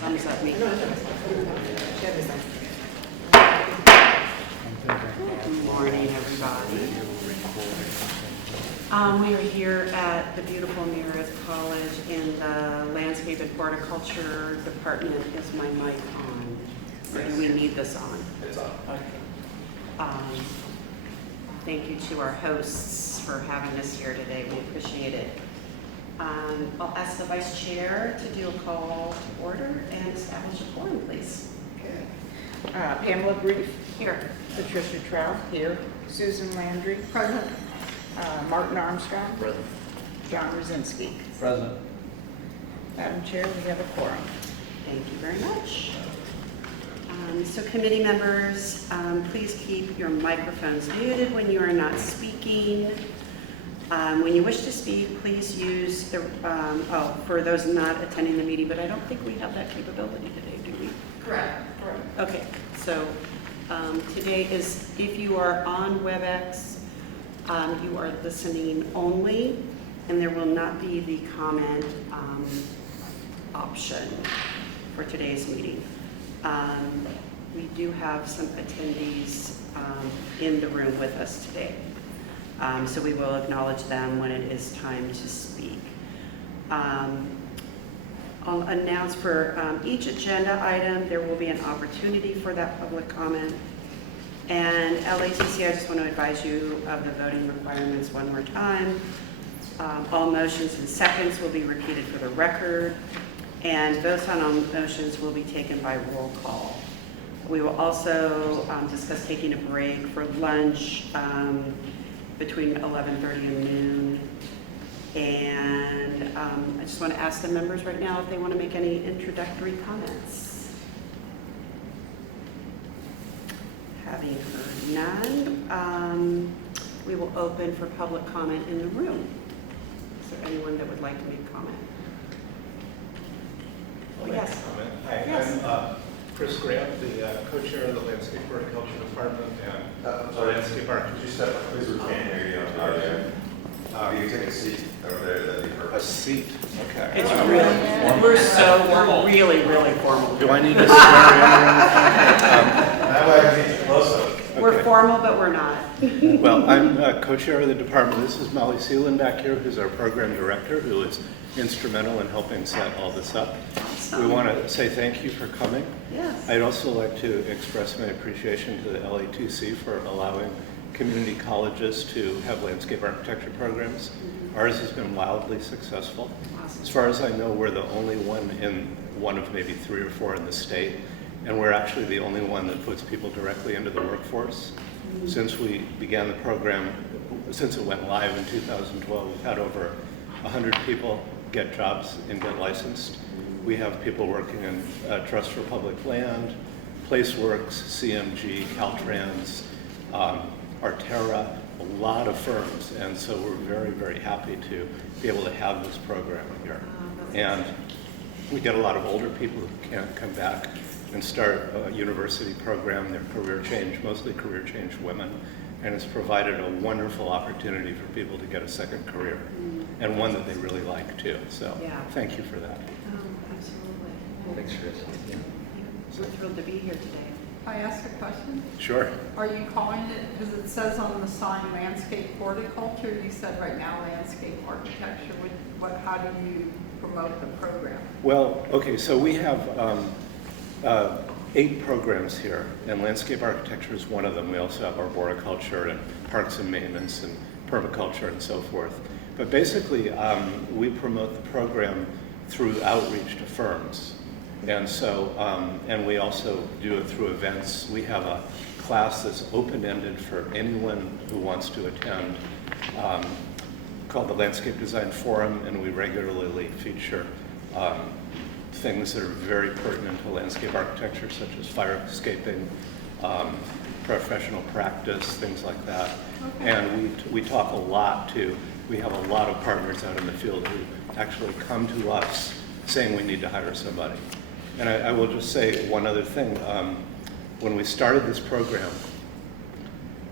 thumbs up me. Good morning, everybody. We are here at the beautiful Meredith College in the Landscape and Horticulture Department. Is my mic on? Or do we need this on? It's on. Okay. Thank you to our hosts for having us here today. We appreciate it. I'll ask the Vice Chair to do a call to order and establish a quorum, please. Okay. Pamela Brief. Here. Patricia Trout. Here. Susan Landry. Present. Martin Armstrong. Present. John Rosinski. Present. Madam Chair, we have a quorum. Thank you very much. So committee members, please keep your microphones muted when you are not speaking. When you wish to speak, please use the, for those not attending the meeting, but I don't think we have that capability today, do we? Correct. Okay, so today is, if you are on WebEx, you are listening only, and there will not be the comment option for today's meeting. We do have some attendees in the room with us today, so we will acknowledge them when it is time to speak. I'll announce for each agenda item, there will be an opportunity for that public comment. And LATC, I just want to advise you of the voting requirements one more time. All motions and seconds will be repeated for the record, and votes on all motions will be taken by roll call. We will also discuss taking a break for lunch between 11:30 and noon. And I just want to ask the members right now if they want to make any introductory comments. Having heard none, we will open for public comment in the room. Is there anyone that would like to make comment? Yes. Hi, Yes. I'm Chris Grant, the co-chair of the Landscape Horticulture Department and I'm sorry, Landscape Architecture. could you step up, please? We can't hear you. You can take a seat over there, that'd be A perfect. seat, okay. It's really, we're really, really formal. Do I need to swear in or anything? That way I can get close up. We're Okay. formal, but we're not. Well, I'm co-chair of the department. This is Molly Seelan back here, who's our program director, who is instrumental in helping set all this up. We want to say thank you for coming. Yes. I'd also like to express my appreciation to the LATC for allowing community colleges to have landscape architecture programs. Ours has been wildly successful. Awesome. As far as I know, we're the only one in one of maybe 3 or 4 in the state, and we're actually the only one that puts people directly into the workforce. Since we began the program, since it went live in 2012, we've had over 100 people get jobs and get licensed. We have people working in Trust for Public Land, PlaceWorks, CMG, Caltrans, Arterra, a lot of firms, and so we're very, very happy to be able to have this program here. And we get a lot of older people who can't come back and start a university program, their career change, mostly career change women, and it's provided a wonderful opportunity for people to get a second career, and one that they really like too. So Yeah. thank you for that. Absolutely. Thanks, Chris. We're thrilled to be here today. Can I ask a question? Sure. Are you calling it, because it says on the sign landscape horticulture, you said right now landscape architecture, how do you promote the program? Well, okay, so we have 8 programs here, and landscape architecture is one of them. We also have arboriculture and parks and maintenance and permaculture and so forth. But basically, we promote the program through outreach to firms. And so, and we also do it through events. We have a class that's open-ended for anyone who wants to attend, called the Landscape Design Forum, and we regularly feature things that are very pertinent to landscape architecture, such as fire escaping, professional practice, things like that. Okay. And we talk a lot to, we have a lot of partners out in the field who actually come to us saying we need to hire somebody. And I will just say one other thing. When we started this program,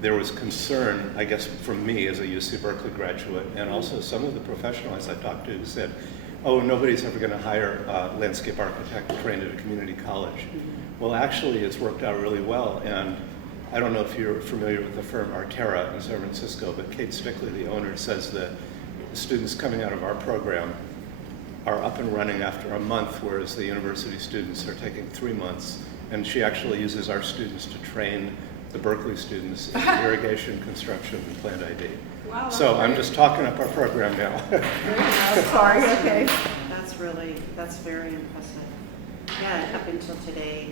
there was concern, I guess, from me as a UC Berkeley graduate, and also some of the professionals I talked to who said, oh, nobody's ever going to hire a landscape architect trained at a community college. Well, actually, it's worked out really well. And I don't know if you're familiar with the firm Artera in San Francisco, but Kate Stickley, the owner, says that the students coming out of our program are up and running after a month, whereas the university students are taking 3 months. And she actually uses our students to train the Berkeley students in irrigation, construction, and plant ID. Wow, that's So I'm great. just talking up our program now. There you go. Sorry, okay. That's very impressive. Yeah, up until today,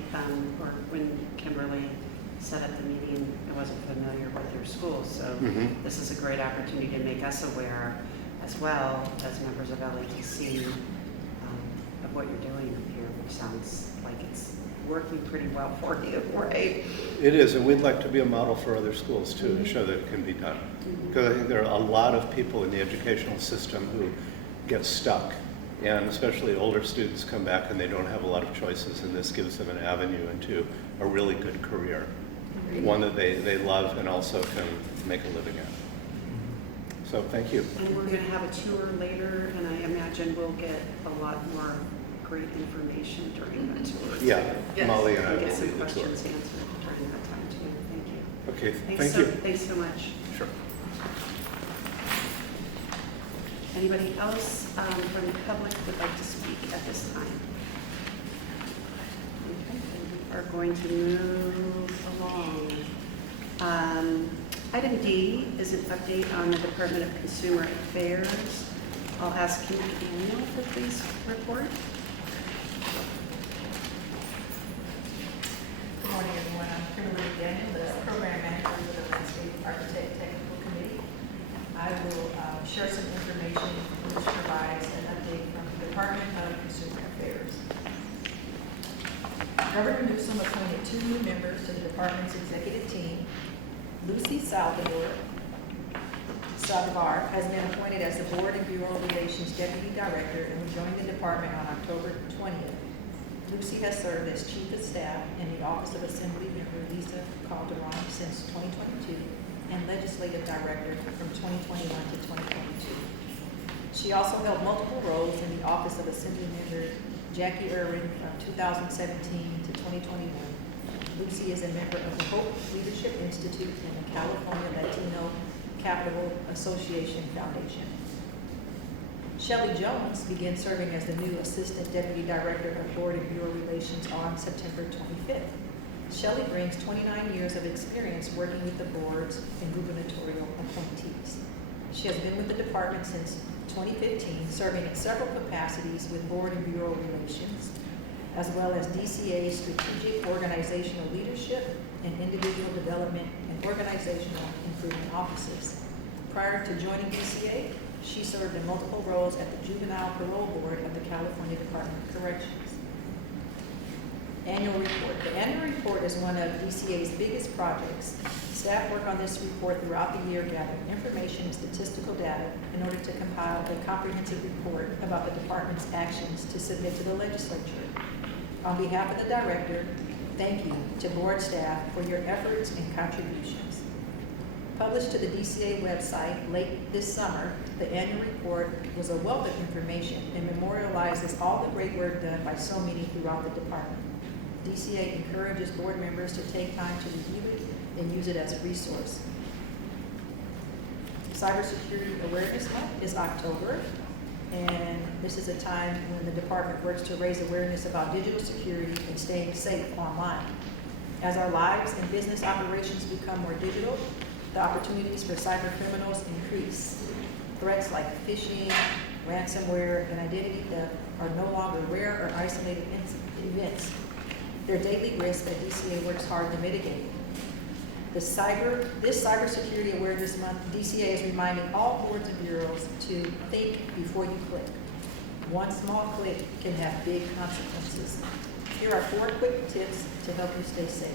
or when Kimberly set up the meeting, I wasn't familiar with your school, so Mhm. this is a great opportunity to make us aware as well as members of LATC of what you're doing up here, which sounds like it's working pretty well for you, right? It is, and we'd like to be a model for other schools too, to show that it can be done. Because I think there are a lot of people in the educational system who get stuck, and especially older students come back and they don't have a lot of choices, and this gives them an avenue into a really good career, one that they love and also can make a living at. So thank you. And we're going to have a tour later, and I imagine we'll get a lot more great information during that tour. too. Yeah, Yes. Molly and I And will get some lead the tour. questions answered during that time too. Thank you. Okay, thank you. Thanks so much. Sure. Anybody else from the public would like to speak at this time? Okay, then we are going to move along. Item D is an update on the Department of Consumer Affairs. I'll ask Kimberly Daniel for please report. Good morning, everyone. I'm Kimberly Daniel, the Program Manager for the Landscape Architect Technical Committee. I will share some information which provides an update from the Department of Consumer Affairs. Governor Newsom appointed 2 new members to the department's executive team. Lucy Saldivar has been appointed as the Board and Bureau Relations Deputy Director and will join the department on October 20th. Lucy has served as Chief of Staff in the Office of Assembly Member Lisa Calderon since 2022 and Legislative Director from 2021 to 2022. She also held multiple roles in the Office of Assembly Member Jackie Irwin from 2017 to 2021. Lucy is a member of the Hope Leadership Institute and the California Latino Capital Association Foundation. Shelley Jones began serving as the new Assistant Deputy Director of Board and Bureau Relations on September 25th. Shelley brings 29 years of experience working with the boards and gubernatorial appointees. She has been with the department since 2015, serving in several capacities with Board and Bureau Relations, as well as DCA's Strategic Organizational Leadership and Individual Development and Organizational Improvement Offices. Prior to joining DCA, she served in multiple roles at the Juvenile Parole Board of the California Department of Corrections. Annual report. The annual report is one of DCA's biggest projects. Staff work on this report throughout the year, gathering information and statistical data in order to compile a comprehensive report about the department's actions to submit to the legislature. On behalf of the director, thank you to board staff for your efforts and contributions. Published to the DCA website late this summer, the annual report was a wealth of information and memorializes all the great work done by so many throughout the department. DCA encourages board members to take time to review it and use it as a resource. Cybersecurity Awareness Month is October, and this is a time when the department works to raise awareness about digital security and staying safe online. As our lives and business operations become more digital, the opportunities for cyber criminals increase. Threats like phishing, ransomware, and identity theft are no longer rare or isolated events. They're daily risks that DCA works hard to mitigate. This Cybersecurity Awareness Month, DCA is reminding all boards and bureaus to think before you click. One small click can have big consequences. Here are 4 quick tips to help you stay safe.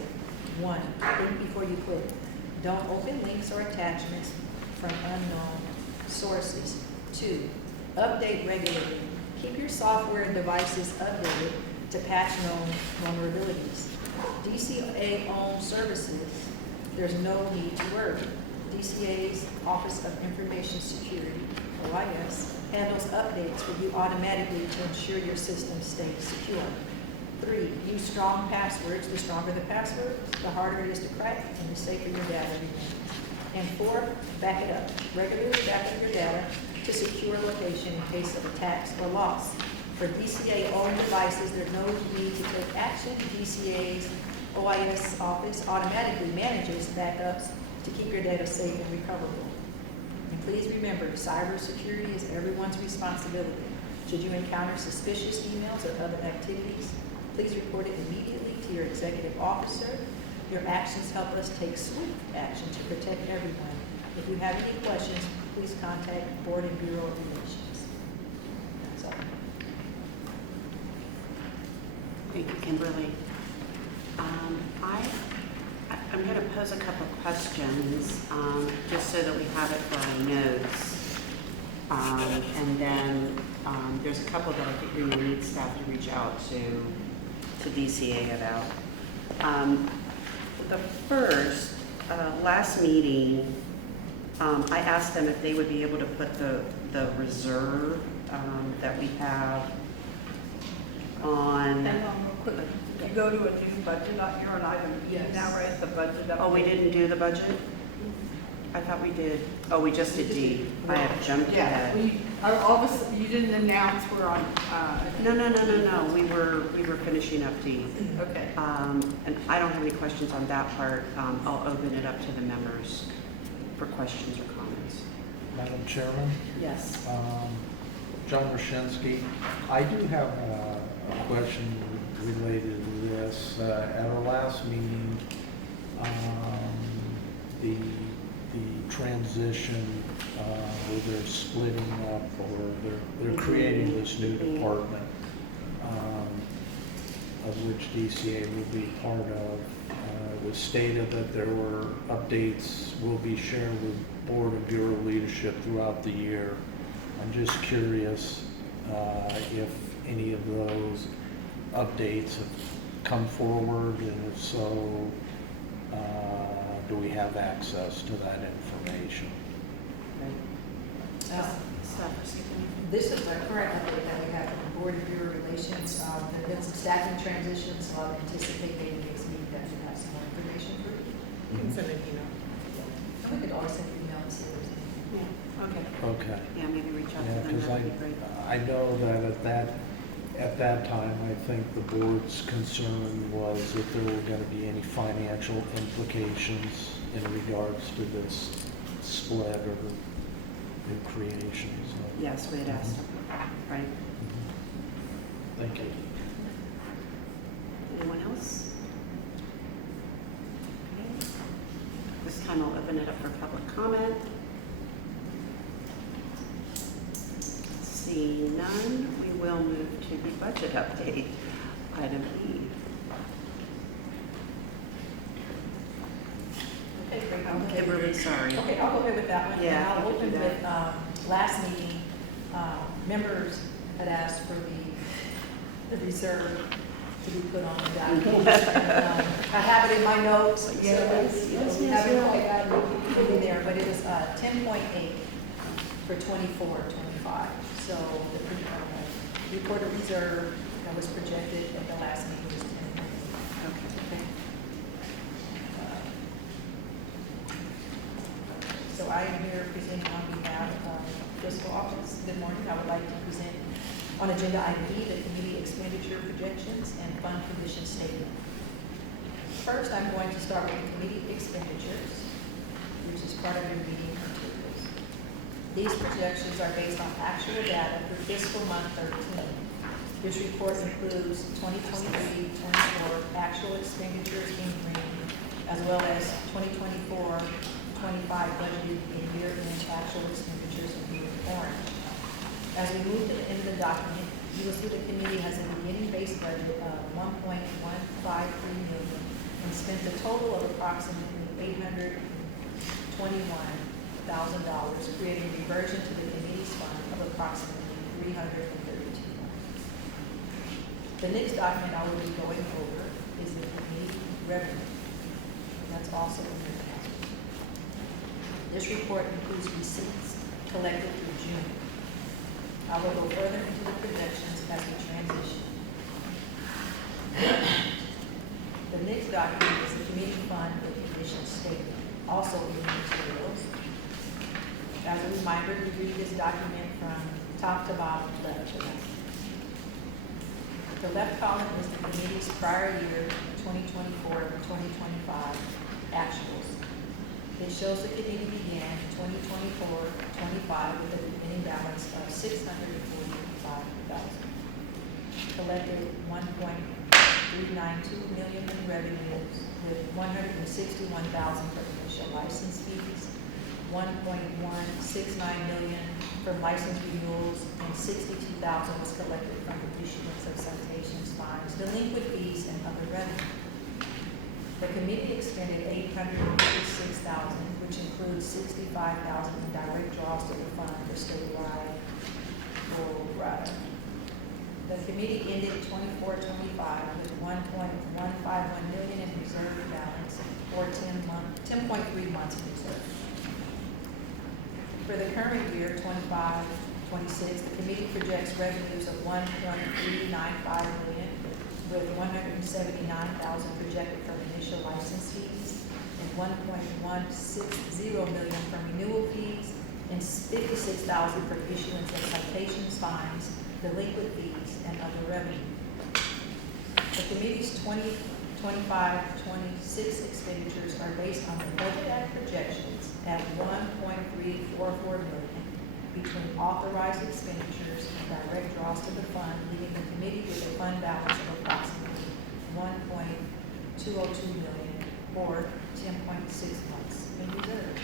1, think before you click. Don't open links or attachments from unknown sources. 2, update regularly. Keep your software and devices updated to patch known vulnerabilities. DCA-owned services, there's no need to worry. DCA's Office of Information Security OIS, handles updates for you automatically to ensure your system stays secure. 3, use strong passwords. The stronger the password, the harder it is to crack and the safer your data remains. And 4, back it up. Regularly back up your data to secure location in case of attacks or loss. For DCA-owned devices, there's no need to take action. DCA's OIS office automatically manages backups to keep your data safe and recoverable. And please remember, cybersecurity is everyone's responsibility. Should you encounter suspicious emails or other activities, please report it immediately to your executive officer. Your actions help us take swift action to protect everyone. If you have any questions, please contact Board and Bureau of Relations. That's all. Thank you, Kimberly. I'm going to pose a couple of questions, just so that we have it for our notes. And then there's a couple that I think we may need staff to reach out to DCA about. The first, last meeting, I asked them if they would be able to put the reserve that we have on. Hang on real quick. You go to a new budget, you're on item E Yes. now, right? The budget update. Oh, we didn't do the budget? I thought we did. Oh, we just did D. I have jumped Yeah, ahead. obviously, you didn't announce we're on, No. We were finishing up D. okay. And I don't have any questions on that part. I'll open it up to the members for questions or comments. Madam Chairman, Yes. John Roshinsky. I do have a question related to this. At our last meeting, the transition where they're splitting up or they're creating this new department, of which DCA will be part of. It was stated that there were updates will be shared with Board and Bureau leadership throughout the year. I'm just curious if any of those updates have come forward, and if so, do we have access to that information? Staff received anything? This is our current update that we have from Board of Bureau Relations. There have been some staffing transitions, so I anticipate maybe next meeting that we have some more information for you. You can send an email. And we could always send an email and see if there's anything. Yeah, okay. Okay. Yeah, maybe reach out Yeah, to them. because That would be great. I know that at that time, I think the board's concern was if there were going to be any financial implications in regards to this split or new creation. So, Yes, we had asked them, right? thank you. Anyone else? Okay. This time I'll open it up for public comment. Seeing none, we will move to the budget update, item E. Okay, great. I'll go ahead. Kimberly, sorry. Okay, I'll go ahead with that one. Yeah, And I'll you can open do with, last meeting, members had asked for the reserve to be put on the document. And, I have it in my notes, so we haven't quite got it in there, but it was 10.8 for 24-25. So the reported reserve that was projected at the last meeting was 10.8. Okay. So I am here presenting on behalf of fiscal office. Good morning. I would like to present on agenda item E, the committee expenditure projections and fund condition statement. First, I'm going to start with the committee expenditures, which is part of your meeting materials. These projections are based on actual data for fiscal month 13. This report includes 2023-24 actual expenditures in green, as well as 2024-25 budgeted in year-end actual expenditures in blue and orange. As we move to the end of the document, you will see the committee has a beginning base budget of $1.153 million and spent a total of approximately $821,000, creating a reversion to the committee's fund of approximately $332,000. The next document I will be going over is the committee revenue. That's also in your packet. This report includes receipts collected through June. I will go further into the projections as we transition. The next document is the committee fund and condition statement, also in the materials. As a reminder, we read this document from top to bottom, left to right. The left column is the committee's prior year, 2024 and 2025 actuals. It shows the committee began 2024-25 with a beginning balance of $645,000. Collected $1.392 million in revenues, with $161,000 for initial license fees, $1.169 million from license renewals, and $62,000 was collected from the issuance of citations, fines, delinquent fees, and other revenue. The committee expended $856,000, which includes $65,000 in direct draws to the fund for statewide rural rider. The committee ended 24-25 with $1.151 million in reserve balance or 10.3 months in reserve. For the current year, 25-26, the committee projects revenues of $1.395 million, with $179,000 projected from initial license fees and $1.160 million from renewal fees and $56,000 for issuance of citations, fines, delinquent fees, and other revenue. The committee's 2025-26 expenditures are based on the Budget Act projections at $1.344 million between authorized expenditures and direct draws to the fund, leaving the committee with a fund balance of approximately $1.202 million or 10.6 months in reserve.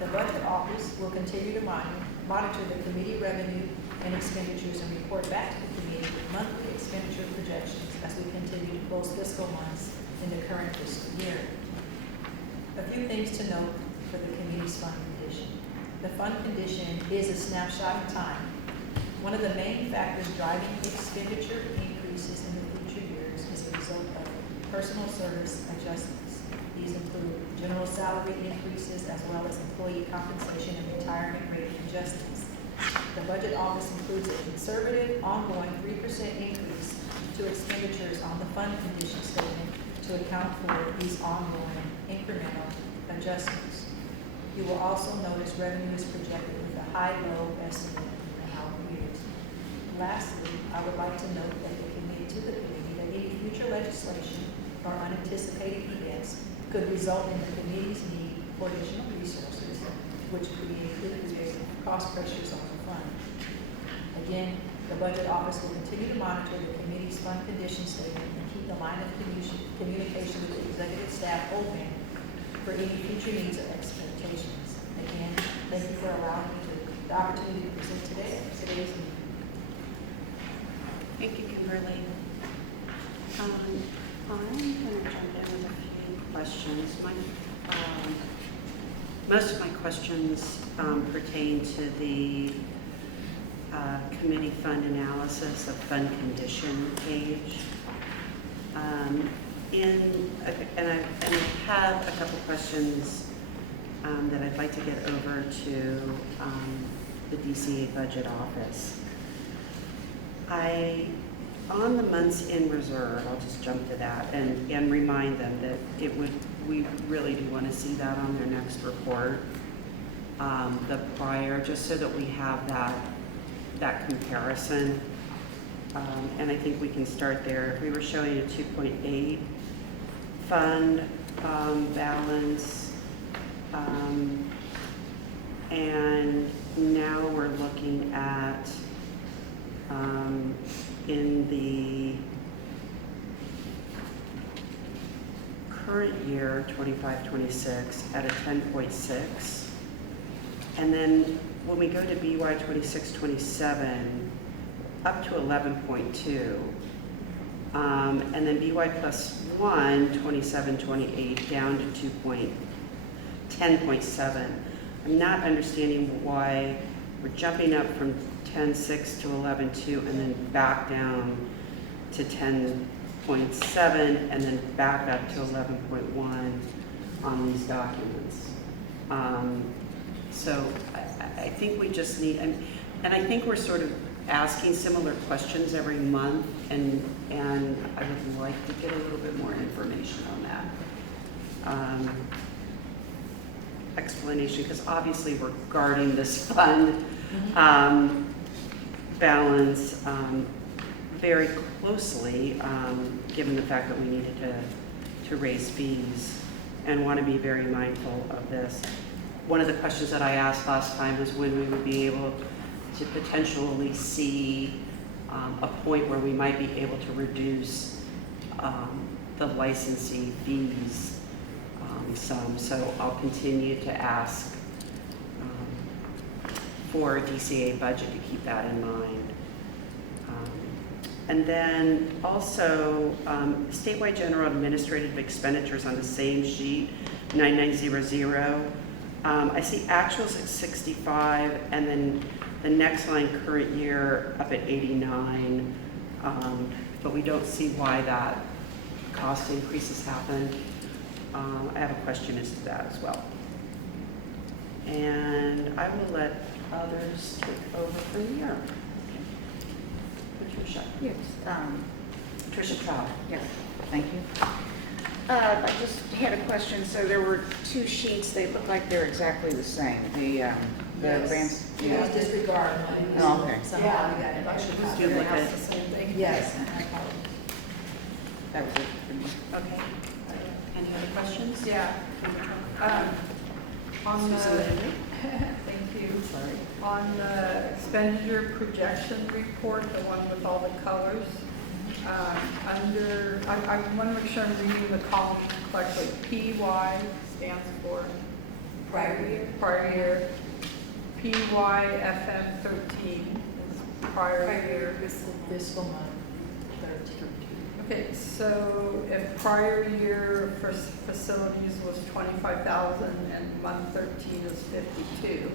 The Budget Office will continue to monitor the committee revenue and expenditures and report back to the committee with monthly expenditure projections as we continue to close fiscal months in the current fiscal year. A few things to note for the committee's fund condition. The fund condition is a snapshot in time. One of the main factors driving expenditure increases in the future years is a result of personal service adjustments. These include general salary increases as well as employee compensation and retirement rate adjustments. The Budget Office includes a conservative, ongoing 3% increase to expenditures on the fund condition statement to account for these ongoing incremental adjustments. You will also notice revenue is projected with a high-low estimate in the out years. Lastly, I would like to note that the committee that any future legislation or unanticipated events could result in the committee's need for additional resources, which could be included cost pressures on the fund. Again, the Budget Office will continue to monitor the committee's fund condition statement and keep the line of communication with the executive staff open for any future needs or expectations. Again, thank you for allowing me the opportunity to present today's meeting. Thank you, Kimberly. I'm going to jump in with a few questions. Most of my questions pertain to the committee fund analysis of fund condition page. And I have a couple questions that I'd like to get over to the DCA Budget Office. On the months in reserve, I'll just jump to that and remind them that we really do want to see that on their next report, the prior, just so that we have that comparison. And I think we can start there. If we were showing a 2.8 fund balance, and now we're looking at in the current year, 25-26, at a 10.6. And then when we go to BY 26-27, up to 11.2. And then BY plus 1, 27-28, down to 10.7. I'm not understanding why we're jumping up from 10.6 to 11.2 and then back down to 10.7 and then back up to 11.1 on these documents. So I think we just need, and I think we're sort of asking similar questions every month, and I would like to get a little bit more information on that. Explanation, because obviously we're guarding this fund balance very closely, given the fact that we needed to raise fees and want to be very mindful of this. One of the questions that I asked last time was when we would be able to potentially see a point where we might be able to reduce the licensee fees some. So I'll continue to ask for a DCA budget to keep that in mind. And then also statewide general administrative expenditures on the same sheet, 9900. I see actuals at 65, and then the next line, current year, up at 89. But we don't see why that cost increases happened. I have a question as to that as well. And I will let others take over from here. Patricia. Yes. Patricia Cobb. Yeah, thank you. I just had a question. So there were two sheets. They look like they're exactly the same. The advanced. You guys disregard one. Oh, okay. Somehow we got an extra Let's copy. do like That's a, the same thing. Yes. That was it for me. okay. Any other questions? Yeah. On the, Susan Landry? thank you. Sorry. On the expenditure projection report, the one with all the colors, under, I want to make sure I'm reading the column correctly. PY stands for Prior year. prior year. PYFM 13 is prior year. Fiscal month 13. Okay, so if prior year for facilities was 25,000 and month 13 is 52.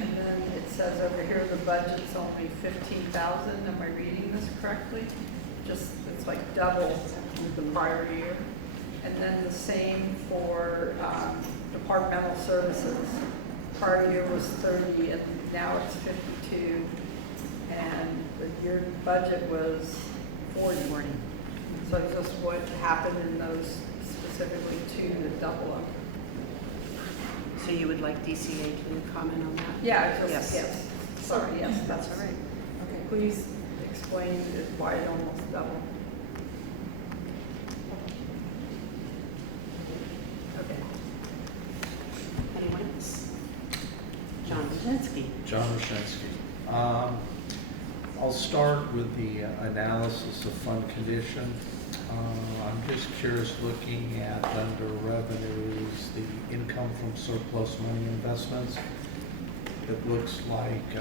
And then it says over here the budget's only 15,000. Am I reading this correctly? Just, it's like double the prior year. And then the same for departmental services. Prior year was 30 and now it's 52. And the year budget was 40. So just what happened in those specifically to the double them? So you would like DCA to comment on that? Yeah, just, Yes. yes. Sorry, yes, That's all right. Okay, please explain why it almost doubled. Okay. Anyone else? John Brzezinski. John Roshinsky. I'll start with the analysis of fund condition. I'm just curious, looking at under revenues, the income from surplus money investments. It looks like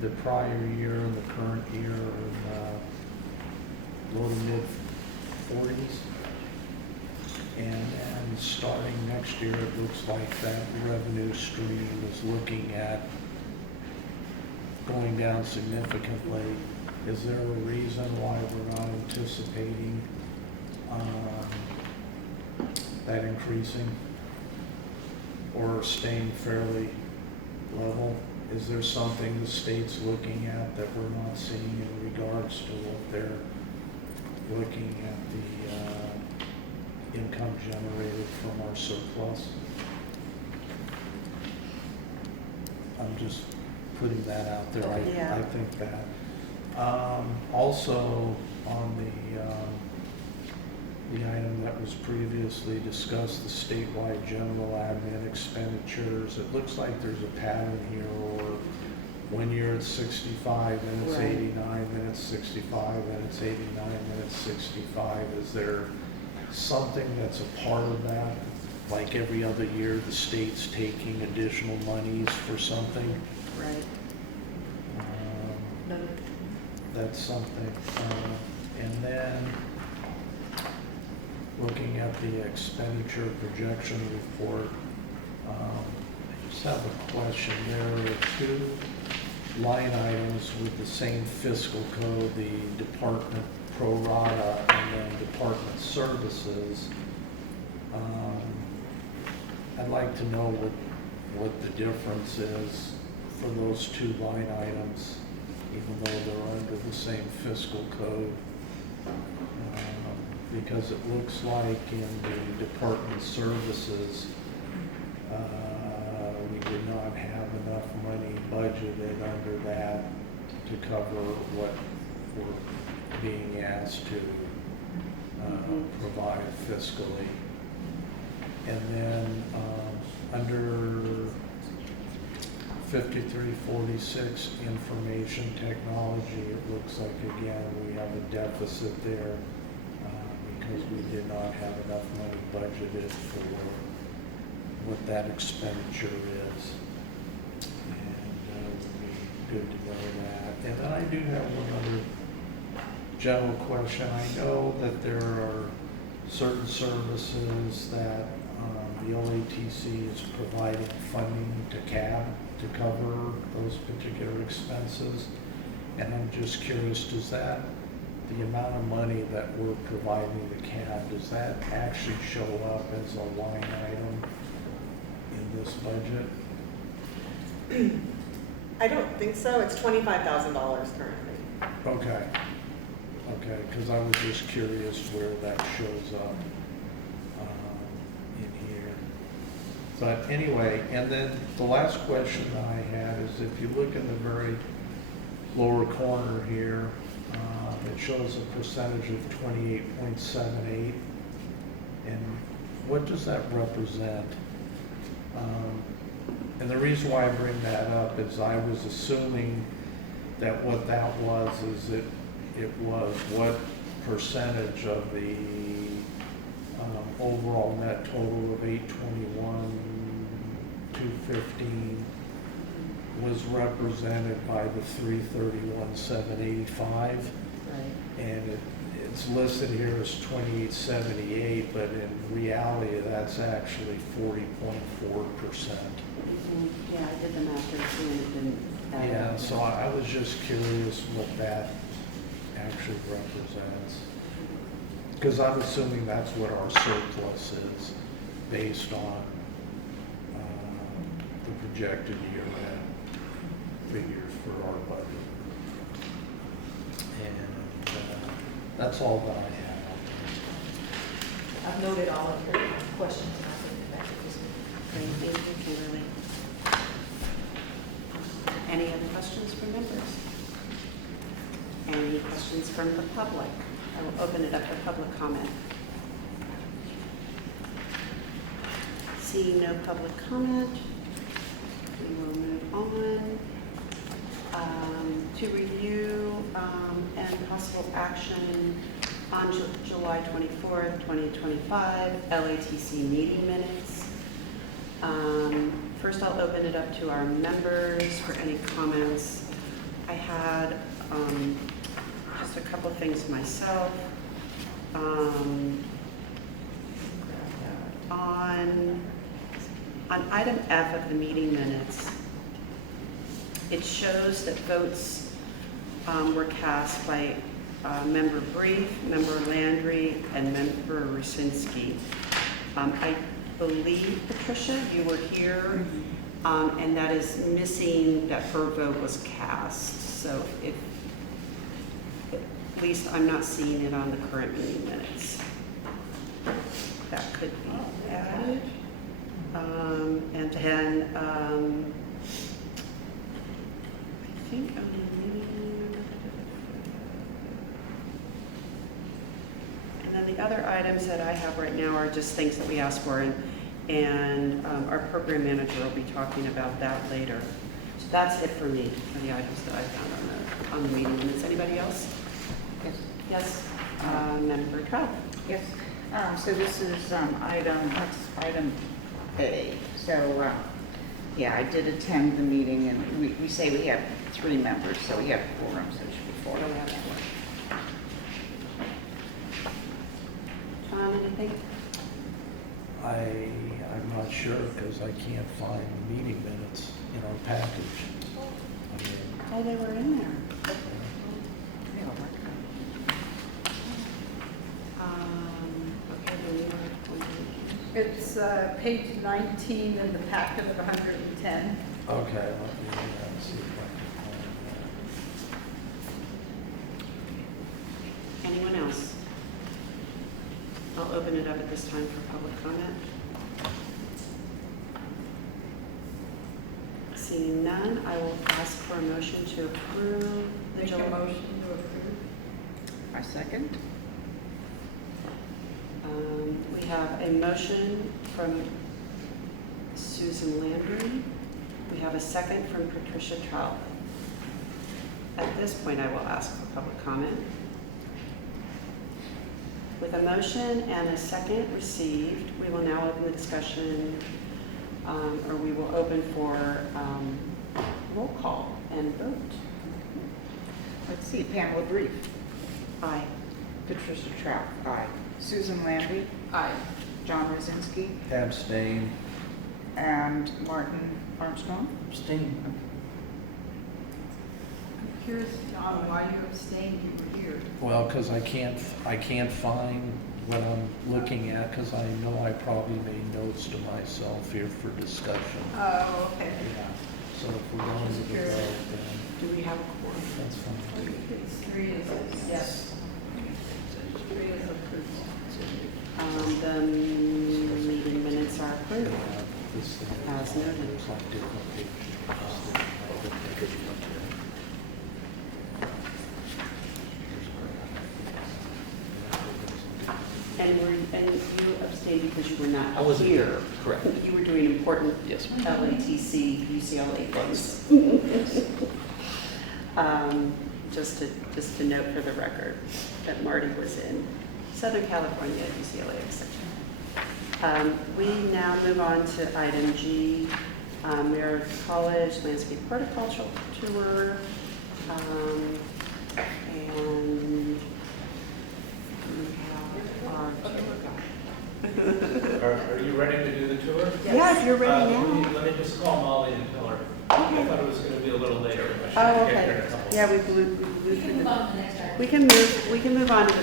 the prior year and the current year are in low to mid 40s. And then starting next year, it looks like that revenue stream is looking at going down significantly. Is there a reason why we're not anticipating that increasing or staying fairly level? Is there something the state's looking at that we're not seeing in regards to what they're looking at the income generated from our surplus? I'm just putting that out there. Yeah. I think that. Also, on the item that was previously discussed, the statewide general admin expenditures, it looks like there's a pattern here, or when you're at 65, then it's Right. 89, then it's 65, then it's 89, then it's 65. Is there something that's a part of that? Like every other year, the state's taking additional monies for something? Right. That's something. And then looking at the expenditure projection report, I just have a question. There are two line items with the same fiscal code, the department pro rata and then department services. I'd like to know what the difference is for those two line items, even though they're under the same fiscal code. Because it looks like in the department services, we did not have enough money budgeted under that to cover what we're being asked to provide fiscally. And then under 5346 information technology, it looks like again we have a deficit there because we did not have enough money budgeted for what that expenditure is. And it would be good to know that. And then I do have one other general question. I know that there are certain services that the LATC is providing funding to CAB to cover those particular expenses. And I'm just curious, does that, the amount of money that we're providing to CAB, does that actually show up as a line item in this budget? I don't think so. It's $25,000 currently. Okay. Okay, because I was just curious where that shows up in here. But anyway, and then the last question that I had is if you look in the very lower corner here, it shows a percentage of 28.78. And what does that represent? And the reason why I bring that up is I was assuming that what that was is it was what percentage of the overall net total of 821, 215 was represented by the 331, 785. And it's listed here as 2878, but in reality, that's actually 40.4%. Yeah, I did the math there too, and it didn't add up. Yeah, so I was just curious what that actually represents. Because I'm assuming that's what our surplus is based on the projected year-end figures for our budget. And that's all that I have. I've noted all of your questions and I'll bring it back to this meeting. Great, thank you, Kimberly. Any other questions from members? Any questions from the public? I will open it up for public comment. Seeing no public comment, we will move on to review and possible action on July 24th, 2025, LATC meeting minutes. First, I'll open it up to our members for any comments. I had just a couple things myself. On item F of the meeting minutes, it shows that votes were cast by Member Brief, Member Landry, and Member Rusinski. I believe, Patricia, you were here, and that is missing that her vote was cast. So if, at least I'm not seeing it on the current meeting minutes. That could be added. And then I think and then the other items that I have right now are just things that we asked for, and our program manager will be talking about that later. So that's it for me, for the items that I found on the meeting minutes. Anybody else? Yes. Yes, Member Trout. Yes. So this is that's item A. So, yeah, I did attend the meeting, and we say we have 3 members, so we have quorum, so it should be 4. Tom, anything? I'm not sure because I can't find the meeting minutes in our package. I mean, Oh, they were in there. Okay, then you were going to. It's page 19 in the packet of 110. Okay, let me see if I can Anyone else? I'll open it up at this time for public comment. Seeing none, I will ask for a motion to approve the Make a July. motion to approve. I second. We have a motion from Susan Landry. We have a second from Patricia Trout. At this point, I will ask for public comment. With a motion and a second received, we will now open the discussion, or we will open for roll call and vote. Let's see, Pamela Brief, Aye. Patricia Trout, aye. Susan Landy, Aye. John Rosinski, abstain. and Martin Armstrong. Abstain. I'm curious, John, why you abstained, you were here. Well, because I can't find what I'm looking at, because I know I probably made notes to myself here for discussion. Oh, okay. Yeah, so if we're going to the vote, then Do we have a quorum? that's fine. It's 3 is, yes. 3 is approved. The meeting minutes are approved. Yeah, this thing is As noted. There's like different pages. And you abstained because you were not I wasn't here. here, correct. You were doing important Yes. LATC, UCLA things. Just to note for the record that Marty was in Southern California at UCLA extension. We now move on to item G, Merritt College Landscape Horticultural Tour. And we have our tour guide. Are you ready to do the tour? Yeah, if you're ready Let me- now. Let me just call Molly and tell her. I thought it was going to be a little later. I should Oh, get there in okay. a couple. Yeah, we blew through the. We can move on to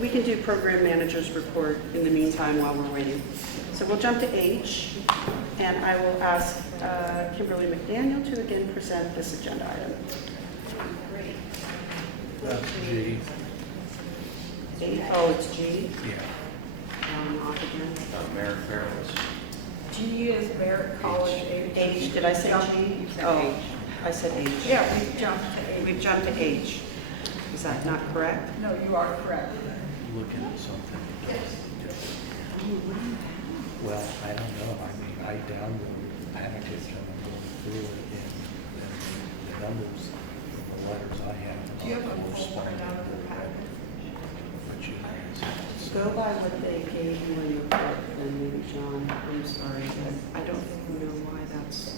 we can do program manager's report in the meantime while we're waiting. So we'll jump to H, and I will ask Kimberly McDaniel to again present this agenda item. That's G. H, oh, it's G, Yeah. off again. Merit was. G is Merritt College. H, did I say G? You said Oh, H. I said H. Yeah, we jumped to H. We've jumped to H. Is that not correct? No, you are correct. Looking at something. Well, I don't know. I mean, I downloaded the package and I'm going through it and the numbers, the letters I have. Do you have a are full printout of the package? What you guys. Go by what they gave you in your book, then maybe, John. I'm sorry, but I don't know why that's.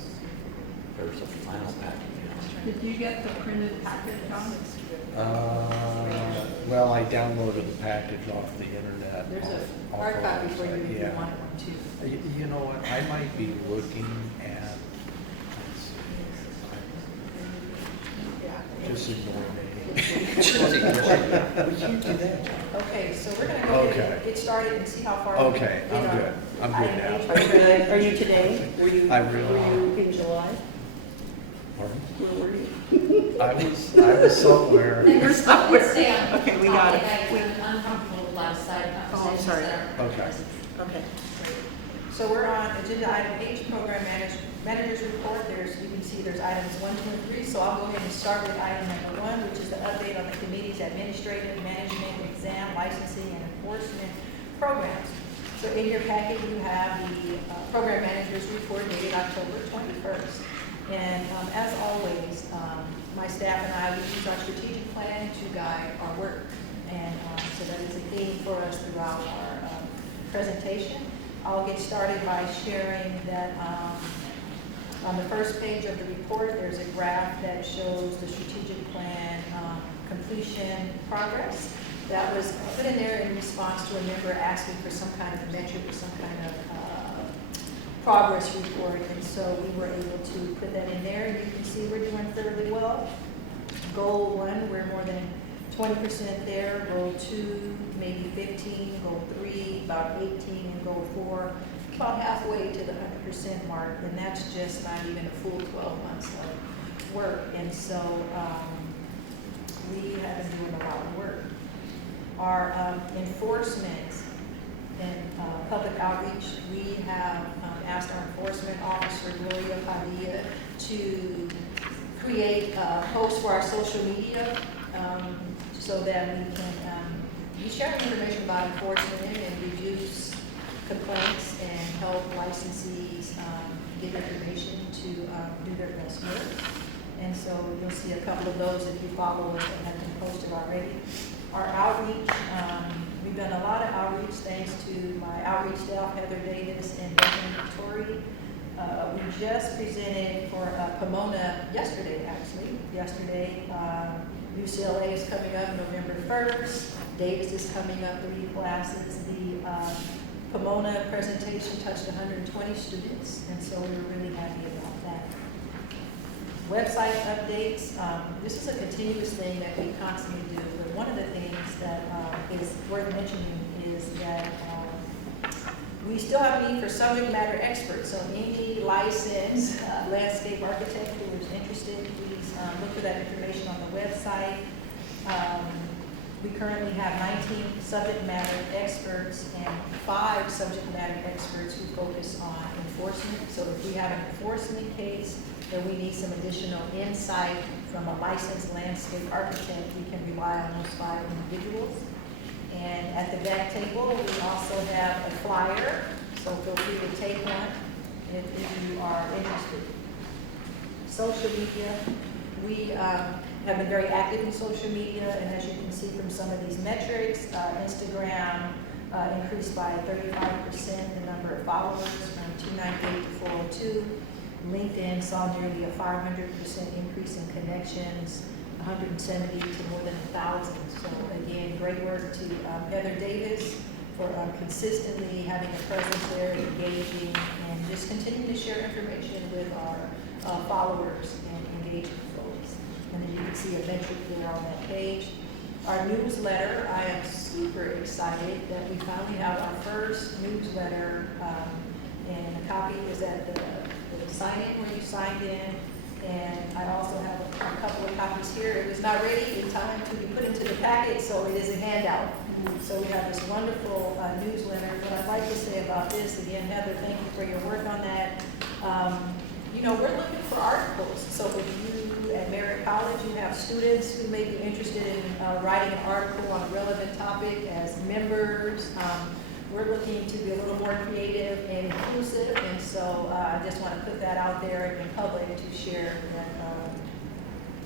There's a final package. Did you get the printed package, John? Well, I downloaded the package off the internet. There's a off hard our copy for you website, if you yeah. want one too. You know what, I might be looking at, just ignore me. We can't do that. Okay, so we're gonna go ahead Okay. and get started and see how far. we Okay, get I'm on good. I'm item good H. now. Are you good? Are you today? Were you, I were really- you in July? Pardon? Where were you? I was somewhere. You're somewhere. Stay on. Okay, we got it. I'm uncomfortable with a lot of side I'm conversations sorry. that are. Okay. Okay. So we're on agenda item H, program manager's report. You can see there's items 1, 2, and 3. So I'll go ahead and start with item number 1, which is the update on the committee's administrative management exam licensing and enforcement programs. So in your packet, you have the program manager's report dated October 21st. And as always, my staff and I, we use our strategic plan to guide our work. And so that is a theme for us throughout our presentation. I'll get started by sharing that on the first page of the report, there's a graph that shows the strategic plan completion progress. That was put in there in response to a member asking for some kind of metric or some kind of progress report. And so we were able to put that in there. And you can see we're doing fairly well. Goal 1, we're more than 20% there, goal 2, maybe 15, goal 3, about 18, and goal 4, about halfway to the 100% mark, and that's just not even a full 12 months of work. And so we have been doing a lot of work. Our enforcement and public outreach, we have asked our enforcement officer, Gloria Padilla, to create posts for our social media so that we can be sharing information about enforcement and reduce complaints and help licensees get information to do their best work. And so you'll see a couple of those if you follow us that have been posted already. Our outreach, we've done a lot of outreach thanks to my outreach staff, Heather Davis and Bethany Victoria. We just presented for Pomona yesterday, actually. UCLA is coming up November 1st. Davis is coming up 3 classes. The Pomona presentation touched 120 students, and so we were really happy about that. Website updates. This is a continuous thing that we constantly do, but one of the things that is worth mentioning is that we still have a need for subject matter experts. So any licensed landscape architect who is interested, please look for that information on the website. We currently have 19 subject matter experts and 5 subject matter experts who focus on enforcement. So if we have an enforcement case, then we need some additional insight from a licensed landscape architect. We can rely on those 5 individuals. And at the back table, we also have a flyer, so feel free to take one if you are interested. Social media, we have been very active in social media, and as you can see from some of these metrics, Instagram increased by 35% the number of followers from 298 to 402. LinkedIn saw nearly a 500% increase in connections, 170 to more than 1,000. So again, great work to Heather Davis for consistently having a presence there, engaging, and just continuing to share information with our followers and engagement folks. And then you can see a metric there on that page. Our newsletter, I am super excited that we finally have our first newsletter, and a copy is at the sign-in where you signed in. And I also have a couple of copies here. It was not ready in time to be put into the packet, so it is a handout. So we have this wonderful newsletter. What I'd like to say about this, again, Heather, thank you for your work on that. You know, we're looking for articles. So if you at Merritt College, you have students who may be interested in writing an article on a relevant topic as members. We're looking to be a little more creative and inclusive, and so I just want to put that out there in public to share that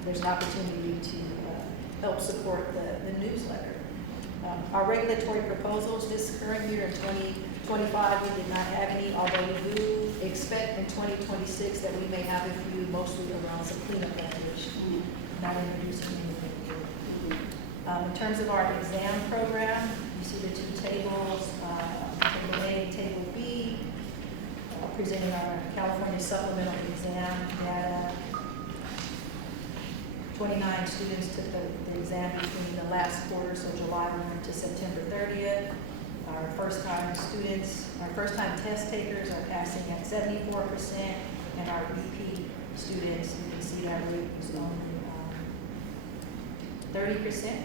there's an opportunity to help support the newsletter. Our regulatory proposals this current year in 2025, we did not have any, although we do expect in 2026 that we may have a few, mostly around some cleanup language, not introducing anything new. In terms of our exam program, you see the 2 tables, Table A, Table B, presenting our California supplemental exam data. 29 students took the exam between the last quarter, so July 1 to September 30th. Our first-time students, our first-time test takers are passing at 74%, and our repeat students, you can see that rate is only 30%,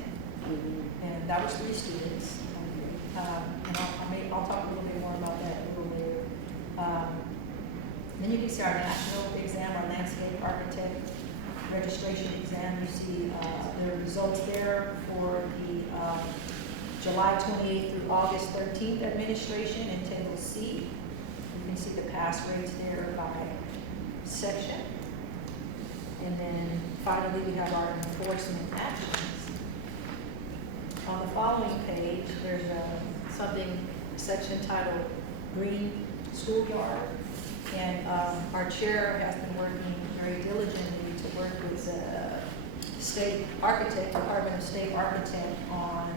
and that was 3 students. And I'll talk a little bit more about that a little later. Then you can see our national exam, our landscape architect registration exam. You see the results there for the July 28th through August 13th administration in Table C. You can see the pass rates there by section. And then finally, we have our enforcement actions. On the following page, there's something section titled Green Schoolyard. And our chair has been working very diligently to work with the state architect, Department of State Architect, on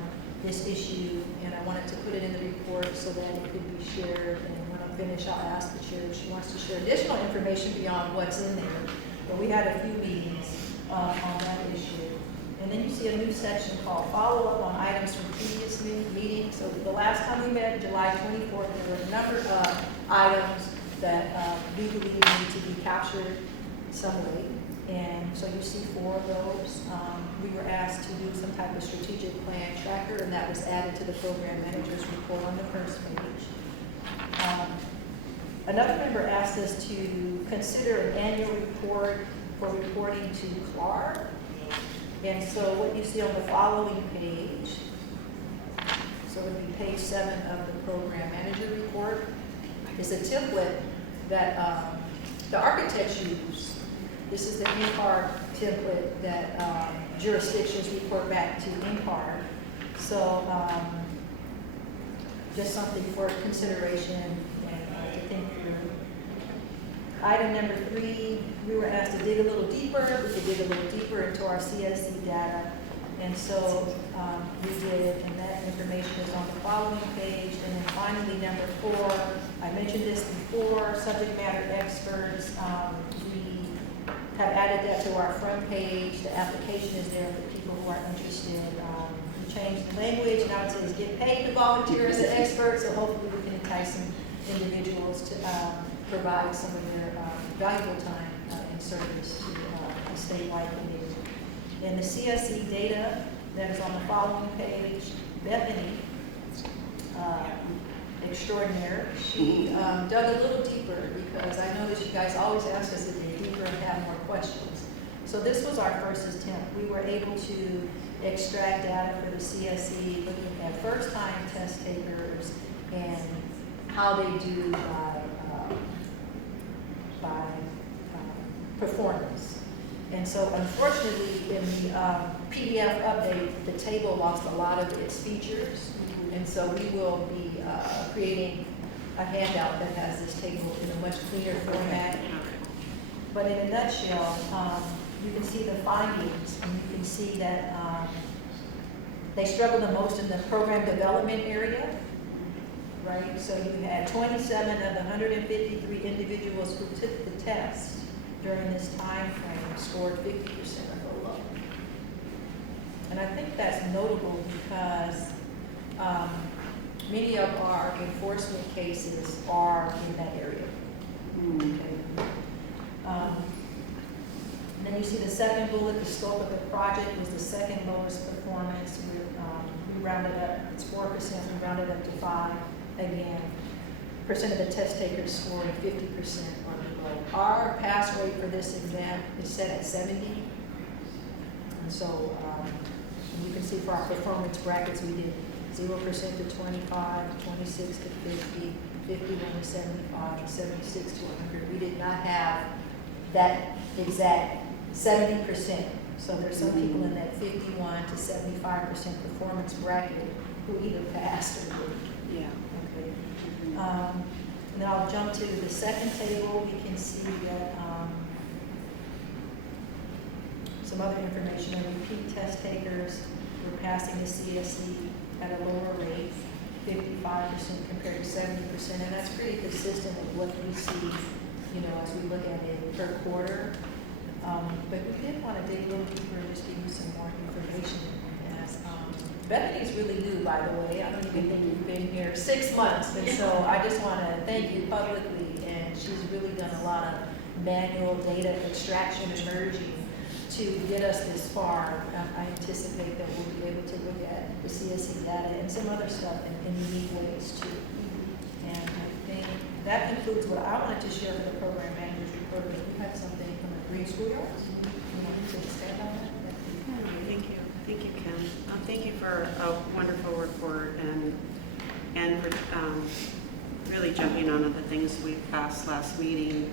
this issue. And I wanted to put it in the report so that it could be shared. And when I'm finished, I'll ask the chair if she wants to share additional information beyond what's in there. But we had a few meetings on that issue. And then you see see a new section called follow-up on items from previous meetings. So the last time we met, July 24th, there were a number of items that we believe need to be captured some way. And so you see 4 of those. We were asked to do some type of strategic plan tracker, and that was added to the program manager's report on the first page. Another member asked us to consider an annual report for reporting to Clark. And so what you see on the following page, so it would be page 7 of the program manager report, is a template that the architects use. This is the NCAR template that jurisdictions report back to NCAR. So just something for consideration and to think through. Item number 3, we were asked to dig a little deeper. We could dig a little deeper into our CSE data. And so we did, and that information is on the following page. And then finally, number 4, I mentioned this before, subject matter experts. We have added that to our front page. The application is there for people who are interested. We changed the language. Now it says get paid to volunteer as an expert. So hopefully we can entice some individuals to provide some of their valuable time in service to a statewide community. And the CSE data that is on the following page, Bethany, extraordinaire, she dug a little deeper because I noticed you guys always ask us to dig deeper and have more questions. So this was our first attempt. We were able to extract data for the CSE, looking at first-time test takers and how they do by performance. And so unfortunately, in the PDF update, the table lost a lot of its features. And so we will be creating a handout that has this table in a much cleaner format. But in a nutshell, you can see the findings, and you can see that they struggle the most in the program development area, right? So you had 27 of the 153 individuals who took the test during this time frame scored 50% or below. And I think that's notable because many of our enforcement cases are in that area. Okay. And then you see the second bullet, the scope of the project was the second lowest performance. We rounded up, it's 4%, we rounded up to 5. Again, percent of the test takers scored 50% or below. Our pass rate for this exam is set at 70. And so you can see for our performance brackets, we did 0% to 25, 26 to 50, 51 to 75, 76 to 100. We did not have that exact 70%. So there's some people in that 51 to 75% performance bracket who either passed or didn't. Yeah. Okay. And then I'll jump to the second table. We can see that some other information on repeat test takers were passing the CSE at a lower rate, 55% compared to 70%, and that's pretty consistent with what we see, as we look at it per quarter. But we did want to dig a little deeper and just give you some more information. As Bethany's really new, by the way. I don't even think you've been here 6 months, and so I just want to thank you publicly. And she's really done a lot of manual data extraction and merging to get us this far. I anticipate that we'll be able to look at the CSE data and some other stuff in unique ways too. And I think that concludes what I wanted to share for the program manager's report. But we have something from the Green Schoolyards. You want to expand on that? Thank you. Thank you, Kim. Thank you for a wonderful report and for really jumping on the things we passed last meeting.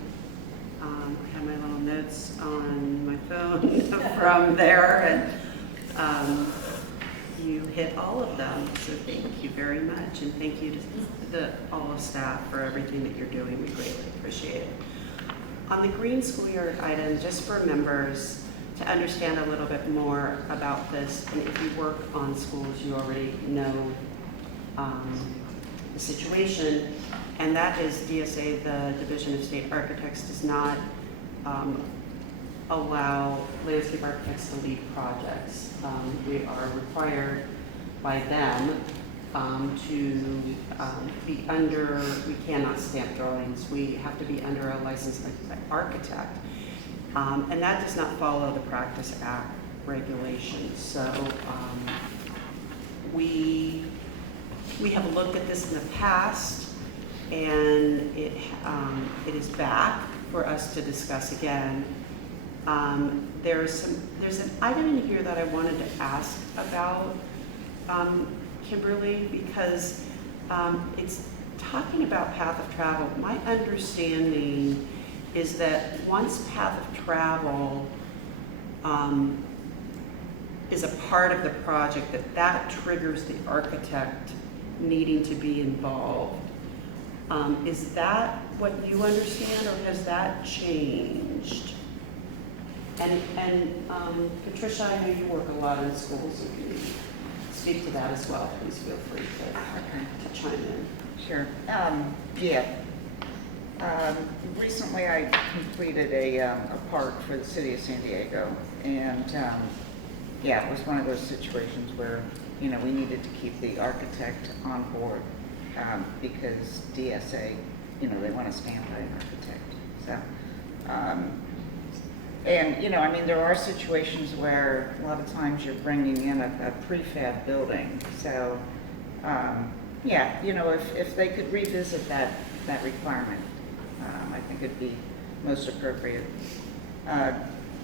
I have my little notes on my phone from there, and you hit all of them. So thank you very much, and thank you to all of staff for everything that you're doing. We greatly appreciate it. On the Green Schoolyard item, just for members to understand a little bit more about this, and if you work on schools, you already know the situation, and that is DSA, the Division of State Architects, does not allow, Liz landscape architects to lead projects. We are required by them to be under, we cannot stamp drawings. We have to be under a licensed architect. And that does not follow the Practice Act regulations. So we have looked at this in the past, and it is back for us to discuss again. There's an item in here that I wanted to ask about, Kimberly, because it's talking about path of travel. My understanding is that once path of travel is a part of the project, that triggers the architect needing to be involved. Is that what you understand, or has that changed? And Patricia, I know you work a lot in schools, so can you speak to that as well? Please feel free to chime in. Sure. Recently I completed a park for the city of San Diego, and it was one of those situations where, you know, we needed to keep the architect on board because DSA, you know, they want to stand by an architect. So, and, you know, I mean, there are situations where a lot of times you're bringing in a prefab building. So, you know, if they could revisit that requirement, I think it'd be most appropriate.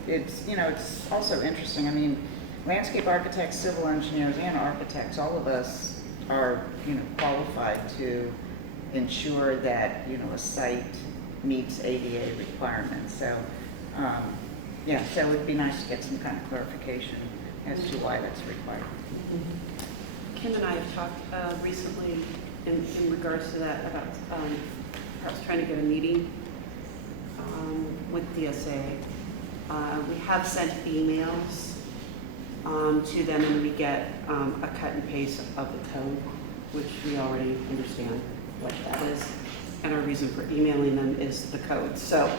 It's, you know, it's also interesting. I mean, landscape architects, civil engineers, and architects, all of us are, you know, qualified to ensure that, you know, a site meets ADA requirements. So, so it'd be nice to get some kind of clarification as to why that's required. Kim and I have talked recently in regards to that about perhaps trying to get a meeting with DSA. We have sent emails to them, and we get a cut and paste of the code, which we already understand what that is. And our reason for emailing them is the code. So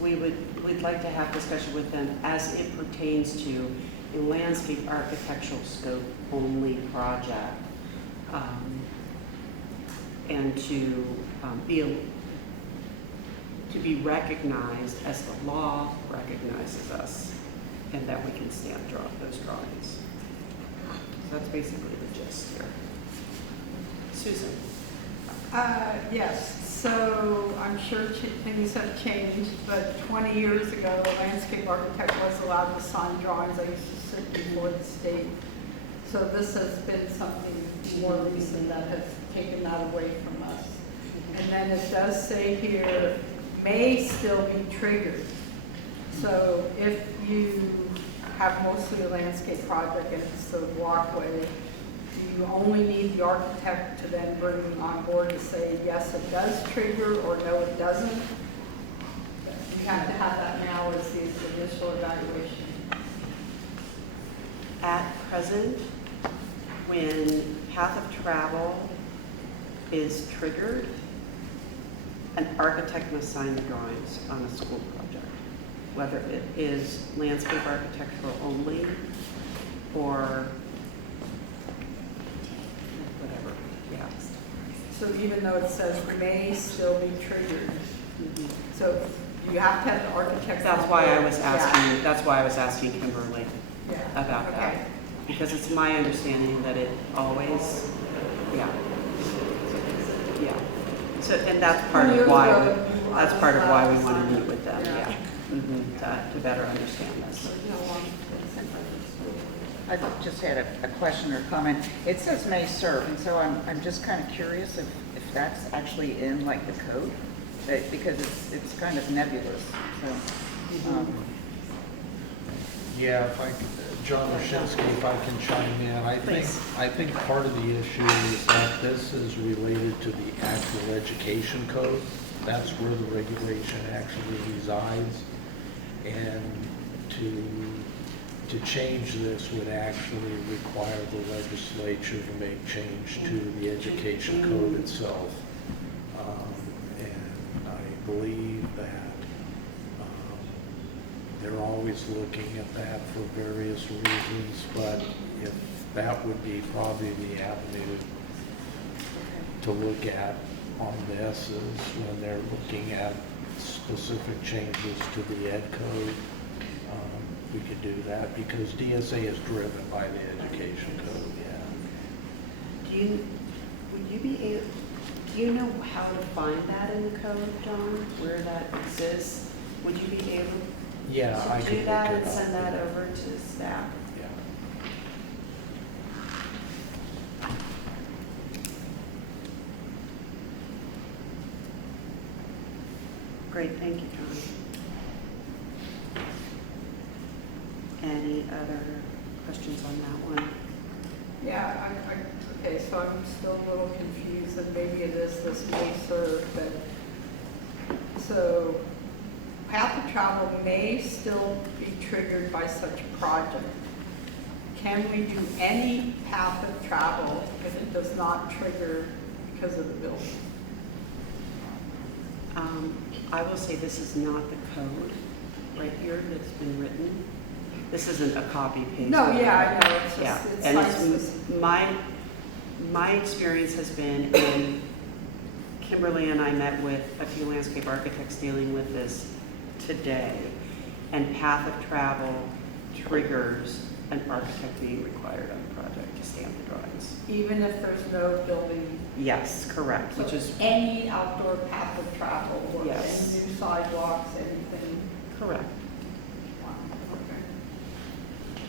we'd like to have discussion with them as it pertains to a landscape architectural scope only project, and to be recognized as the law recognizes us, and that we can stamp those drawings. So that's basically the gist here. Susan. Yes, so I'm sure things have changed, but 20 years ago, a landscape architect was allowed to sign drawings. I used to sit before the state. So this has been something more recent that has taken that away from us. And then it does say here, may still be triggered. So if you have mostly a landscape project and it's the walkway, you only need the architect to then bring on board to say, yes, it does trigger, or no, it doesn't. You have to have that now as the initial evaluation. At present, when path of travel is triggered, an architect must sign the drawings on a school project, whether it is landscape architectural only or whatever, yeah. So even though it says may still be triggered, so you have to have the architect. That's why I was asking, that's why I was asking Kimberly Yeah. about Okay. that. Because it's my understanding that it always, yeah. So, and that's part of why, that's part of why we want to meet with them, yeah. To better understand this. I just had a question or comment. It says may serve, and so I'm just kind of curious if that's actually in like the code, because it's kind of nebulous. So, Yeah, if I could, John Roshinsky, if I can chime in, I think part of the issue is that this is related to the actual education code. That's where the regulation actually resides. And to change this would actually require the legislature to make change to the education code itself. And I believe that they're always looking at that for various reasons, but if that would be probably the avenue to look at on this is when they're looking at specific changes to the ed code. We could do that because DSA is driven by the education code, yeah. Do you know how to find that in the code, John, where that exists? Would you be able Yeah, I to could do look that it and up, send that yeah. over to staff? Yeah. Great, thank you, John. Any other questions on that one? Yeah, okay, so I'm still a little confused, and maybe it is this may serve, but, so path of travel may still be triggered by such a project. Can we do any path of travel if it does not trigger because of the building? I will say this is not the code right here that's been written. This isn't a copy paste. No, yeah, I know, it's Yeah, just, it's and like, it's my experience has been, and Kimberly and I met with a few landscape architects dealing with this today, and path of travel triggers an architect being required on the project to stamp the drawings. even if there's no building. Yes, correct, So which is any outdoor path of travel or Yes. any new sidewalks, anything. correct. Okay.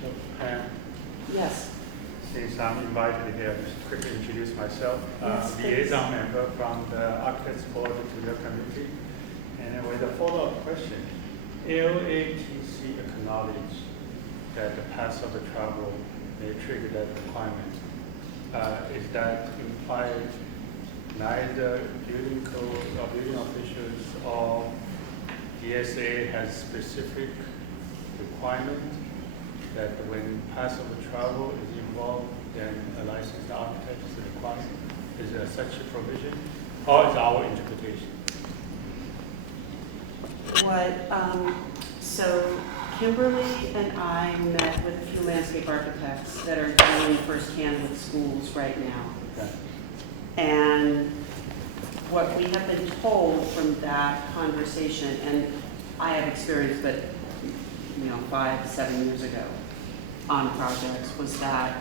So, Pam, Yes, since I'm invited here, just quickly introduce myself. Yes, please. Liaison member from the Architects Board to your committee. And with a follow-up question, LATC acknowledge that the path of the travel may trigger that requirement. Is that implied neither building code or building officials or DSA has specific requirement that when path of travel is involved, then a licensed architect is required? Is there such a provision, or is our interpretation? so Kimberly and I met with a few landscape architects that are dealing firsthand with schools right now. Okay. And what we have been told from that conversation, and I have experience, but 5 to 7 years ago on projects, was that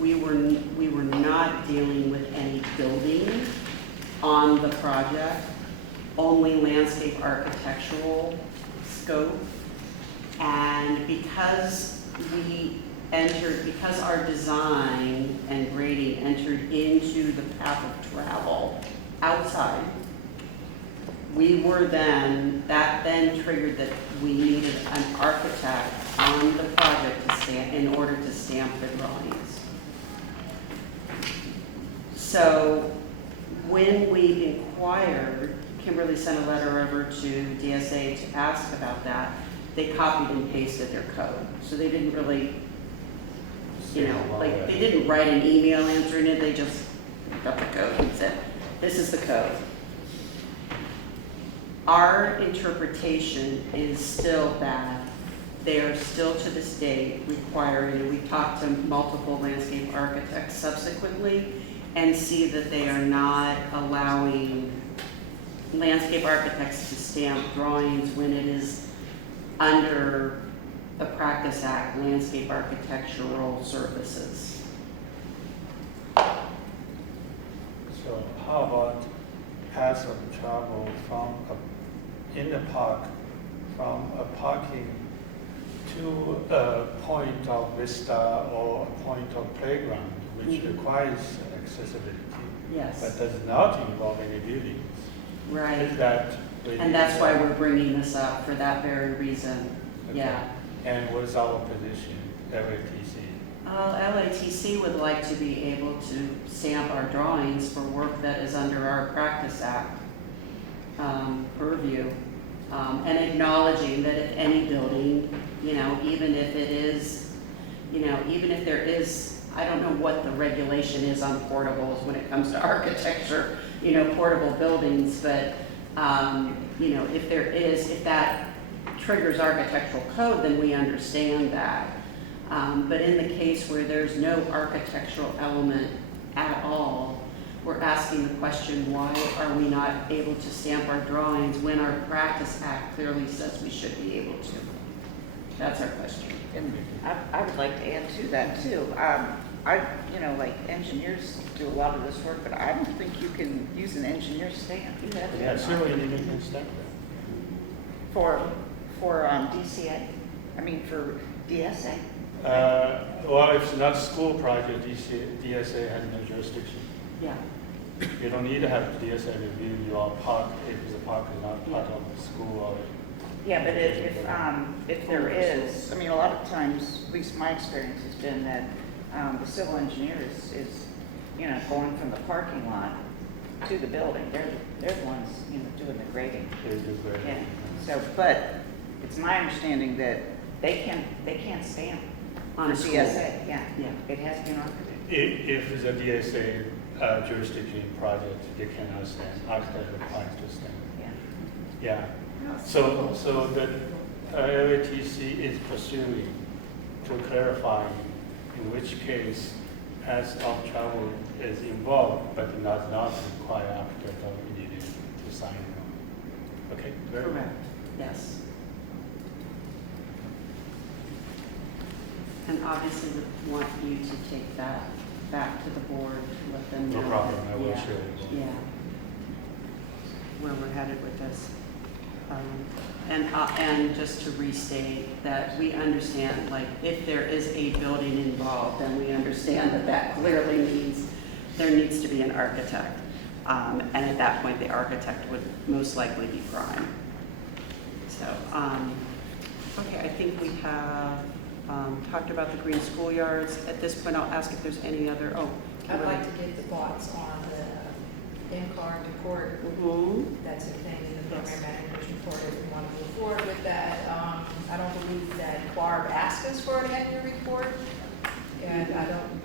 we were not dealing with any building on the project, only landscape architectural scope. And because our design and grading entered into the path of travel outside, that then triggered that we needed an architect on the project to stamp, in order to stamp the drawings. So when we inquired, Kimberly sent a letter over to DSA to ask about that. They copied and pasted their code. So they didn't really, they didn't write an email answering it. They just looked up the code and said, this is the code. Our interpretation is still that they are still to this day requiring, and we talked to multiple landscape architects subsequently and see that they are not allowing landscape architects to stamp drawings when it is under the Practice Act, landscape architectural services. So how about path of travel in the park, from a parking to a point of vista or a point of playground, which requires accessibility, Yes, but does not involve any buildings? right. Is that? And that's why we're bringing this up, for that very reason. Okay. Yeah. And what's our position, LATC? LATC would like to be able to stamp our drawings for work that is under our Practice Act purview, and acknowledging that if any building, even if it is, even if there is, I don't know what the regulation is on portables when it comes to architecture, portable buildings, but, if there is, if that triggers architectural code, then we understand that. But in the case where there's no architectural element at all, we're asking the question, why are we not able to stamp our drawings when our Practice Act clearly says we should be able to? That's our question. And I would like to add to that too. Like engineers do a lot of this work, but I don't think you can use an engineer stamp. You have to Yeah, have civil an engineering can stamp for DCA. I mean for DSA. Well, if it's not a school project, DSA has no jurisdiction. Yeah. You don't need to have DSA review your park if the park is not part of the school or. Yeah, but if there is, I mean, a lot of times, at least my experience has been that the civil engineer is going from the parking lot to the building. They're the ones, doing the grading. They do great. Yeah. So, but it's my understanding that they can't stamp On a for school. DSA. Yeah. Yeah. It has to be an architect. If it's a DSA jurisdiction project, they cannot stamp. Architect requires to stamp. Yeah. Yeah. So the LATC is pursuing to clarify in which case pass of travel is involved, but does not require architect or engineer to sign it. Okay, very good. Correct, yes. And obviously we want you to take that back to the board, let them know. No problem, I will Yeah, share it. Yeah. Where we're headed with this. And just to restate that we understand, like, if there is a building involved, then we understand that that clearly means there needs to be an architect. And at that point, the architect would most likely be Prime. So, okay, I think we have talked about the green schoolyards. At this point, I'll ask if there's any other, I'd like to get the thoughts on the in-car report. That's a thing in the program manager's report, if we want to move forward with that. I don't believe that Clark asked us for an annual report, and I don't,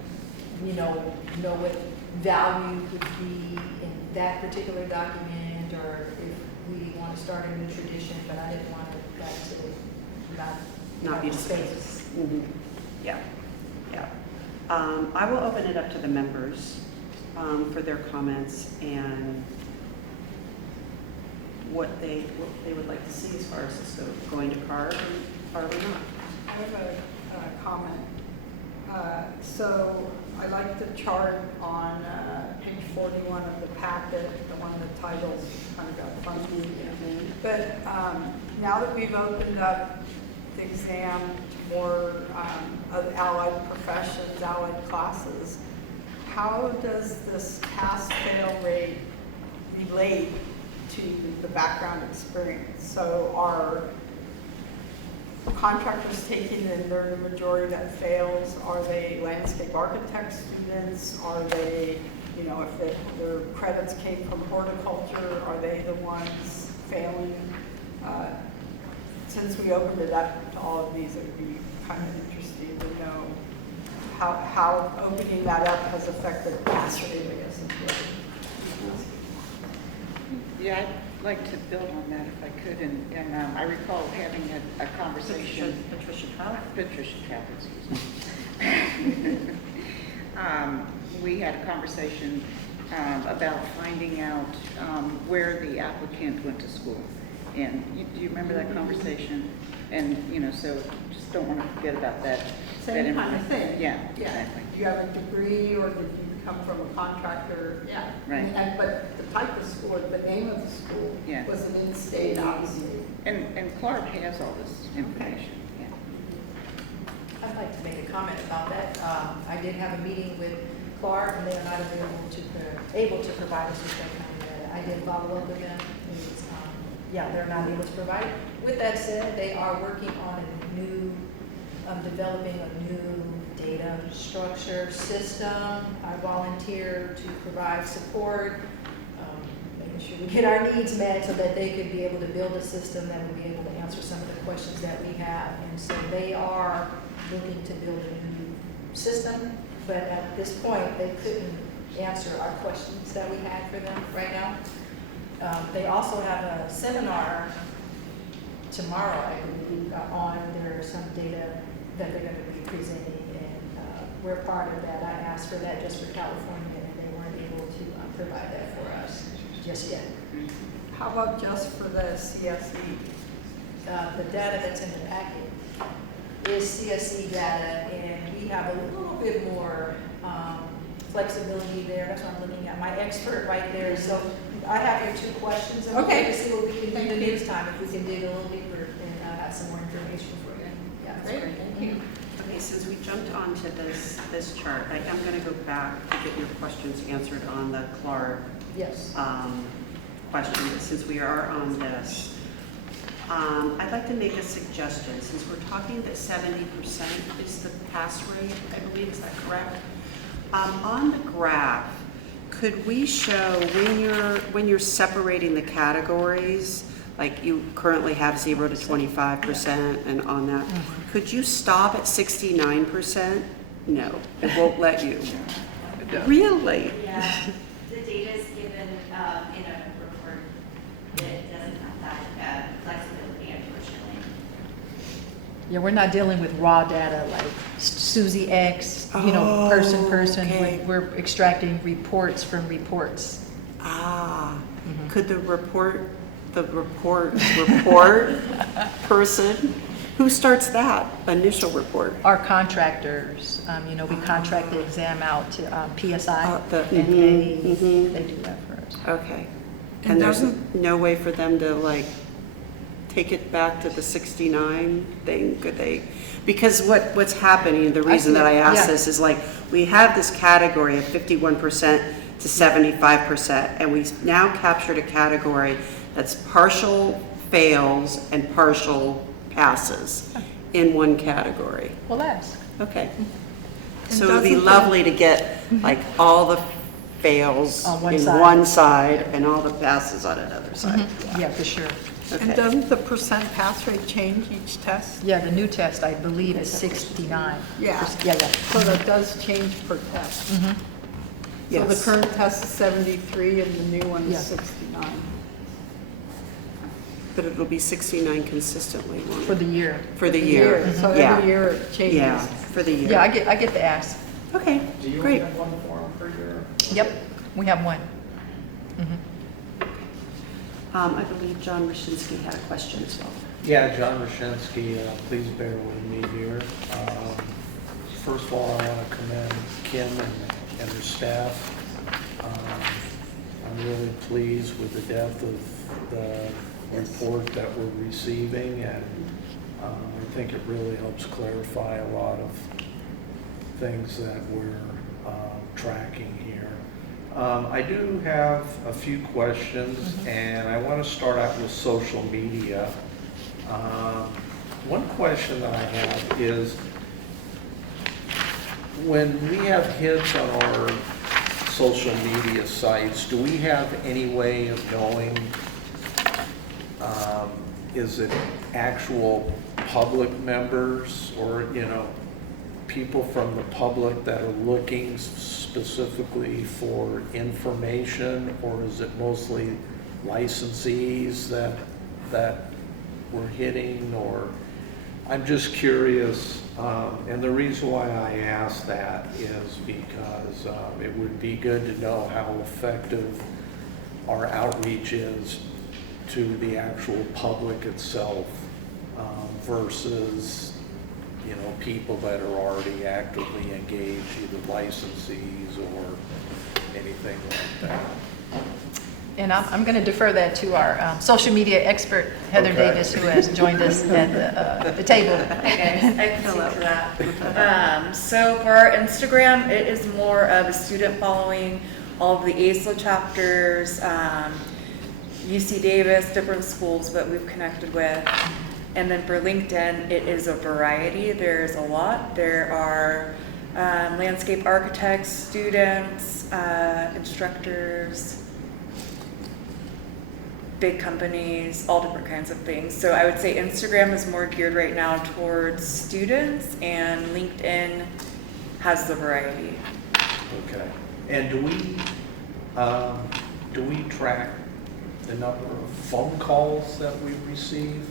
know what value could be in that particular document, or if we want to start a new tradition, but I didn't want that to not be spaces. Yeah, yeah. I will open it up to the members for their comments and what they would like to see as far as this going to CARB or not. I have a comment. So I like the chart on page 41 of the packet, the one that titles kind of got funky. But now that we've opened up the exam to more of allied professions, allied classes, how does this pass-fail rate relate to the background experience? So are contractors taking and they're the majority that fails? Are they landscape architect students? Are they, if their credits came from horticulture, are they the ones failing? Since we opened it up to all of these, it would be kind of interesting to know how opening that up has affected the pass rate, I guess. Yeah, I'd like to build on that if I could, and I recall having a conversation. Patricia Trout? Patricia Trout, excuse me. We had a conversation about finding out where the applicant went to school. And do you remember that conversation? And, so just don't want to forget about that. Same kind of thing. Yeah, exactly. Do you have a degree or did you come from a contractor? Yeah. Right. But the type of school, the name of the school Yeah. was an in-state, obviously. And Clark has all this information. Yeah. I'd like to make a comment about that. I did have a meeting with Clark, and they are not able to provide us with that kind of data. I did follow up with them. They're not able to provide it. With that said, they are working on developing a new data structure system. I volunteer to provide support, making sure we get our needs met so that they could be able to build a system that would be able to answer some of the questions that we have. And so they are looking to build a new system, but at this point, they couldn't answer our questions that we had for them right now. They also have a seminar tomorrow, I believe, on, there are some data that they're going to be presenting, and we're part of that. I asked for that just for California, and they weren't able to provide that for us just yet. How about just for the CSE? The data that's in the packet is CSE data, and we have a little bit more flexibility there. That's what I'm looking at. My expert right there. So I have your 2 questions. And Okay. we'll to see what we can do Thank the you. next time, if we can dig a little deeper and have some more information for you. Yeah, that's great. Thank you. Okay, since we jumped onto this chart, I'm going to go back to get your questions answered on the Clark Yes. question, since we are on this. I'd like to make a suggestion, since we're talking that 70% is the pass rate, I believe, is that correct? On the graph, could we show when you're separating the categories, like you currently have 0 to 25% and on that, could you stop at 69%? No, it won't let you. Really? Yeah, the data is given in a report that doesn't have that flexibility, unfortunately. Yeah, we're not dealing with raw data like Susie X, person. okay. We're extracting reports from reports. Could the report person, who starts that initial report? Our contractors, we contract the exam out to PSI, and they do that for us. Okay. And And there's doesn't- no way for them to like take it back to the 69 thing, could they? Because what's happening, the reason that I asked Yeah. this is like, we have this category of 51% to 75%, and we now captured a category that's partial fails and partial passes in one category. Well, ask. Okay. And So it'd be doesn't the- lovely to get like all the fails On one in side. one side and all the passes on another side. Yeah, for sure. And Okay. doesn't the percent pass rate change each test? Yeah, the new test, I believe, is 69. Yeah. Yeah. So that does change per test. So the Yes. current test is 73 and the new one Yeah. is 69. But it'll be 69 consistently, won't it? For the year. For the year. So Yeah. every year it changes. Yeah, for the year. Yeah, I get the ask. Okay, Do you only great. have one forum per year? Yep, we have one. I believe John Roshinsky had a question as well. Yeah, John Roshinsky, please bear with me here. First of all, I want to commend Kim and her staff. I'm really pleased with the depth of the report that we're receiving, and I think it really helps clarify a lot of things that we're tracking here. I do have a few questions, and I want to start out with social media. One question that I have is, when we have hits on our social media sites, do we have any way of knowing, is it actual public members or, people from the public that are looking specifically for information, or is it mostly licensees that we're hitting? Or I'm just curious, and the reason why I ask that is because it would be good to know how effective our outreach is to the actual public itself versus people that are already actively engaged, either licensees or anything like that. And I'm going to defer that to our social media expert, Heather Okay. Davis, who has joined us at the table. Hey guys, I can speak to that. So for our Instagram, it is more of a student following, all of the ASO chapters, UC Davis, different schools that we've connected with. And then for LinkedIn, it is a variety. There's a lot. There are landscape architects, students, instructors, big companies, all different kinds of things. So I would say Instagram is more geared right now towards students, and LinkedIn has the variety. Okay. And do we track the number of phone calls that we receive?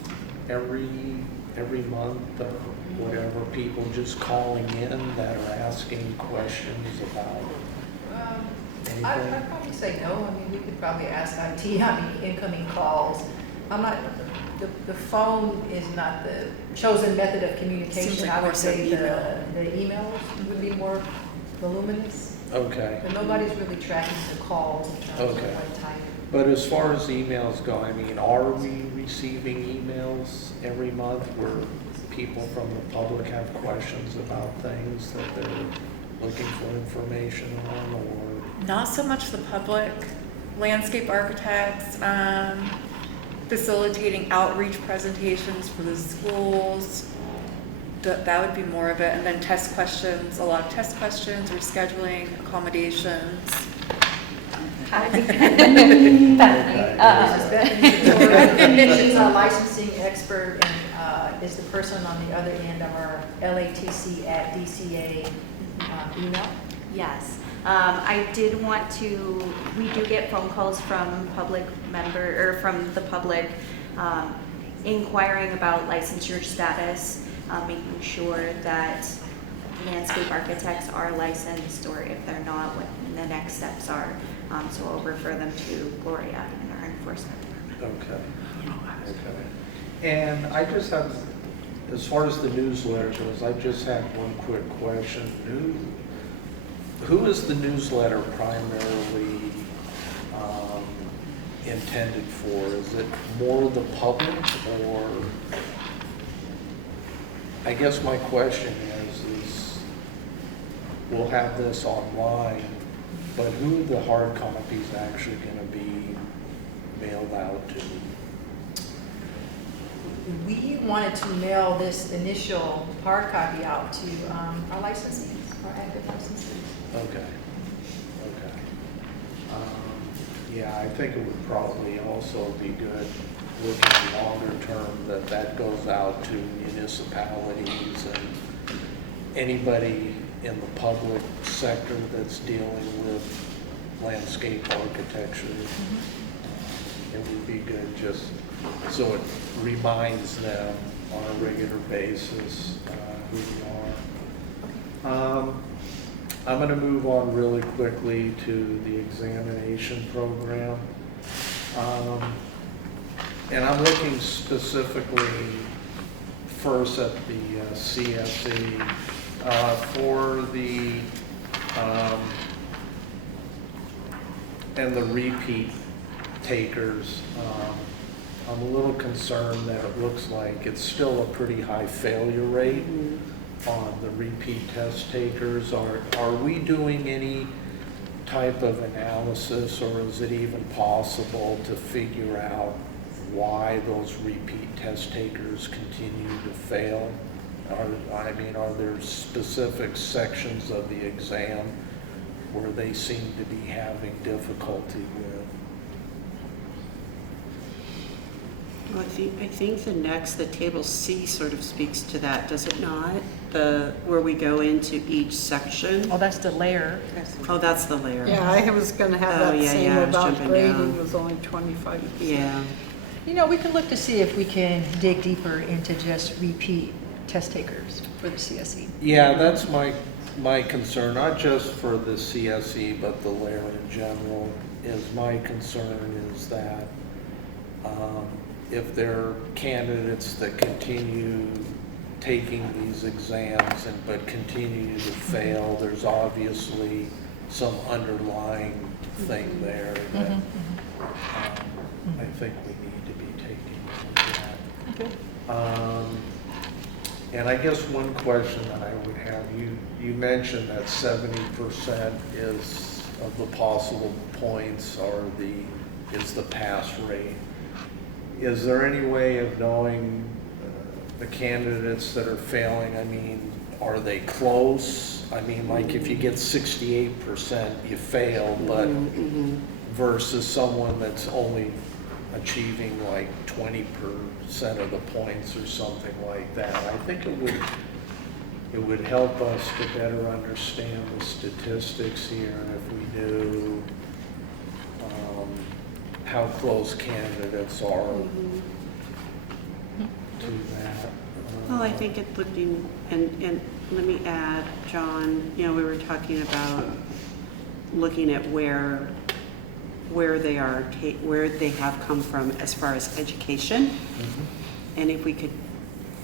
every month or whatever, people just calling in that are asking questions about anything? I'd probably say no. I mean, we could probably ask IT how many incoming calls. I'm not, the phone is not the chosen method of Seems communication. like I more would so say email. the emails would be more voluminous. Okay. But nobody's really tracking the calls in terms of Okay. like time. But as far as emails go, I mean, are we receiving emails every month where people from the public have questions about things that they're looking for information on, or? Not so much the public, landscape architects, facilitating outreach presentations for the schools. That would be more of it. And then test questions, a lot of test questions, rescheduling, accommodations. This is Bethany. She's a licensing expert and is the person on the other end of our LATC@DCA email. Yes. I did want to, we do get phone calls from from the public inquiring about licensure status, making sure that landscape architects are licensed, or if they're not, what the next steps are. So I'll refer them to Gloria in our enforcement department. Okay. Okay. And I just have, as far as the newsletter goes, I just have one quick question. Who is the newsletter primarily intended for? Is it more the public, or? I guess my question is we'll have this online, but who are the hard copies actually going to be mailed out to? We wanted to mail this initial hard copy out to our licensees, our active licensees. Okay. Okay. Yeah, I think it would probably also be good, looking longer term, that goes out to municipalities and anybody in the public sector that's dealing with landscape architecture. It would be good just so it reminds them on a regular basis who we are. I'm going to move on really quickly to the examination program. And I'm looking specifically first at the CSE for the, and the repeat takers. I'm a little concerned that it looks like it's still a pretty high failure rate on the repeat test takers. Are we doing any type of analysis, or is it even possible to figure out why those repeat test takers continue to fail? Are there specific sections of the exam where they seem to be having difficulty with? Well, I think the table C sort of speaks to that, does it not? Where we go into each section. Oh, that's the layer. Oh, that's the layer. Yeah, I was gonna have Oh, that yeah, same yeah, I was about jumping grading down. was only 25%. Yeah. You know, we can look to see if we can dig deeper into just repeat test takers for the CSE. Yeah, that's my concern, not just for the CSE, but the layer in general. My concern is that if there are candidates that continue taking these exams but continue to fail, there's obviously some underlying thing there that I think we need to be taking a look at. Okay. And I guess one question that I would have, you mentioned that 70% is of the possible points is the pass rate. Is there any way of knowing the candidates that are failing? I mean, are they close? I mean, like if you get 68%, you fail, but versus someone that's only achieving like 20% of the points or something like that. I think it would help us to better understand the statistics here if we knew how close candidates are to that. Well, I think it's looking, and let me add, John, you know, we were talking about looking at where they are, where they have come from as far as education. And if we could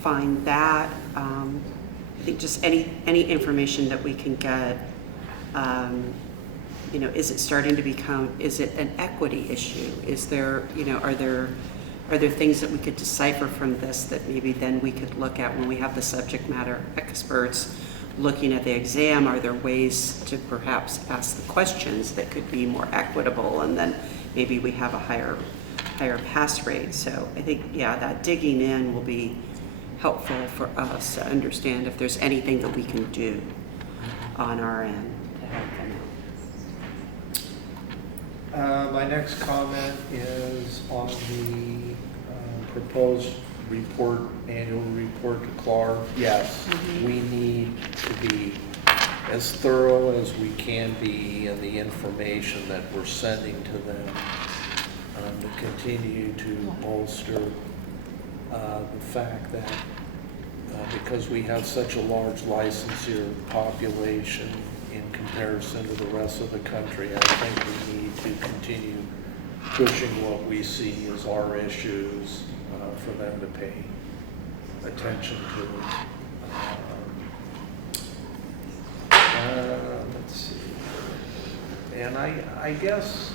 find that, I think just any information that we can get, you know, is it starting to become, is it an equity issue? Is there, you know, are there things that we could decipher from this that maybe then we could look at when we have the subject matter experts looking at the exam? Are there ways to perhaps ask the questions that could be more equitable, and then maybe we have a higher pass rate? So I think, yeah, that digging in will be helpful for us to understand if there's anything that we can do on our end to help them out. My next comment is on the proposed report, annual report to CLAR. Yes, we need to be as thorough as we can be in the information that we're sending to them, to continue to bolster the fact that because we have such a large licensure population in comparison to the rest of the country, I think we need to continue pushing what we see as our issues for them to pay attention to. Let's see. And I guess,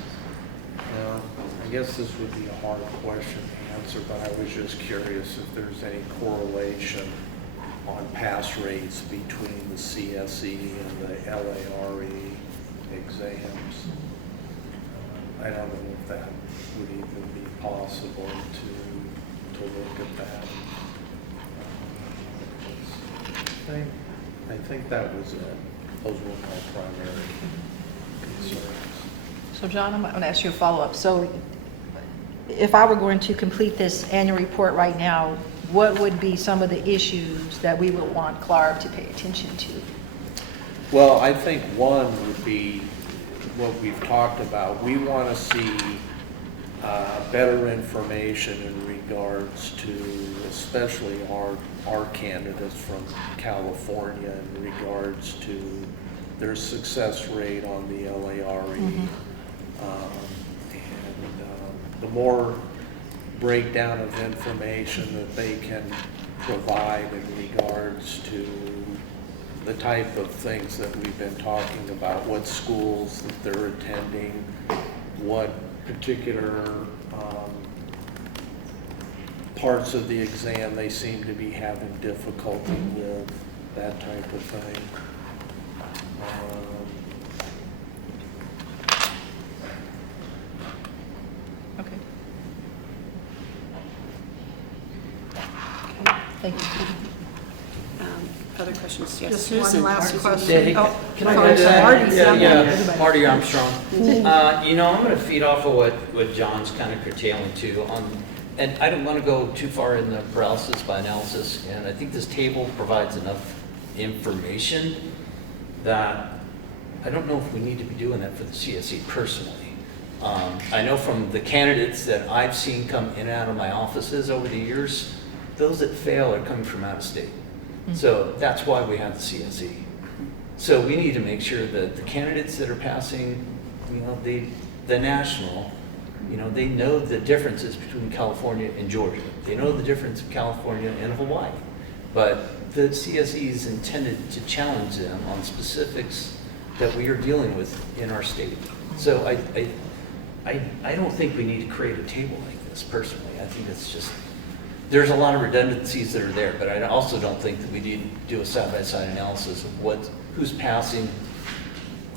I guess this would be a hard question to answer, but I was just curious if there's any correlation on pass rates between the CSE and the LARE exams. I don't know if that would even be possible to look at that. I think that was it. Those were my primary concerns. So John, I'm going to ask you a follow-up. So if I were going to complete this annual report right now, what would be some of the issues that we would want CLARB to pay attention to? Well, I think one would be what we've talked about. We want to see better information in regards to, especially our candidates from California, in regards to their success rate on the LARE. The more breakdown of information that they can provide in regards to the type of things that we've been talking about, what schools that they're attending, what particular parts of the exam they seem to be having difficulty with, that type of thing. Okay. Thank you. Other questions? Yes, Just Susan. one last Susan. question. Can I sorry, add that? Marty's Yeah, done yeah, that. Everybody. Marty Armstrong. You know, I'm going to feed off of what John's kind of curtailing to and I don't want to go too far in the paralysis by analysis, and I think this table provides enough information that I don't know if we need to be doing that for the CSE personally. I know from the candidates that I've seen come in and out of my offices over the years, those that fail are coming from out of state. So that's why we have the CSE. So we need to make sure that the candidates that are passing, you know, the national, you know, they know the differences between California and Georgia. They know the difference of California and Hawaii. But the CSE is intended to challenge them on specifics that we are dealing with in our state. So I don't think we need to create a table like this personally. I think it's just, there's a lot of redundancies that are there, but I also don't think that we need to do a side-by-side analysis of who's passing,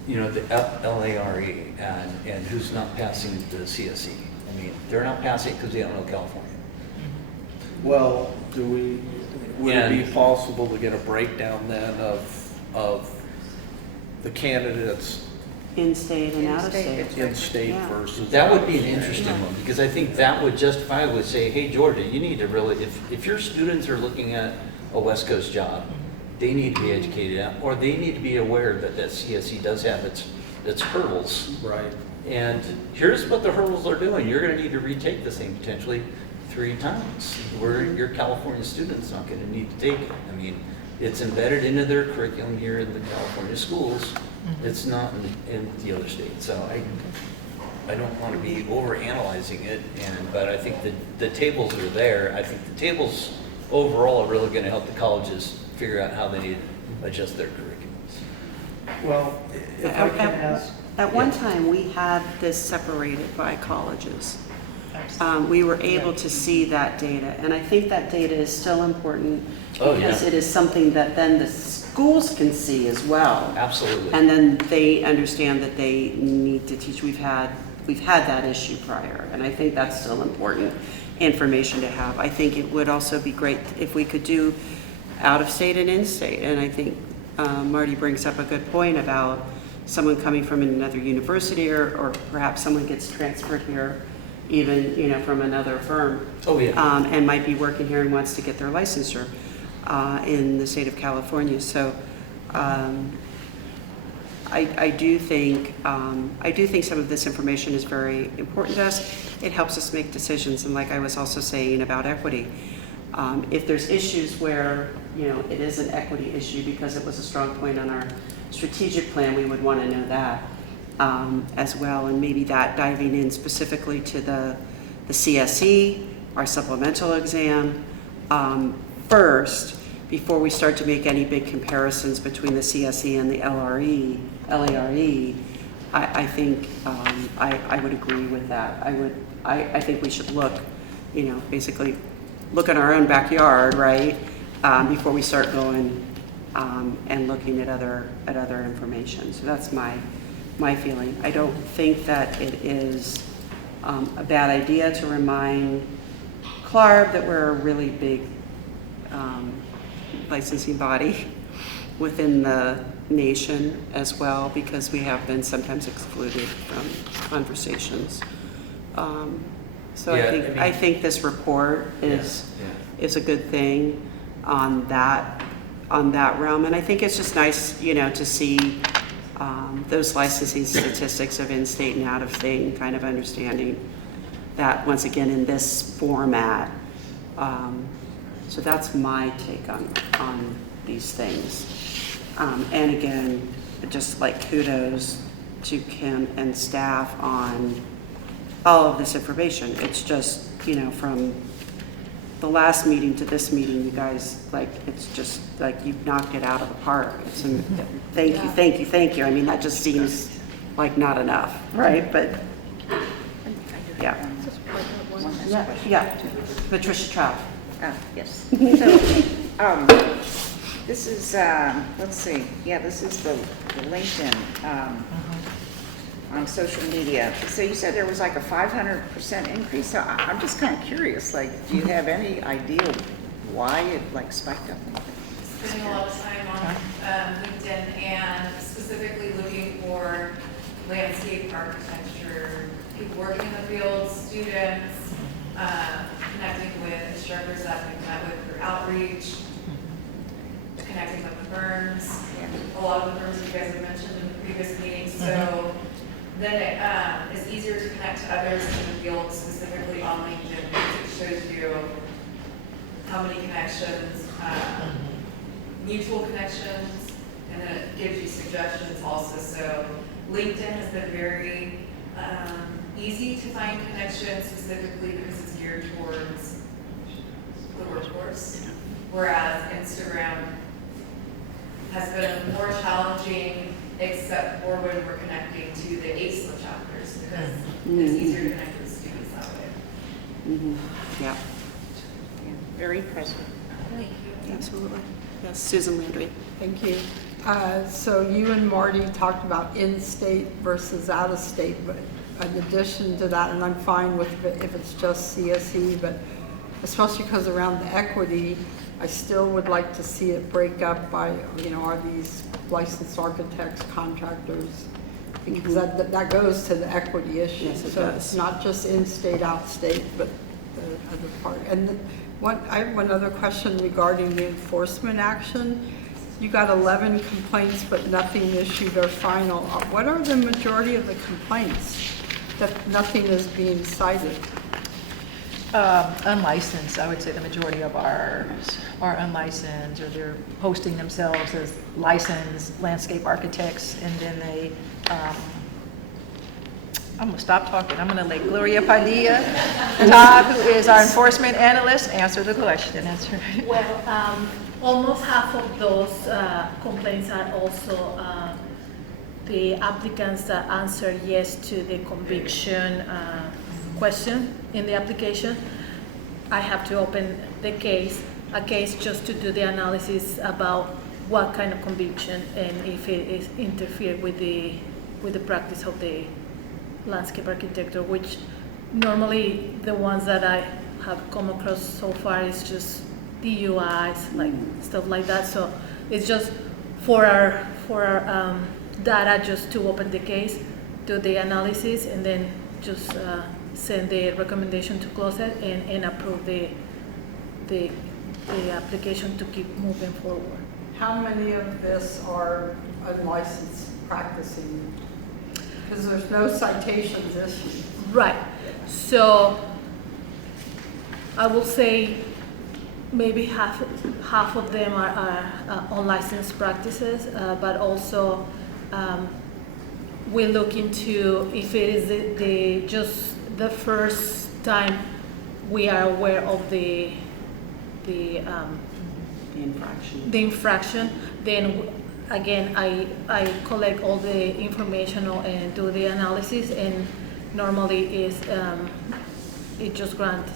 you know, the LARE and who's not passing the CSE. I mean, they're not passing because they don't know California. Well, would it be possible to get a breakdown then of the candidates In-state and out-of-state. in-state Yeah. versus? That would be an out-of-state? interesting one, because I think that would justifiably say, hey, Georgia, you need to really, if your students are looking at a West Coast job, they need to be educated, or they need to be aware that that CSE does have its hurdles. Right. And here's what the hurdles are doing. You're going to need to retake this thing potentially 3 times, where your California student's not gonna need to take it. I mean, it's embedded into their curriculum here in the California schools. It's not in the other states. So I don't want to be overanalyzing it, but I think the tables are there. I think the tables overall are really going to help the colleges figure out how they need to adjust their curriculums. Well, if I can ask, At one time, we had this separated by colleges. We were able to see that data, and I think that data is still important Oh, because yeah. it is something that then the schools can see as well. Absolutely. And then they understand that they need to teach. We've had that issue prior, and I think that's still important information to have. I think it would also be great if we could do out-of-state and in-state, and I think Marty brings up a good point about someone coming from another university or perhaps someone gets transferred here even, you know, from another firm. Oh, yeah. And might be working here and wants to get their licensure in the state of California. So I do think some of this information is very important to us. It helps us make decisions. And like I was also saying about equity, if there's issues where, you know, it is an equity issue because it was a strong point on our strategic plan, we would want to know that as well. And maybe that diving in specifically to the CSE, our supplemental exam, first, before we start to make any big comparisons between the CSE and the LARE, I think I would agree with that. I think we should look, you know, basically look in our own backyard, right, before we start going and looking at other information. So that's my feeling. I don't think that it is a bad idea to remind CLARB that we're a really big licensing body within the nation as well, because we have been sometimes excluded from conversations. So Yeah, I think this report is a good thing on that realm, and I think it's just nice, you know, to see those licensing statistics of in-state and out-of-state, and kind of understanding that once again in this format. So that's my take on these things. And again, just like kudos to Kim and staff on all of this information. It's just, you know, from the last meeting to this meeting, you guys, like, it's just like you've knocked it out of the park. It's thank you. I mean, that just seems like not enough, right? But yeah. Yeah, Patricia Trout. Yes. So, this is, let's see, yeah, this is the LinkedIn on social media. So you said there was like a 500% increase. So I'm just kind of curious, like, do you have any idea why it like spiked up? Spending a lot of time on LinkedIn and specifically looking for landscape architecture, people working in the field, students, connecting with instructors that we've met with through outreach, connecting with the firms, a lot of the firms you guys have mentioned in the previous meetings. So then it's easier to connect to others in the field, specifically on LinkedIn, because it shows you how many connections, mutual connections, and then it gives you suggestions also. So LinkedIn has been very easy to find connections, specifically because it's geared towards the workforce, whereas Instagram has been more challenging, except for when we're connecting to the ASLA chapters, because it's easier to connect with students that way. Yeah, Very impressive. Thank you. absolutely. Yes, Susan Landry. Thank you. So you and Marty talked about in-state versus out-of-state, but in addition to that, and I'm fine with it if it's just CSE, but especially because around the equity, I still would like to see it break up by, you know, are these licensed architects, contractors? Because that goes to the equity issue. Yes, it So does. it's not just in-state, out-state, but the other part. And then I have one other question regarding the enforcement action. You got 11 complaints, but nothing issued or final. What are the majority of the complaints that nothing is being cited? unlicensed. I would say the majority of ours are unlicensed, or they're posting themselves as licensed landscape architects, and then they, I'm gonna stop talking. I'm gonna let Gloria Padilla, Todd, who is our enforcement analyst, answer the question. That's right. Well, almost half of those complaints are also the applicants that answer yes to the conviction question in the application. I have to open a case just to do the analysis about what kind of conviction and if it is interfere with the practice of the landscape architecture, which normally the ones that I have come across so far is just DUIs, like stuff like that. So it's just for our data, just to open the case, do the analysis, and then just send the recommendation to close it and approve the application to keep moving forward. How many of this are unlicensed practicing? Because there's no citations issued. Right. So I will say maybe half of them are unlicensed practices, but also we look into if it is just the first time we are aware of the infraction, then again I collect all the information and do the analysis, and normally is it just grants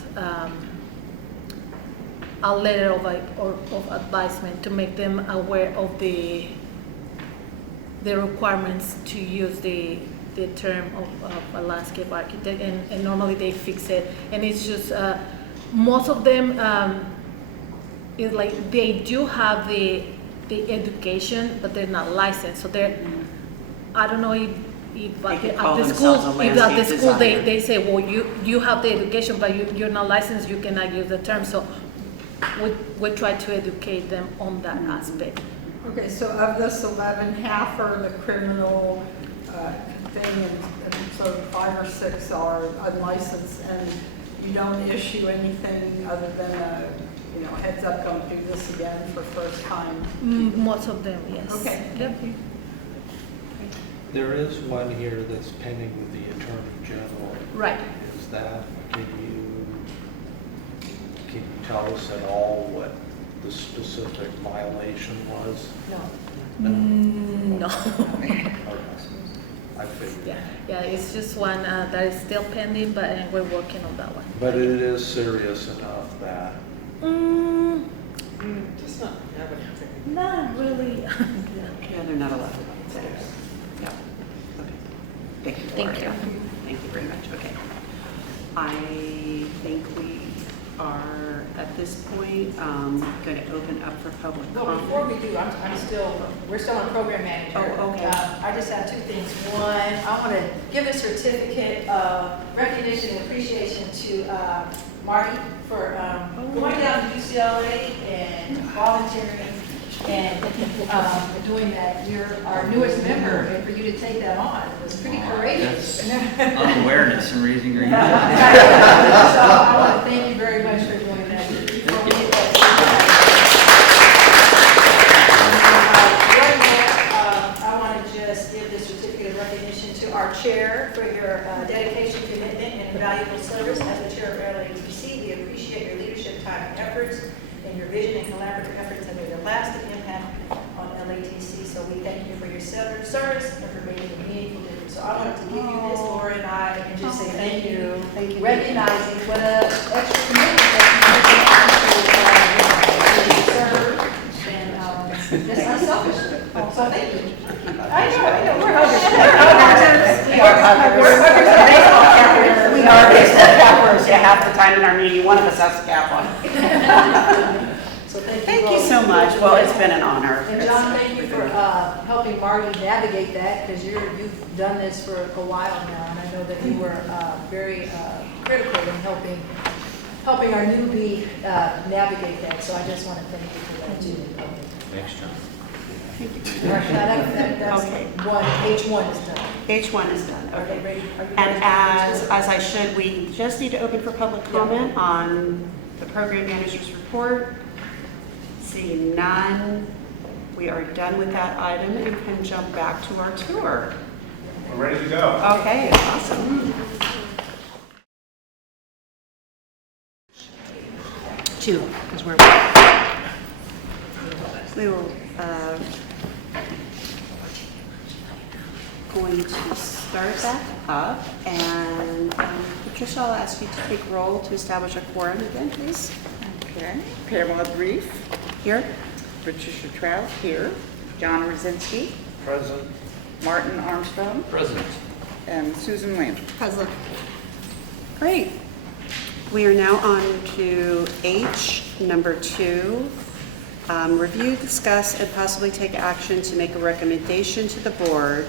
a letter of advisement to make them aware of the requirements to use the term of a landscape architect, and normally they fix it. And it's just most of them is like they do have the education, but they're not licensed. So they're, I don't know if at the school they say, well, you have the education, but you're not licensed, you cannot use the term. So we try to educate them on that aspect. Okay, so of this 11, half are the criminal thing, and so 5 or 6 are unlicensed, and you don't issue anything other than a heads up, don't do this again for first time? Most of them, yes. Okay. Yep. There is one here that's pending with the Attorney General. Right. Is that, can you tell us at all what the specific violation was? No. Okay. I figured. Yeah, it's just one that is still pending, but we're working on that one. But it is serious enough that. Just not everything. Not really. Yeah, they're not allowed to say it. Yeah. Okay. Thank you. Thank Gloria. you. Thank you very much. Okay. I think we are at this point going to open up for public Well, comment. before we do, we're still on program manager. Oh, okay. I just have 2 things. One, I want to give a certificate of recognition and appreciation to Marty for going down to UCLA and volunteering and doing that. You're our newest member, and for you to take that on, it was pretty courageous. That's awareness and raising your hand. So I want to thank you very much for doing that. I want to just give this certificate of recognition to our chair for your dedication, commitment, and invaluable service as the chair of LATC. We appreciate your leadership, time, and efforts, and your vision and collaborative efforts have made a lasting impact on LATC. So we thank you for your service and for making a meaningful difference. So I wanted to give you this, Laura and I, and just say thank you. Thank you. Recognizing what an extra commitment that you serve, and that's not selfish. So thank you. I know, we're huggers. We are baseball cappers. Yeah, half the time in our meeting, one of us has a cap on. So Thank you so much. Well, it's been an honor. And John, thank you for helping Marty navigate that, because you've done this for a while now, and I know that you were very critical in helping our newbie navigate that. So I just want to thank you for that too. Thanks, John. That's Okay. one, H1 is done. H1 is done, Are they okay. ready? Are you And ready to go as I should, we just need to open for public comment on the program manager's report. Seeing none, we are done with that item and can jump back to our tour. We're ready to go. Okay, awesome. 2, because we were going to start that up, and Patricia, I'll ask you to take roll to establish a quorum again, please. Okay. Pamela Brief, Here? Patricia Trout here, John Rosinski, Present. Martin Armstrong, President. and Susan Lamb. Present. Great. We are now on to H, number 2. Review, discuss, and possibly take action to make a recommendation to the board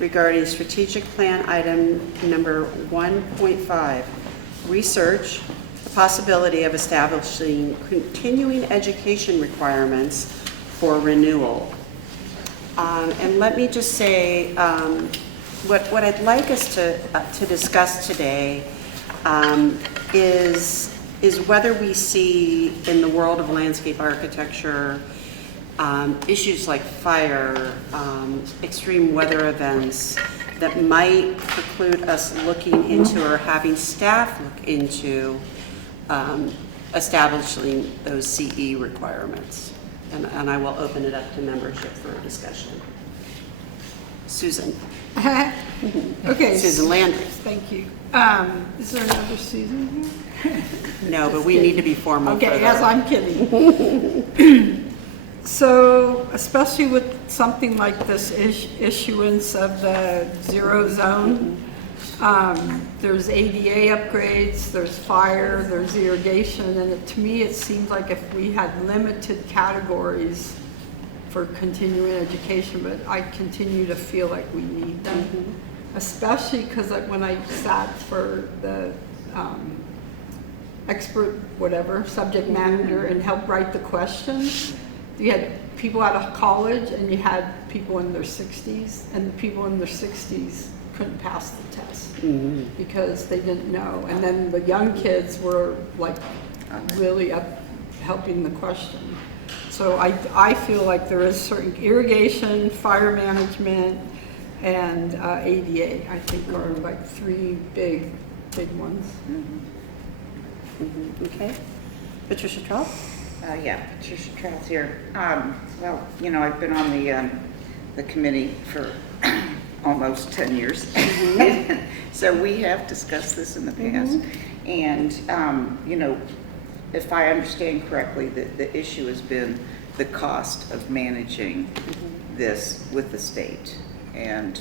regarding strategic plan item number 1.5, research the possibility of establishing continuing education requirements for renewal. And let me just say, what I'd like us to discuss today is whether we see in the world of landscape architecture issues like fire, extreme weather events that might preclude us looking into or having staff look into establishing those CE requirements. And I will open it up to membership for a discussion. Susan. Okay. Susan Landry. Thank you. Is there another Susan here? No, but Just we kidding. need to be formal for Okay, that. yes, I'm kidding. So, especially with something like this issuance of the zero zone, there's ADA upgrades, there's fire, there's irrigation, and to me, it seems like if we had limited categories for continuing education, but I continue to feel like we need them, especially because when I sat for the expert, whatever, subject matter and helped write the questions, you had people out of college and you had people in their 60s, and the people in their 60s couldn't pass the test because they didn't know. And then the young kids were like really up helping the question. So I feel like there is certain irrigation, fire management, and ADA, I think are like 3 big ones. Okay. Patricia Trout? Yeah, Patricia Trout here. Well, you know, I've been on the committee for almost 10 years. So we have discussed this in the past. And, you know, if I understand correctly, the issue has been the cost of managing this with the state. And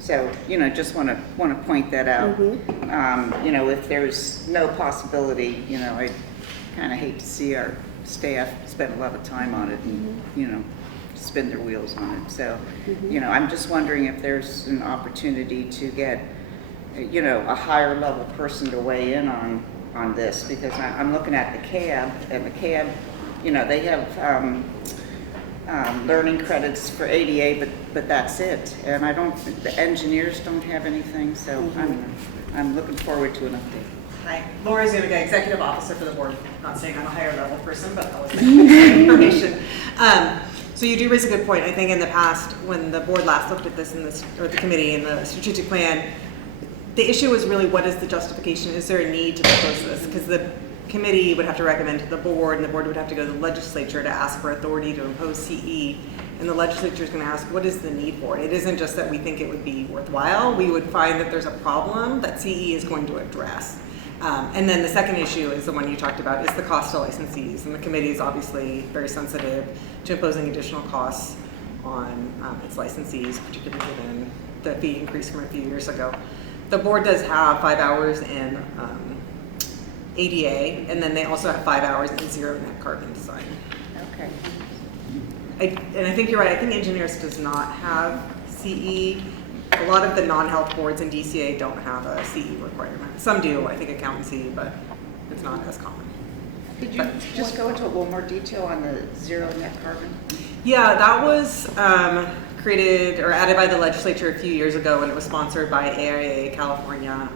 so, you know, just want to point that out. You know, if there's no possibility, you know, I kind of hate to see our staff spend a lot of time on it and, you know, spin their wheels on it. So, you know, I'm just wondering if there's an opportunity to get, you know, a higher level person to weigh in on this, because I'm looking at the CAB, and the CAB, you know, they have learning credits for ADA, but that's it. And the engineers don't have anything, so I'm looking forward to an update. Hi, Laura Zuniga, Executive Officer for the board. Not saying I'm a higher level person, but that was my information. So you do raise a good point. I think in the past, when the board last looked at this or the committee in the strategic plan, the issue was really what is the justification? Is there a need to propose this? Because the committee would have to recommend to the board, and the board would have to go to the legislature to ask for authority to impose CE. And the legislature is going to ask, what is the need for it? It isn't just that we think it would be worthwhile. We would find that there's a problem that CE is going to address. And then the second issue is the one you talked about, is the cost to licensees. And the committee is obviously very sensitive to imposing additional costs on its licensees, particularly given the fee increase from a few years ago. The board does have 5 hours in ADA, and then they also have 5 hours in zero net carbon design. Okay. And I think you're right. I think engineers does not have CE. A lot of the non-health boards in DCA don't have a CE requirement. Some do, I think accountancy, but it's not as common. Could you just go into a little more detail on the zero net carbon? Yeah, that was created or added by the legislature a few years ago, and it was sponsored by AIA California.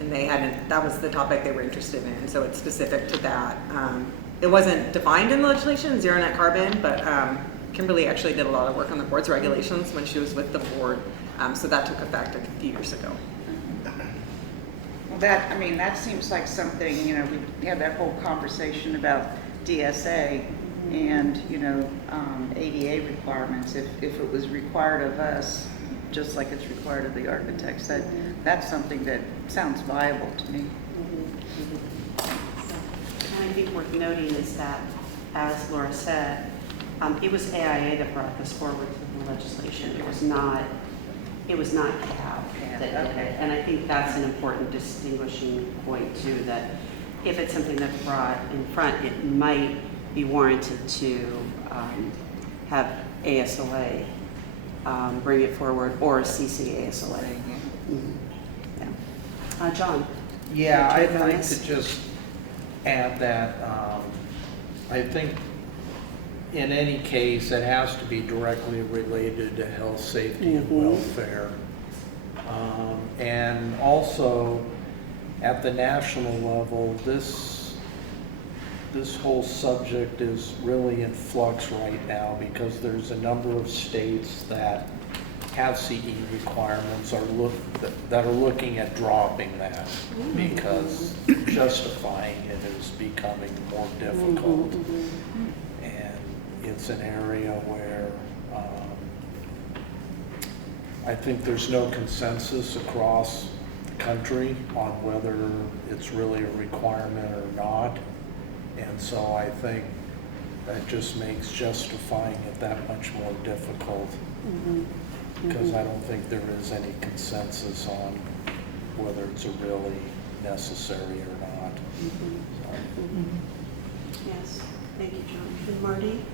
And that was the topic they were interested in, so it's specific to that. It wasn't defined in the legislation, zero net carbon, but Kimberly actually did a lot of work on the board's regulations when she was with the board, so that took effect a few years ago. Well, that seems like something, we had that whole conversation about DSA and, ADA requirements. If it was required of us, just like it's required of the architects, that's something that sounds viable to me. And I think worth noting is that, as Laura said, it was AIA that brought this forward to the legislation. It was not CAB that did it. And I think that's an important distinguishing point too, that if it's something that's brought in front, it might be warranted to have ASLA bring it forward, or CCASLA. Mm-hmm. Yeah. John? Yeah, Your I'd take on like this? to just add that I think in any case, it has to be directly related to health, safety, and welfare. And also, at the national level, this whole subject is really in flux right now because there's a number of states that have CE requirements that are looking at dropping that because justifying it is becoming more difficult. And it's an area where I think there's no consensus across the country on whether it's really a requirement or not. And so I think that just makes justifying it that much more difficult because I don't think there is any consensus on whether it's a really necessary or not. Yes, thank you, John. And Marty?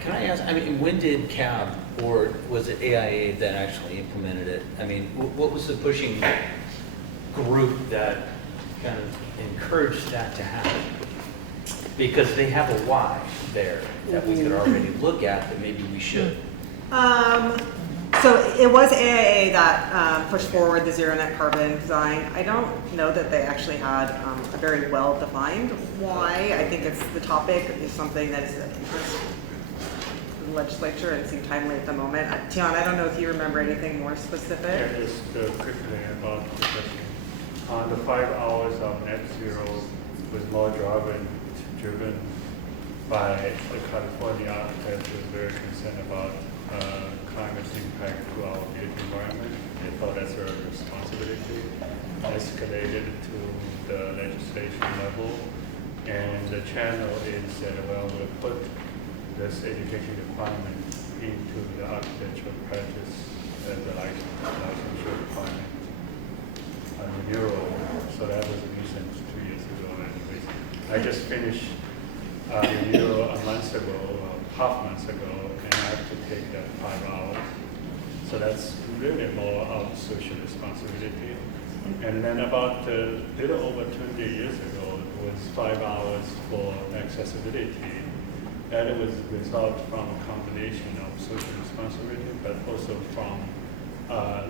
Can I ask, when did CAB, or was it AIA that actually implemented it? What was the pushing group that kind of encouraged that to happen? Because they have a why there that we could already look at, that maybe we should. So it was AIA that pushed forward the zero net carbon design. I don't know that they actually had a very well defined why. I think it's the topic is something that is of interest to the legislature and seemed timely at the moment. Tian, I don't know if you remember anything more specific. Yeah, just quickly about the question. The 5 hours of net zero was more driven by the California architects who was very concerned about climate impact to our built environment. They thought that's their responsibility. Escalated to the legislation level, and the channel is that we'll put this education requirement into the architectural practice as a licensure requirement renewal. So that was recent 2 years ago. Anyways, I just finished renewal a month ago, half months ago, and I have to take that 5 hours. So that's really more of social responsibility. And then about a little over 20 years ago, it was 5 hours for accessibility. That was a result from a combination of social responsibility, but also from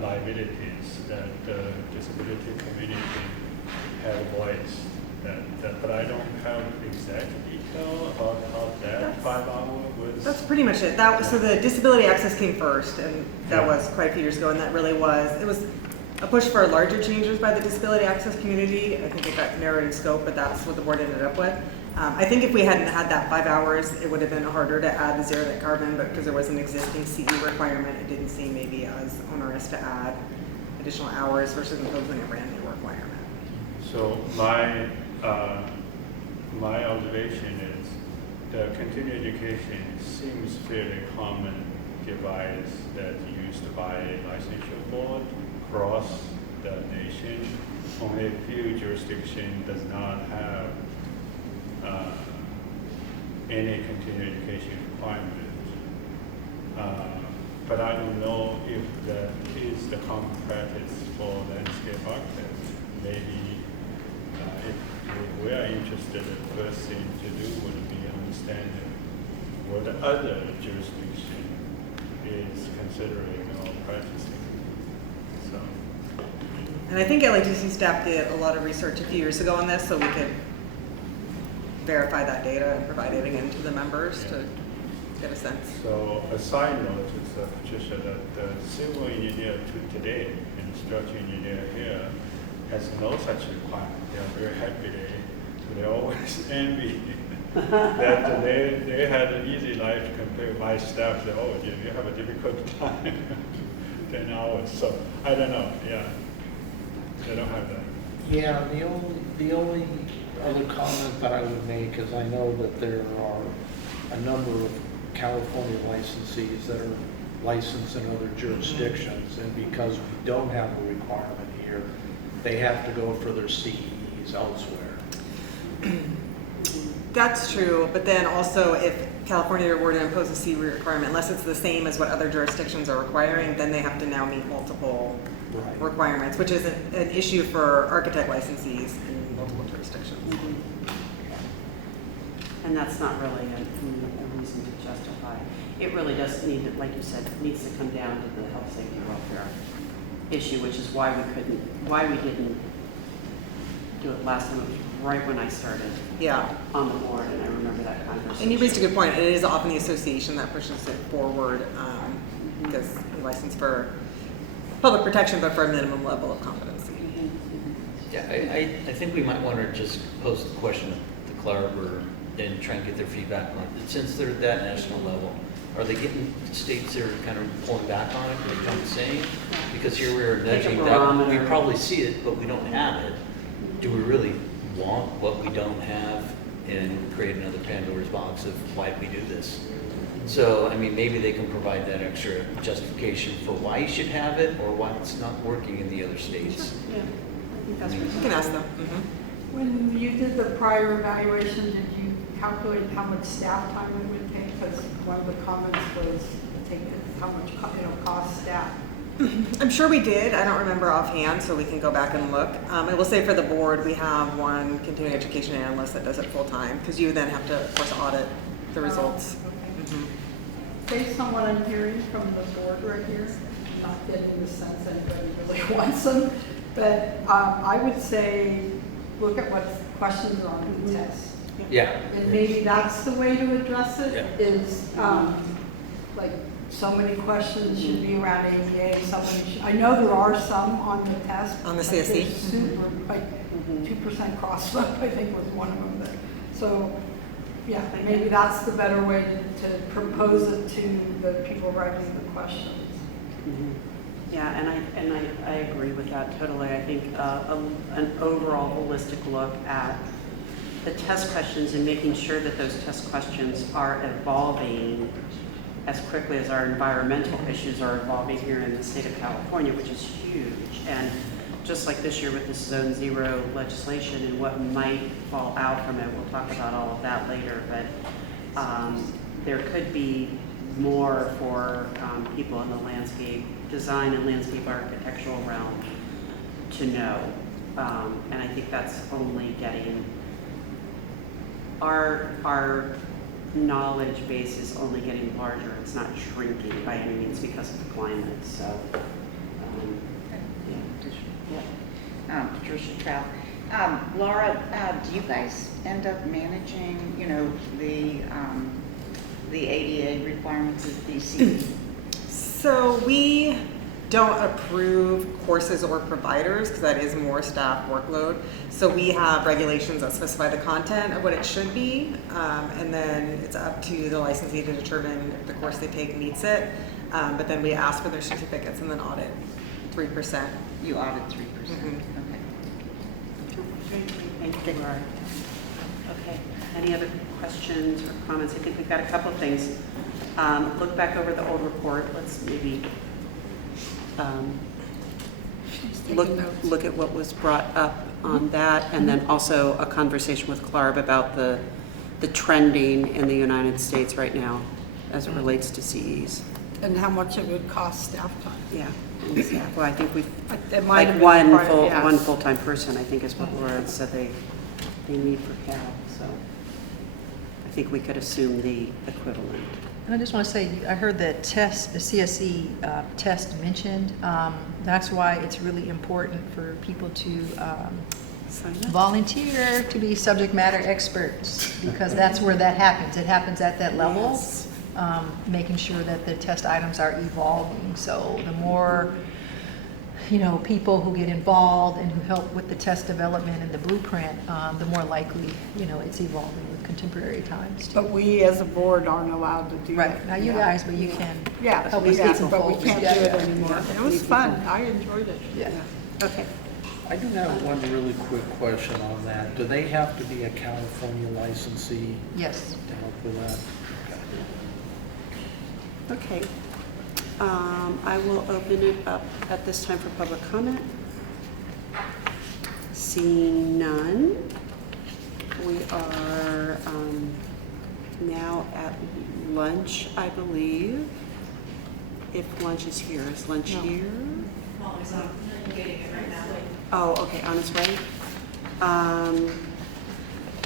liabilities that the disability community had voiced. But I don't have exact detail about how that 5 hour was. That's pretty much it. So the disability access came first, and that was quite a few years ago, and that really it was a push for larger changes by the disability access community. I think it got narrowed in scope, but that's what the board ended up with. I think if we hadn't had that 5 hours, it would have been harder to add the zero net carbon, but because there was an existing CE requirement, it didn't seem maybe as onerous to add additional hours versus imposing a brand new requirement. So my observation is the continuing education seems fairly common device that's used by a licensure board across the nation. Only a few jurisdictions does not have any continuing education requirement. But I don't know if that is the common practice for landscape architects. Maybe we are interested, the first thing to do would be understanding what other jurisdiction is considering or practicing. So, And I think LATC staff did a lot of research a few years ago on this, so we could verify that data and provide it again to the members to get a sense. so a side note is, Patricia, that the civil engineer to today and structural engineer here has no such requirement. They are very happy. They always envy that they had an easy life compared to my staff. Say, oh, you have a difficult time, 10 hours. So I don't know. Yeah, they don't have that. Yeah, the only other comment that I would make is I know that there are a number of California licensees that are licensed in other jurisdictions, and because we don't have a requirement here, they have to go for their CEs elsewhere. That's true, but then also if California were to impose a C requirement, unless it's the same as what other jurisdictions are requiring, then they have to now meet multiple requirements, which is an issue for architect licensees in multiple jurisdictions. And that's not really a reason to justify. It really does need to, like you said, needs to come down to the health, safety, welfare issue, which is why we didn't do it last time. It was right when I started on the board, and I remember that conversation. And you raised a good point. It is often the association that pushes it forward because we license for public protection, but for a minimum level of competency. Yeah, I think we might want to just pose the question to Clark and try and get their feedback on it. Since they're at that national level, are they getting states that are kind of pulling back on it? Are they trying to say? Because here we're nudging that we probably see it, but we don't have it. Do we really want what we don't have and create another Pandora's box of why we do this? So, I mean, maybe they can provide that extra justification for why you should have it or why it's not working in the other states. Yeah, I think that's You can ask them. When you did the prior evaluation, did you calculate how much staff time it would take? Because one of the comments was how much cost staff. I'm sure we did. I don't remember offhand, so we can go back and look. I will say for the board, we have one continuing education analyst that does it full time because you then have to, of course, audit the results. Based on what I'm hearing from the board right here, not getting the sense anybody really wants them, but I would say look at what questions are on the test. Yeah. And maybe that's the way to address it, is like so many questions should be around ADA, so many I know there are some on the test. On the but they're CSE? Super, like 2% crosswalk, I think was one of them. So, yeah, maybe that's the better way to propose it to the people writing the questions. Yeah, and I agree with that totally. I think an overall holistic look at the test questions and making sure that those test questions are evolving as quickly as our environmental issues are evolving here in the state of California, which is huge. And just like this year with this Zone Zero legislation and what might fall out from it, we'll talk about all of that later, but there could be more for people in the landscape design and landscape architectural realm to know. And I think that's only getting, our knowledge base is only getting larger. It's not shrinking by any means because of the climate. So, Patricia Trout. Laura, do you guys end up managing, the ADA requirements of DC? So we don't approve courses or providers because that is more staff workload. So we have regulations that specify the content of what it should be, and then it's up to the licensee to determine if the course they take meets it. But then we ask for their certificates and then audit 3%. You audit 3%. Thank you, Laura. Okay, any other questions or comments? I think we've got a couple of things. Look back over the old report. Let's maybe look at what was brought up on that, and then also a conversation with Clarb about the trending in the United States right now as it relates to CEs. And how much it would cost staff time. Yeah. Well, I think we've It might like have been part of- one full-time person, I think is what Laura said they you need for Cal, so I think we could assume the equivalent. And I just want to say, I heard the test, the CSE test mentioned. That's why it's really important for people to volunteer to be subject matter experts, because that's where that happens. It happens at that level. Yes. Making sure that the test items are evolving. So the more, people who get involved and who help with the test development and the blueprint, the more likely, it's evolving with contemporary times too. But we as a board aren't allowed to do that. Right, now you guys, but you can Yeah, help us yeah, get some but we folks. can't do Yeah, it yeah. anymore. It was fun. I enjoyed it. Yeah. Okay. I do have one really quick question on that. Do they have to be a California licensee Yes. to help with that? Okay. I will open it up at this time for public comment. Seeing none, we are now at lunch, I believe. If lunch is here, is lunch here? Molly's on, getting it right now. Oh, okay, on its way.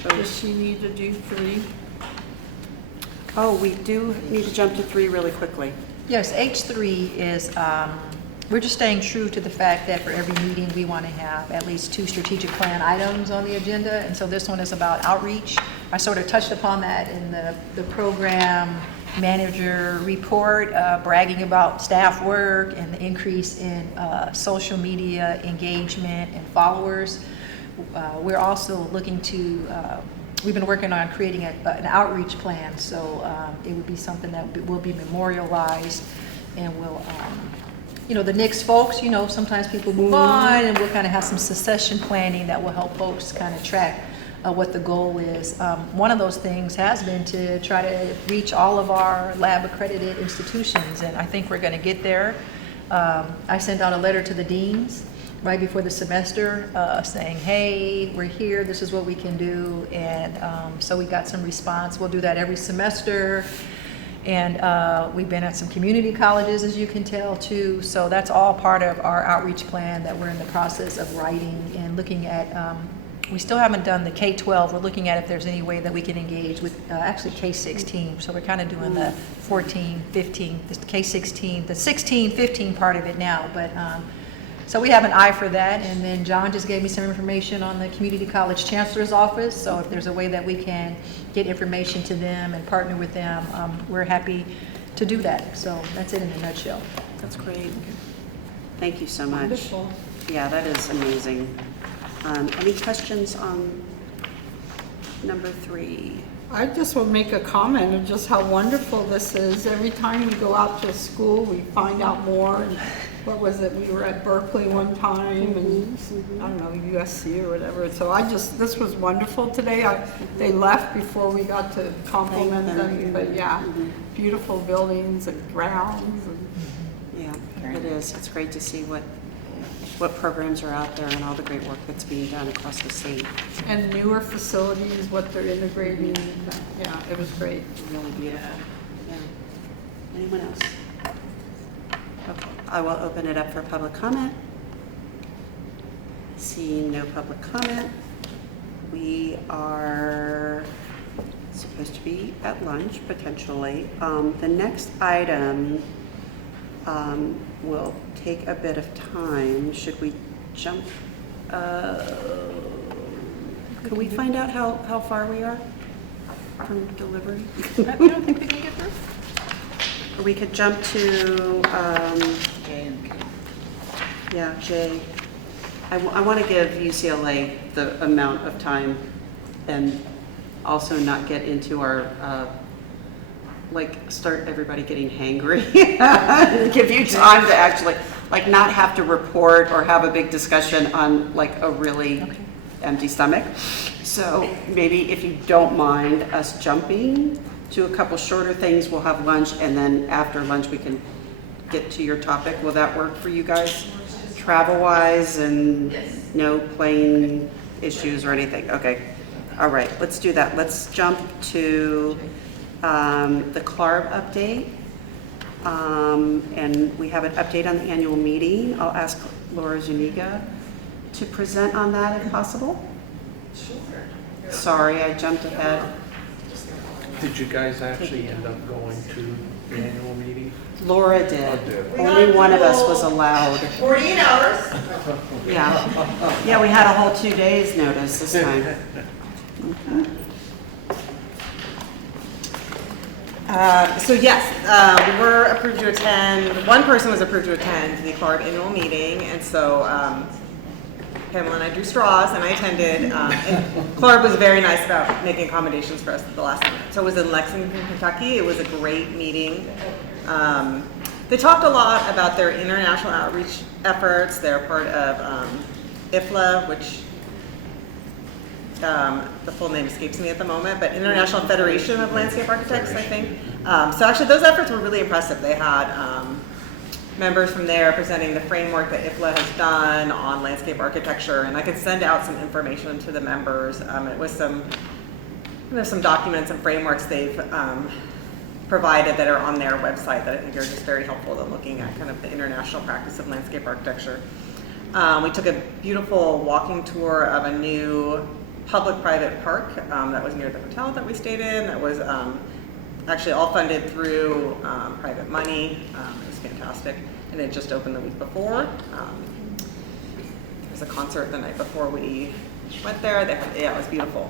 Does she need to do 3? Oh, we do need to jump to 3 really quickly. Yes, H3 is, we're just staying true to the fact that for every meeting, we want to have at least 2 strategic plan items on the agenda. And so this one is about outreach. I sort of touched upon that in the program manager report, bragging about staff work and the increase in social media engagement and followers. We're also looking to, we've been working on creating an outreach plan, so it would be something that will be memorialized and will, the Knicks folks, sometimes people move on, and we'll kind of have some succession planning that will help folks kind of track what the goal is. One of those things has been to try to reach all of our lab accredited institutions, and I think we're going to get there. I sent out a letter to the deans right before the semester saying, hey, we're here, this is what we can do, and so we got some response. We'll do that every semester, and we've been at some community colleges, as you can tell, too, so that's all part of our outreach plan that we're in the process of writing and looking at. We still haven't done the K-12. We're looking at if there's any way that we can engage with actually K-16. So we're kind of doing the 14, 15, the K-16, the 16, 15 part of it now. But so we have an eye for that. And then John just gave me some information on the Community College Chancellor's Office. So if there's a way that we can get information to them and partner with them, we're happy to do that. So that's it in a nutshell. That's great. Thank you so much. Wonderful. Yeah, that is amazing. Any questions on number 3? I just want to make a comment of just how wonderful this is. Every time we go out to school, we find out more. And what was it? We were at Berkeley one time, and I don't know, USC or whatever. So this was wonderful today. They left before we got to compliment them, but yeah, beautiful buildings and grounds. And Yeah, it is. It's great to see what programs are out there and all the great work that's being done across the state. And newer facilities, what they're integrating. Yeah, it was great. Really beautiful. Yeah. Anyone else? Okay, I will open it up for public comment. Seeing no public comment, we are supposed to be at lunch potentially. The next item will take a bit of time. Should we jump? Can we find out how far we are from delivery? You don't think we can get through? Or we could jump to, Jay. I want to give UCLA the amount of time and also not get into our, start everybody getting hangry. Give you time to actually, not have to report or have a big discussion on a really empty stomach. So maybe if you don't mind us jumping to a couple shorter things, we'll have lunch, and then after lunch we can get to your topic. Will that work for you guys? Travel-wise and no plane issues or anything? Okay. All right, let's do that. Let's jump to the CLARB update. And we have an update on the annual meeting. I'll ask Laura Zuniga to present on that if possible. Sure. Sorry, I jumped ahead. Did you guys actually end up going to the annual meeting? Laura did. I did. Only one of us was allowed. 48 hours. Yeah. Yeah, we had a whole 2 days notice this time. So yes, we were approved to attend, one person was approved to attend the CLARB annual meeting, and so Pamela and I drew straws, and I attended. And CLARB was very nice about making accommodations for us at the last minute. So it was in Lexington, Kentucky. It was a great meeting. They talked a lot about their international outreach efforts. They're part of IFLA, which the full name escapes me at the moment, but International Federation of Landscape Architects, I think. So actually those efforts were really impressive. They had members from there presenting the framework that IFLA has done on landscape architecture, and I could send out some information to the members. It was there's some documents and frameworks they've provided that are on their website that I think are just very helpful in looking at kind of the international practice of landscape architecture. We took a beautiful walking tour of a new public-private park that was near the hotel that we stayed in. That was actually all funded through private money. It was fantastic. And it just opened the week before. There was a concert the night before we went there. Yeah, it was beautiful.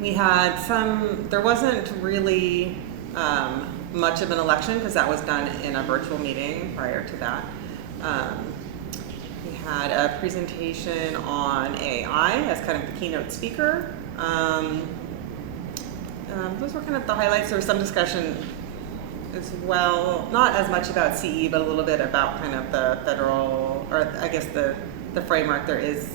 We had there wasn't really much of an election because that was done in a virtual meeting prior to that. We had a presentation on AI as kind of the keynote speaker. Those were kind of the highlights. There was some discussion as well, not as much about CE, but a little bit about kind of the federal, or I guess the framework. There is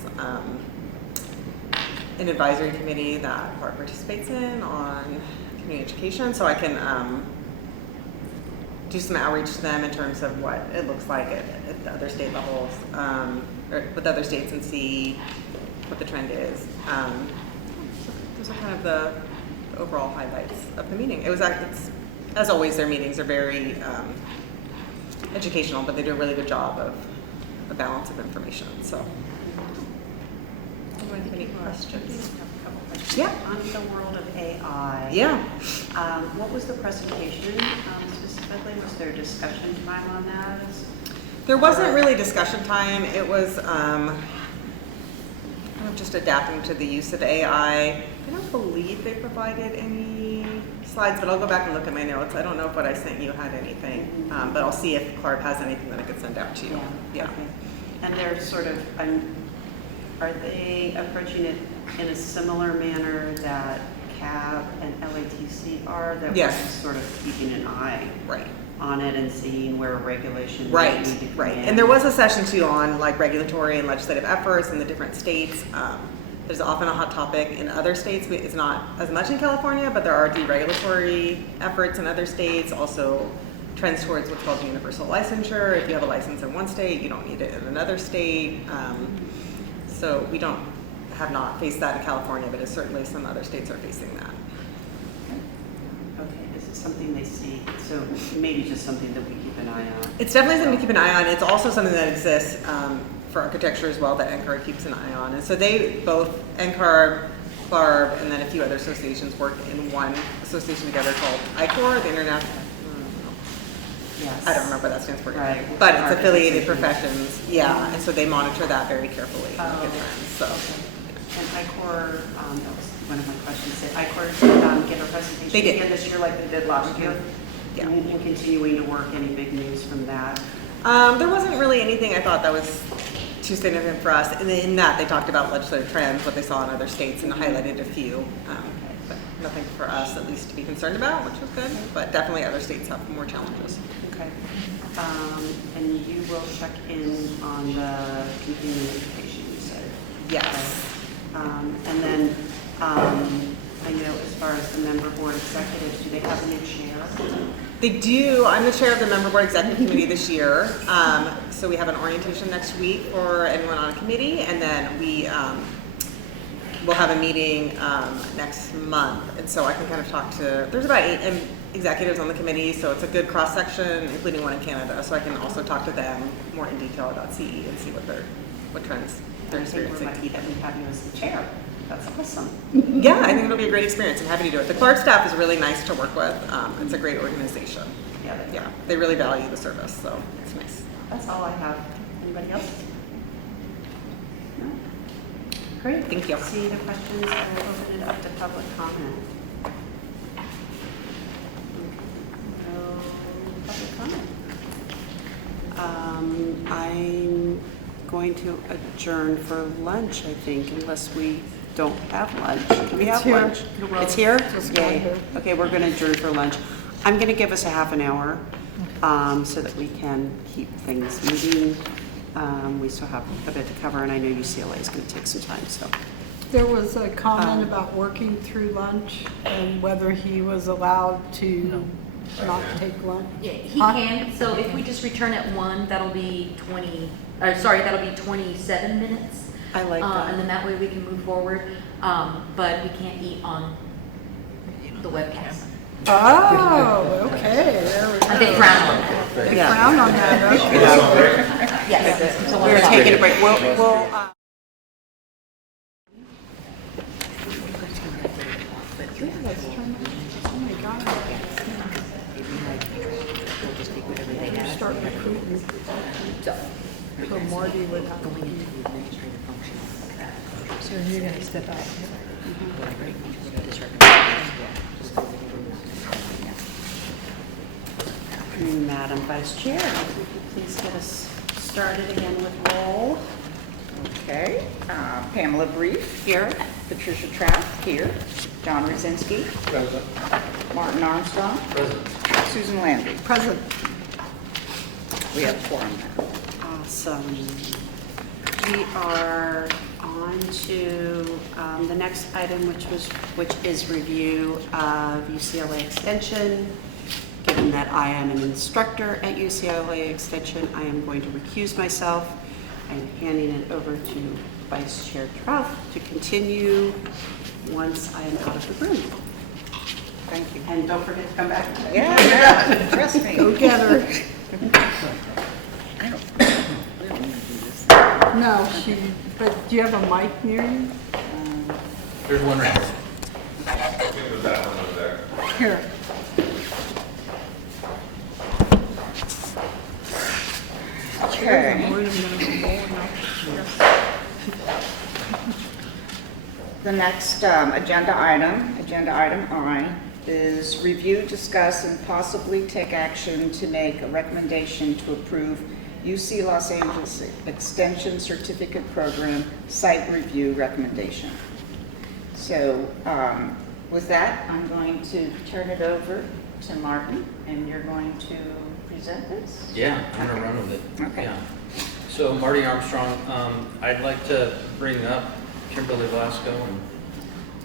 an advisory committee that CLARB participates in on community education, so I can do some outreach to them in terms of what it looks like at the other state levels, or with other states, and see what the trend is. Those are kind of the overall highlights of the meeting. It was, as always, their meetings are very educational, but they do a really good job of a balance of information. So, anyone have any questions? Yeah. On the world of AI. Yeah. What was the presentation specifically? Was there discussion time on that? There wasn't really discussion time. It was kind of just adapting to the use of AI. I don't believe they provided any slides, but I'll go back and look at my notes. I don't know if what I sent you had anything, but I'll see if CLARB has anything that I could send out to you. Yeah. Okay. And they're sort of, are they approaching it in a similar manner that CAB and LATC are? That Yes. we're just sort of keeping an eye on it and seeing where regulation Right, might need to come right. in. And there was a session too on like regulatory and legislative efforts in the different states. There's often a hot topic in other states. It's not as much in California, but there are deregulatory efforts in other states. Also trends towards what's called universal licensure. If you have a license in one state, you don't need it in another state. So we have not faced that in California, but certainly some other states are facing that. Okay, is it something they see? So maybe just something that we keep an eye on. It's definitely something to keep an eye on. It's also something that exists for architecture as well that NCARB keeps an eye on. And so they both, NCARB, CLARB, and then a few other associations work in one association together called ICOR, the International, Yes. I don't remember what that stands for, Right. but it's Art affiliated Association. professions, yeah, and so they monitor that very carefully. Oh, look at okay. trends, so. And ICOR, that was one of my questions, did ICOR give a presentation They did. again this year like they did last year? Yeah. And continuing to work, any big news from that? There wasn't really anything I thought that was too significant for us. And in that, they talked about legislative trends, what they saw in other states, and highlighted a few. But nothing for us, at least, to be concerned about, which was good. But definitely other states have more challenges. Okay. And you will check in on the continuing education, you said? Yes. Okay. And then, I know as far as the member board executives, do they have a new chair? They do. I'm the chair of the member board executive committee this year. So we have an orientation next week for anyone on a committee, and then we'll have a meeting next month. And so I can kind of talk to, there's about 8 executives on the committee, so it's a good cross-section, including one in Canada. So I can also talk to them more in detail about CE and see what they're what trends they're I think we're experiencing. lucky that we have you as the chair. That's awesome. Yeah, I think it'll be a great experience. I'm happy to do it. The Clark staff is really nice to work with. It's a great organization. Yeah, they really value the service, so it's nice. That's all I have. Anybody else? No? Great. Thank you. See the questions, I will open it up to public comment. No public comment. I'm going to adjourn for lunch, I think, unless we don't have lunch. Do we have here. lunch? Well, It's here? just Yay. got here. Okay, we're going to adjourn for lunch. I'm going to give us a half an hour so that we can keep things moving. We still have a bit to cover, and I know UCLA is going to take some time, so. There was a comment about working through lunch and whether he was allowed to not take lunch. Yeah, he Huh? can, so if we just return at 1, that'll be 27 minutes. I like that. And then that way we can move forward, but we can't eat on the webcast. Oh, okay, there we go. They frown on that. They Yeah. frown on that, okay. Yes. So We're taking a break. We'll Start recruiting. So Marty would have to be. So you're gonna step out. Madam Vice Chair, if you could please get us started again with roll. Okay, Pamela Brief. Here. Patricia Trapp. Here. John Rosinski. Present. Martin Armstrong. Present. Susan Landry. Present. We have quorum now. Awesome. We are on to the next item, which is review of UCLA Extension. Given that I am an instructor at UCLA Extension, I am going to recuse myself. I'm handing it over to Vice Chair Truff to continue once I am out of the room. Thank you. And don't forget to come back. Yeah, trust me. Go get her. I don't, we don't need to do this. No, but do you have a mic near you? There's one right here. With that one over there. Here. Okay. The next agenda item I, is review, discuss, and possibly take action to make a recommendation to approve UC Los Angeles Extension Certificate Program Site Review Recommendation. So with that, I'm going to turn it over to Martin, and you're going to present this? Yeah, I'm gonna run with it. Okay. Yeah. So Marty Armstrong, I'd like to bring up Kimberly Velasco and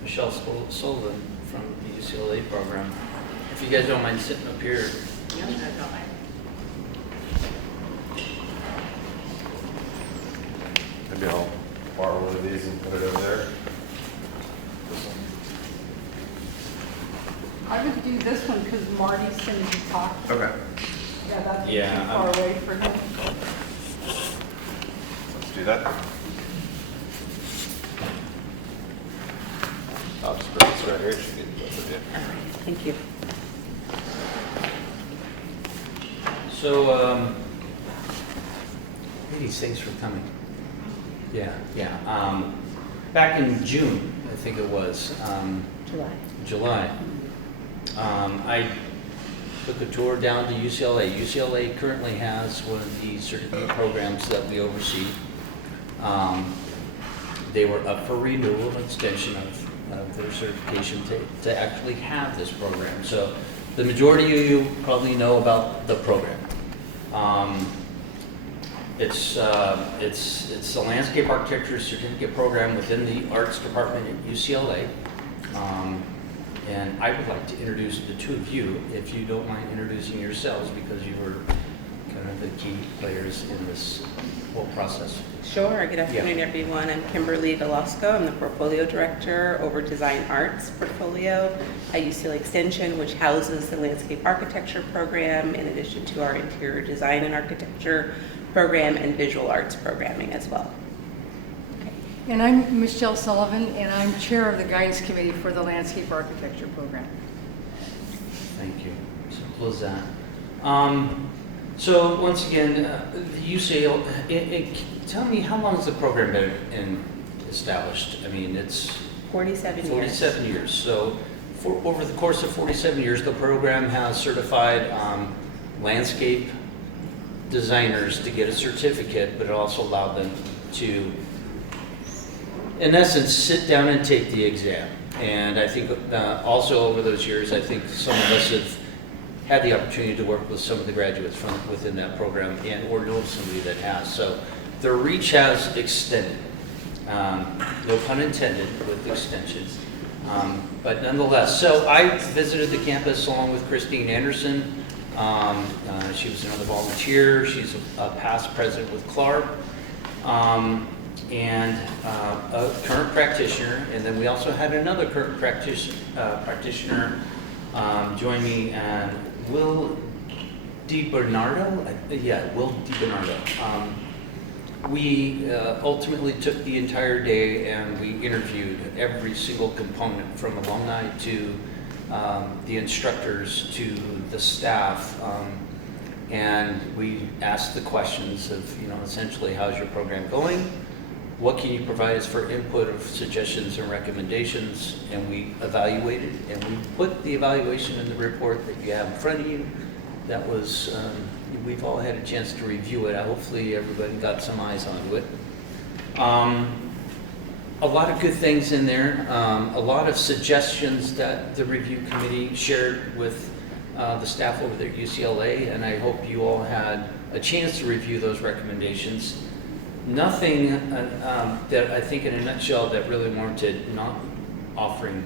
Michelle Sullivan from the UCLA program. If you guys don't mind sitting up here. Maybe I'll borrow one of these and put it over there. I would do this one because Marty's going to talk. Okay. Yeah, that's too Yeah, far away for him. Let's do that. I'll just bring this right here. She can go with you. Thank you. So, ladies, thanks for coming. Yeah. Back in June, I think it was. July. I took a tour down to UCLA. UCLA currently has one of the certificate programs that we oversee. They were up for renewal and extension of their certification to actually have this program. So the majority of you probably know about the program. It's the landscape architecture certificate program within the arts department at UCLA. And I would like to introduce the two of you, if you don't mind introducing yourselves, because you were kind of the key players in this whole process. Sure. Good afternoon, everyone. I'm Kimberly Velasco. I'm the Portfolio Director over Design Arts Portfolio at UCLA Extension, which houses the Landscape Architecture program, in addition to our Interior Design and Architecture program and Visual Arts programming as well. And I'm Michelle Sullivan, and I'm Chair of the Guidance Committee for the Landscape Architecture Program. Thank you. So close that. So once again, the UCL, tell me, how long has the program been established? I mean, it's 47 years. 47 years. So over the course of 47 years, the program has certified landscape designers to get a certificate, but it also allowed them to, in essence, sit down and take the exam. And I think also over those years, I think some of us have had the opportunity to work with some of the graduates from within that program, and or know somebody that has. So their reach has extended. No pun intended with extensions. But nonetheless, so I visited the campus along with Christine Anderson. She was another volunteer. She's a past president with Clark. And a current practitioner, and then we also had another current practitioner join me, and Will DiBernardo. Will DiBernardo. We ultimately took the entire day and we interviewed every single component, from alumni to the instructors to the staff, and we asked the questions of, essentially, how's your program going? What can you provide us for input of suggestions and recommendations? And we evaluated, and we put the evaluation in the report that you have in front of you. That was, we've all had a chance to review it. Hopefully everybody got some eyes onto it. A lot of good things in there. A lot of suggestions that the review committee shared with the staff over there at UCLA, and I hope you all had a chance to review those recommendations. Nothing that I think, in a nutshell, that really warranted not offering,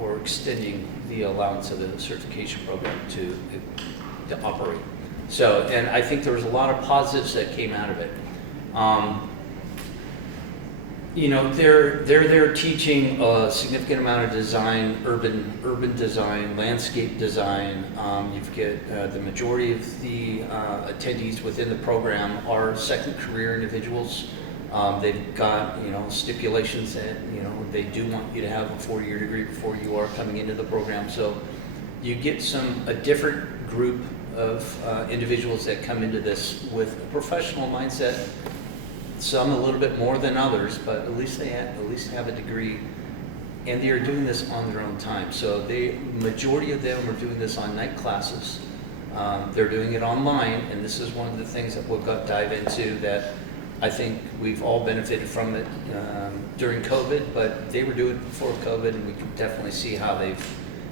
or extending the allowance of the certification program to operate. So, and I think there was a lot of positives that came out of it. They're teaching a significant amount of design, urban design, landscape design. You've got the majority of the attendees within the program are second career individuals. They've got stipulations that they do want you to have a 4-year degree before you are coming into the program. So you get a different group of individuals that come into this with a professional mindset. Some a little bit more than others, but at least they have a degree, and they are doing this on their own time. So the majority of them are doing this on night classes. They're doing it online, and this is one of the things that we'll dive into that I think we've all benefited from it during COVID, but they were doing it before COVID, and we can definitely see how they've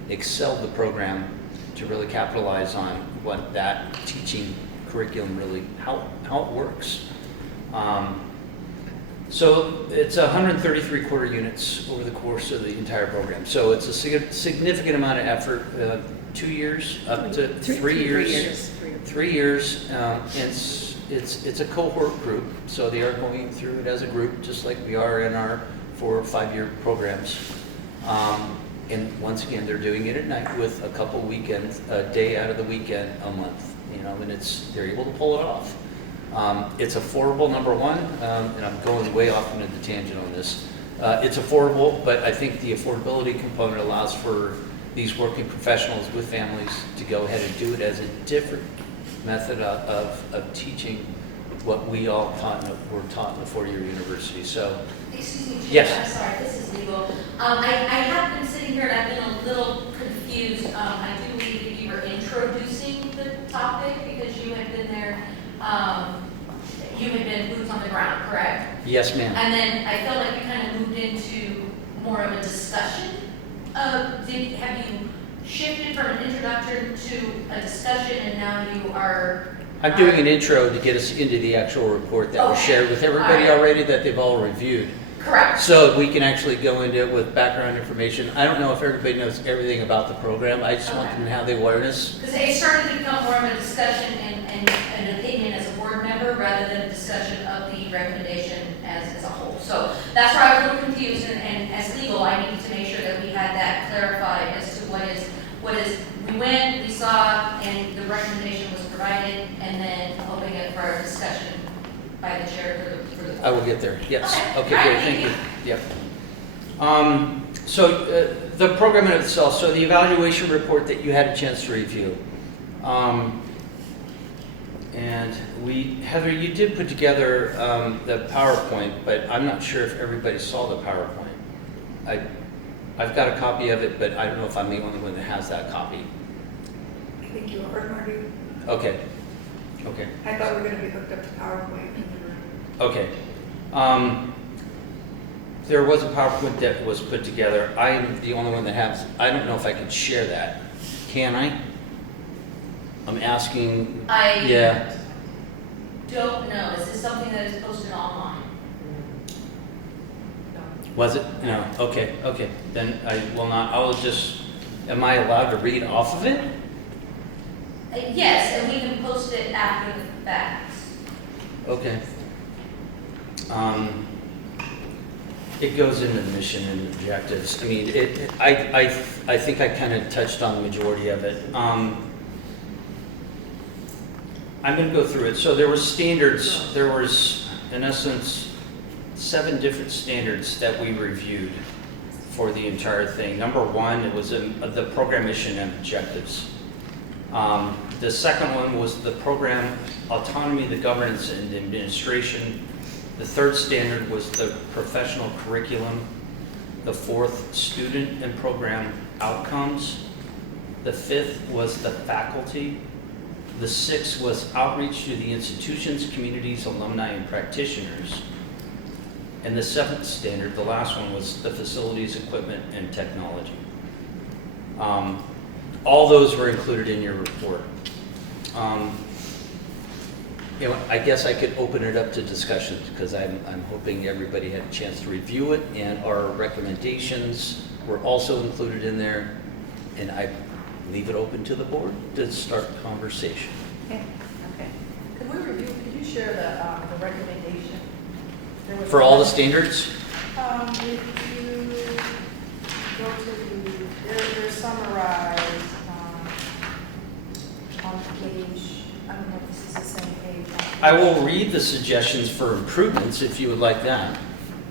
excelled the program to really capitalize on what that teaching curriculum really, how it works. So it's 133 quarter units over the course of the entire program. So it's a significant amount of effort, 2 years, up to 3 years. 3 years. It's a cohort group, so they are going through it as a group, just like we are in our 4 or 5 year programs. And once again, they're doing it at night with a couple weekends, a day out of the weekend a month, and they're able to pull it off. It's affordable, number one, and I'm going way off into the tangent on this. It's affordable, but I think the affordability component allows for these working professionals with families to go ahead and do it as a different method of teaching what we all were taught in the 4-year university. So, excuse me, Chair, yes. I'm sorry, this is legal. I have been sitting here and I've been a little confused. I do believe that you were introducing the topic because you had been there. You had been boots on the ground, correct? Yes, ma'am. And then I felt like you kind of moved into more of a discussion. Have you shifted from an introduction to a discussion, and now you are? I'm doing an intro to get us into the actual report that was shared with everybody already, that they've all reviewed. Correct. So we can actually go into it with background information. I don't know if everybody knows everything about the program. I just want them to have the awareness. Because it started to become more of a discussion and an opinion as a board member rather than a discussion of the recommendation as a whole. So that's where I was a little confused, and as legal, I needed to make sure that we had that clarified as to what is, we went, we saw, and the recommendation was provided, and then opening it for a discussion by the chair for the I will get there, yes. Okay. Okay, All great, right, thank you. thank Yep. So the program in itself, so the evaluation report that you had a chance to review. And Heather, you did put together the PowerPoint, but I'm not sure if everybody saw the PowerPoint. I've got a copy of it, but I don't know if I'm the only one that has that copy. I think you are, Marty. Okay, okay. I thought we were gonna be hooked up to PowerPoint. Okay. There was a PowerPoint that was put together. I'm the only one that has, I don't know if I can share that. Can I? I'm asking, yeah. Don't know, is this something that is posted online? Was it? No, okay, okay. Then I will not, I will just, am I allowed to read off of it? Yes, and we can post it after the fact. Okay. It goes into the mission and objectives. I mean, I think I kind of touched on the majority of it. I'm going to go through it. So there were standards. There was, in essence, 7 different standards that we reviewed for the entire thing. Number 1, it was the program mission and objectives. The second one was the program autonomy, the governance and the administration. The third standard was the professional curriculum. The 4th, student and program outcomes. The 5th was the faculty. The 6th was outreach to the institutions, communities, alumni, and practitioners. And the 7th standard, the last one, was the facilities, equipment, and technology. All those were included in your report. You know, I guess I could open it up to discussions because I'm hoping everybody had a chance to review it, and our recommendations were also included in there. And I leave it open to the board to start the conversation. Okay. Could we review, could you share the recommendation? For all the standards? If you go to they're summarized on page, I don't know if this is the same page. I will read the suggestions for improvements if you would like that.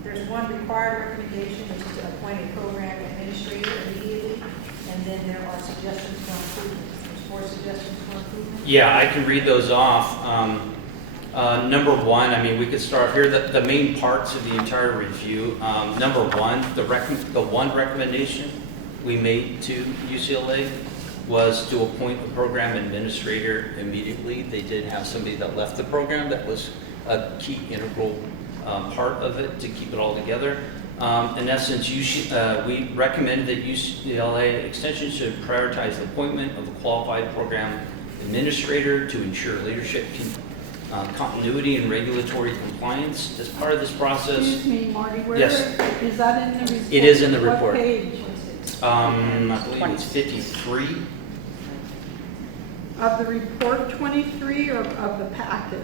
There's one required recommendation, which is to appoint a program administrator immediately, and then there are suggestions for improvements. There's 4 suggestions for improvement. Yeah, I can read those off. Number 1, I mean, we could start here. The main parts of the entire review. Number 1, the one recommendation we made to UCLA was to appoint a program administrator immediately. They did have somebody that left the program that was a key integral part of it to keep it all together. In essence, we recommended that UCLA Extension should prioritize the appointment of a qualified program administrator to ensure leadership continuity and regulatory compliance. As part of this process. Excuse me, Marty, where Yes. is that in the report? It is in the What report. page? I believe it's 53. Of the report 23 or of the packet?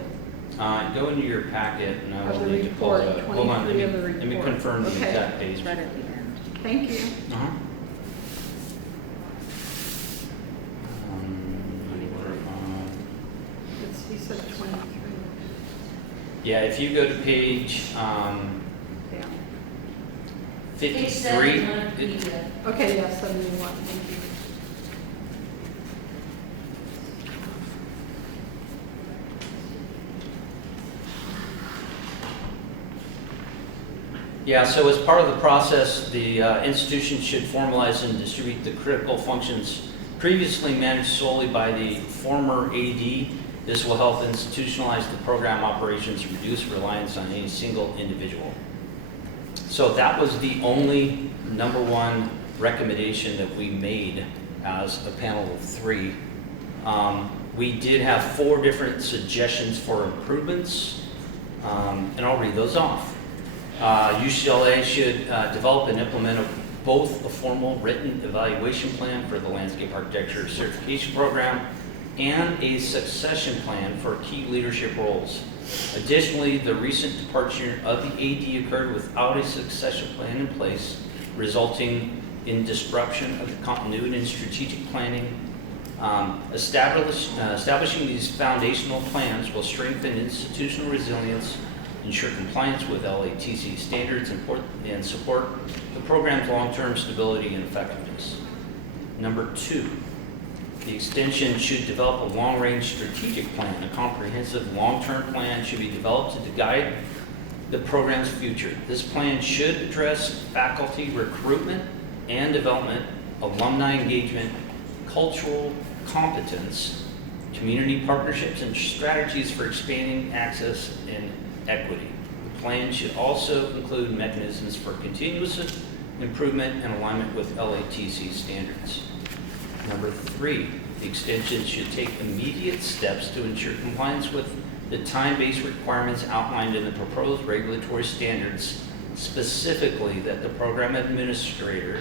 Go into your packet and I Of will the need to pull report, it up. Hold on, 23 of the let me report. confirm the Okay. exact page. Right at the end. Thank you. Uh-huh. He said 23. Yeah, if you go to page Yeah. 53. Okay, yes, 71, thank you. Yeah, so as part of the process, the institution should formalize and distribute the critical functions previously managed solely by the former AD. This will help institutionalize the program operations, reduce reliance on any single individual. So that was the only number 1 recommendation that we made as a panel of 3. We did have 4 different suggestions for improvements, and I'll read those off. UCLA should develop and implement both a formal written evaluation plan for the landscape architecture certification program and a succession plan for key leadership roles. Additionally, the recent departure of the AD occurred without a succession plan in place, resulting in disruption of the continuity and strategic planning. Establishing these foundational plans will strengthen institutional resilience ensure compliance with LATC standards, and support the program's long-term stability and effectiveness. Number 2, the extension should develop a long-range strategic plan. A comprehensive long-term plan should be developed to guide the program's future. This plan should address faculty recruitment and development, alumni engagement, cultural competence, community partnerships, and strategies for expanding access and equity. The plan should also include mechanisms for continuous improvement and alignment with LATC standards. Number 3, the extension should take immediate steps to ensure compliance with the time-based requirements outlined in the proposed regulatory standards, specifically that the program administrator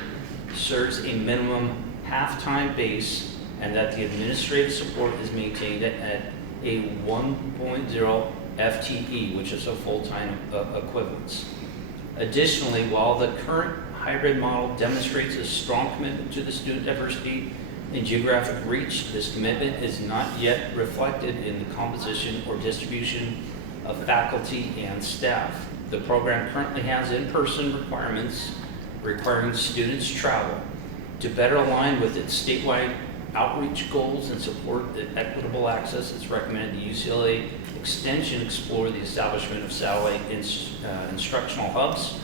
serves a minimum half-time base and that the administrative support is maintained at a 1.0 FTE, which is a full-time equivalence. Additionally, while the current hybrid model demonstrates a strong commitment to the student diversity and geographic reach, this commitment is not yet reflected in the composition or distribution of faculty and staff. The program currently has in-person requirements requiring students travel. To better align with its statewide outreach goals and support equitable access, it's recommended the UCLA Extension explore the establishment of satellite instructional hubs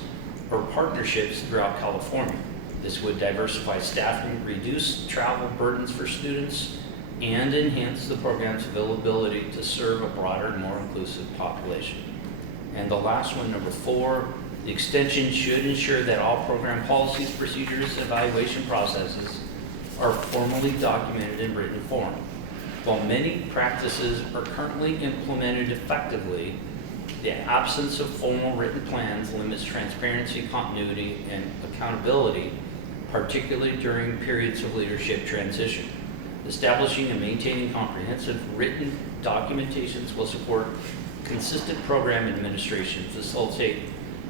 or partnerships throughout California. This would diversify staffing, reduce travel burdens for students, and enhance the program's availability to serve a broader and more inclusive population. And the last one, number 4, the extension should ensure that all program policies, procedures, and evaluation processes are formally documented in written form. While many practices are currently implemented effectively, the absence of formal written plans limits transparency, continuity, and accountability, particularly during periods of leadership transition. Establishing and maintaining comprehensive written documentations will support consistent program administration, facilitate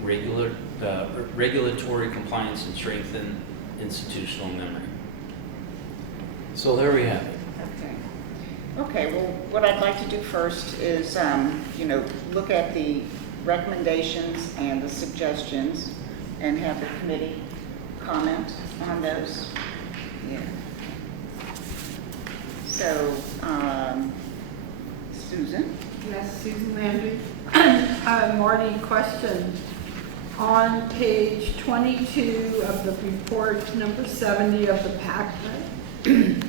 regulatory compliance, and strengthen institutional memory. So there we have it. Okay, well, what I'd like to do first is, look at the recommendations and the suggestions and have the committee comment on those. Yeah. So, Susan? Yes, Susan Landry. Marty, question. On page 22 of the report, number 70 of the packet,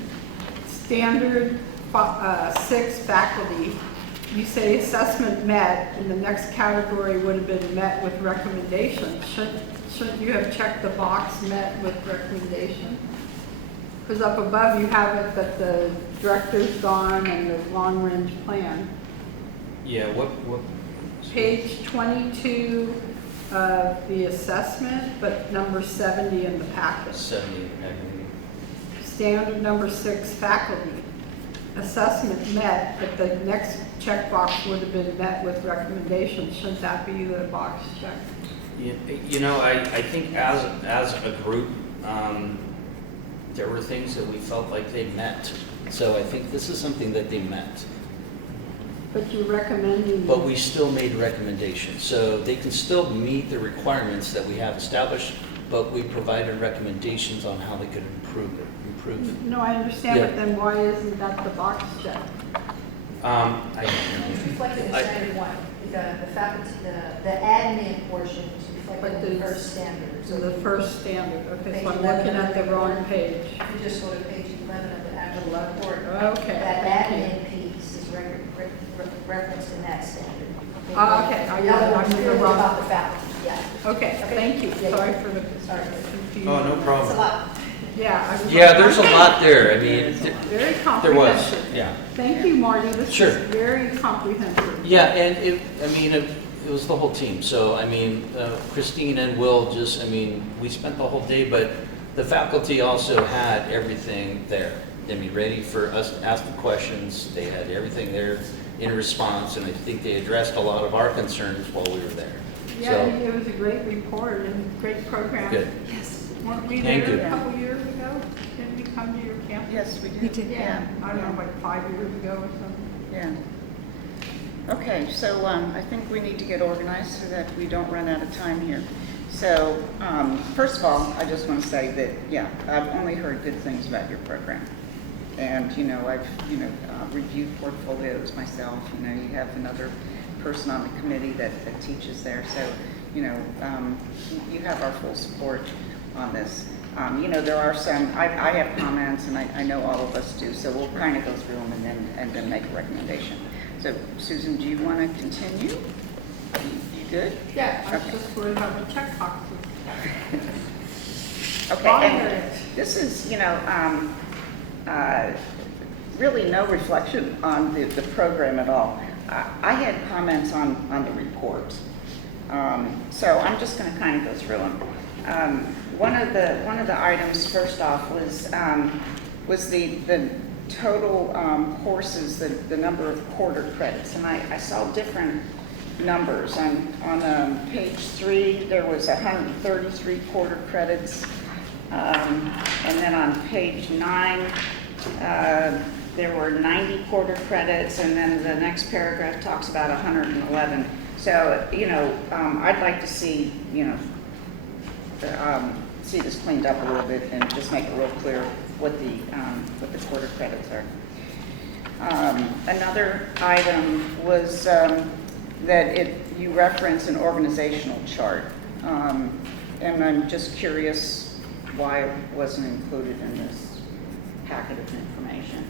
standard 6 faculty, you say assessment met, and the next category would have been met with recommendation. Shouldn't you have checked the box met with recommendation? Because up above you have it that the director's gone and the long-range plan. Yeah, what? Page 22 of the assessment, but number 70 in the packet. 70 in the packet. Standard number 6 faculty. Assessment met, but the next checkbox would have been met with recommendations. Shouldn't that be the box checked? I think as a group, there were things that we felt like they met. So I think this is something that they met. But you're recommending. But we still made recommendations. So they can still meet the requirements that we have established, but we provided recommendations on how they could improve it. No, I understand, Yeah. but then why isn't that the box check? It's reflected in standard 1. The faculty, the admin portion is reflected in the first standard. So the first standard, okay, Page so I'm 11 looking of at the report. wrong page. You just go to page 11 of the actual report. Okay, That thank you. admin piece is referenced in that standard. Okay, I The other got one's it. I'm really wrong. about the faculty, yeah. Okay, thank you. Yeah, Sorry yeah. for the Sorry. confusion. Oh, no problem. It's a lot. Yeah. I was Yeah, like, there's a okay. lot there. I mean, Very there was, comprehensive. yeah. Thank you, Marty. This Sure. is very comprehensive. Yeah, and it was the whole team. So, Christine and Will we spent the whole day, but the faculty also had everything there. Ready for us to ask the questions. They had everything there in response, and I think they addressed a lot of our concerns while we were there. Yeah, So, it was a great report and great program. Good. Yes. Weren't we Thank there you. a couple years ago? Didn't we come to your campus? Yes, we did. We did, yeah. I don't know, like 5 years ago or something. Yeah. Okay, so I think we need to get organized so that we don't run out of time here. So first of all, I just want to say that, yeah, I've only heard good things about your program. And, you know, I've, reviewed portfolios myself. You know, you have another person on the committee that teaches there. So, you have our full support on this. There are some, I have comments, and I know all of us do, so we'll kind of go through them and then make a recommendation. So, Susan, do you want to continue? You good? Yeah, I Okay. just worried about the check boxes. Okay, and this is, really no reflection on the program at all. I had comments on the report. So I'm just going to kind of go through them. One of the items first off was the total courses, the number of quarter credits, and I saw different numbers. On page 3, there was 133 quarter credits, and then on page 9, there were 90 quarter credits, and then the next paragraph talks about 111. So, I'd like to see, see this cleaned up a little bit and just make it real clear what the quarter credits are. Another item was that you reference an organizational chart, and I'm just curious why it wasn't included in this packet of information.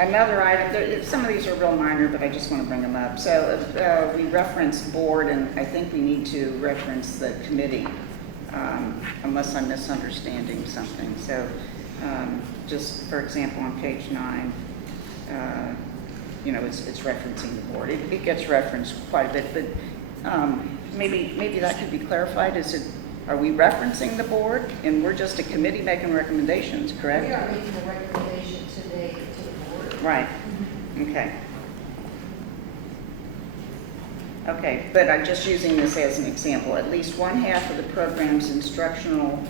Another item, some of these are real minor, but I just want to bring them up. So we reference board, and I think we need to reference the committee, unless I'm misunderstanding something. So just for example, on page 9, it's referencing the board. It gets referenced quite a bit, but maybe that could be clarified. Are we referencing the board, and we're just a committee making recommendations, correct? We are making a recommendation today to the board. Right. Okay. Okay, but I'm just using this as an example. At least one half of the program's instructional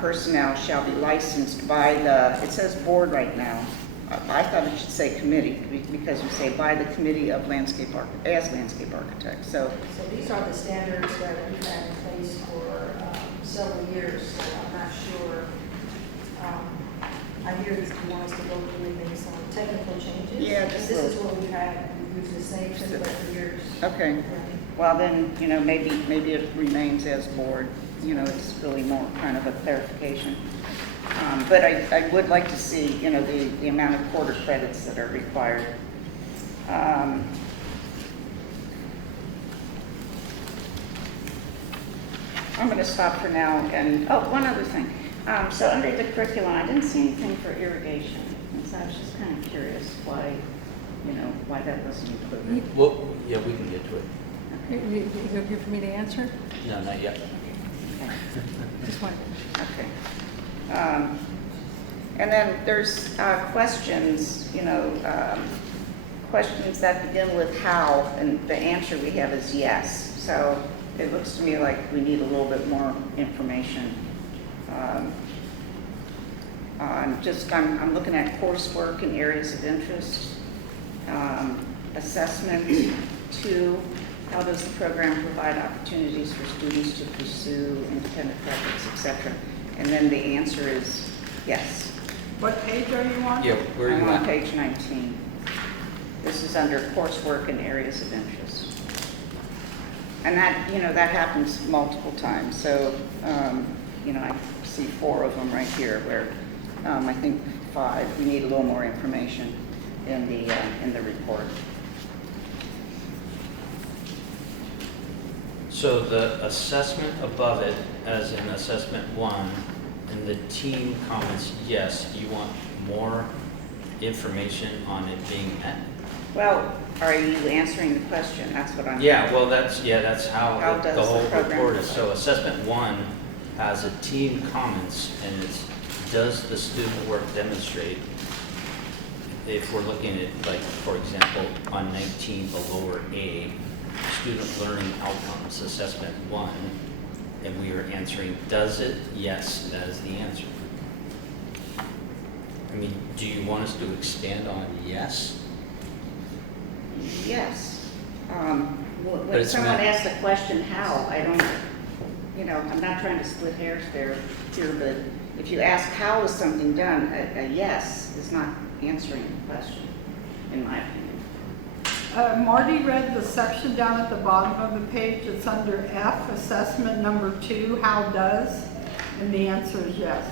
personnel shall be licensed by it says board right now. I thought it should say committee, because we say by the committee of landscape architects. So these are the standards that we've had in place for several years, so I'm not sure. I hear that you want us to go through and make some technical changes. Yeah, this is what we've had. We've used the same template for years. okay. Well then, maybe it remains as board. It's really more kind of a clarification. But I would like to see, the amount of quarter credits that are required. I'm going to stop for now. And one other thing. So under the curriculum, I didn't see anything for irrigation, and so I was just kind of curious why that wasn't included. Well, yeah, we can get to it. You here for me to answer? No, not yet. Okay. Just one. Okay. And then there's questions, questions that begin with how, and the answer we have is yes. So it looks to me like we need a little bit more information. I'm looking at coursework and areas of interest, assessment. 2, how does the program provide opportunities for students to pursue independent projects, etc.? And then the answer is yes. What page are you on? Yeah, where are you I'm on at? page 19. This is under coursework and areas of interest. And that, that happens multiple times. So, I see 4 of them right here where I think 5, we need a little more information in the report. So the assessment above it, as in assessment 1, and the team comments, yes, you want more information on it being met? Well, are you answering the question? That's what I'm. Yeah, well, that's how does the whole program report is. So look? assessment 1 has a team comments, and it's, does the student work demonstrate? If we're looking at, like, for example, on 19, the lower A, student learning outcomes, assessment 1, and we are answering, does it? Yes, that is the answer. I mean, do you want us to expand on yes? Yes. But When it's someone not- asks the question, how, I don't, I'm not trying to split hairs here, but if you ask how is something done, a yes is not answering the question, in my opinion. Marty read the section down at the bottom of the page. It's under F, assessment number 2, how does? And the answer is yes.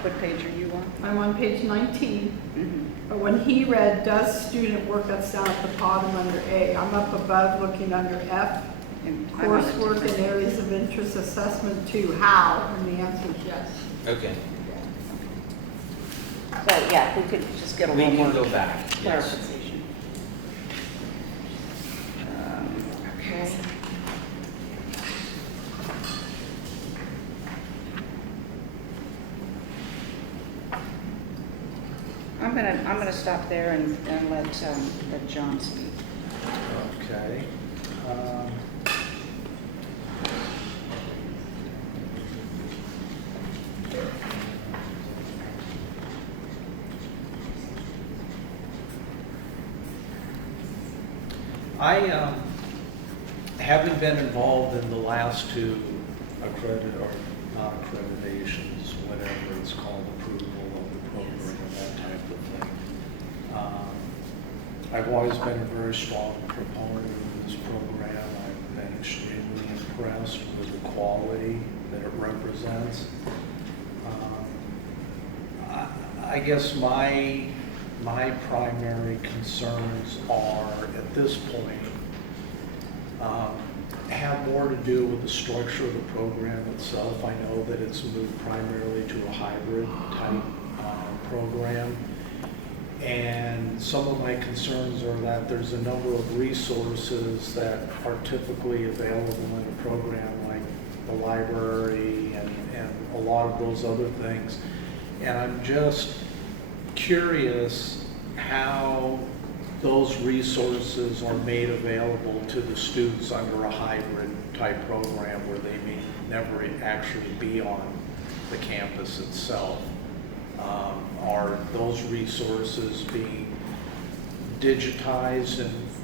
What page are you on? I'm on page 19. Mhm. But when he read, does student work, that's down at the bottom under A. I'm up above looking under F, And I'm on a coursework different- and areas of interest, assessment 2, how? And the answer is yes. Okay. So, yeah, if we could just get a We little can more go back, yes. clarification. Okay. I'm gonna stop there and let John speak. Okay. Having been involved in the last two non-accreditations, whatever it's called, approval of the program, that type of thing. I've always been a very strong proponent of this program. I've been extremely impressed with the quality that it represents. I guess my primary concerns are, at this point, have more to do with the structure of the program itself. I know that it's moved primarily to a hybrid type program. And some of my concerns are that there's a number of resources that are typically available in a program like the library and a lot of those other things. And I'm just curious how those resources are made available to the students under a hybrid type program where they may never actually be on the campus itself. Are those resources being digitized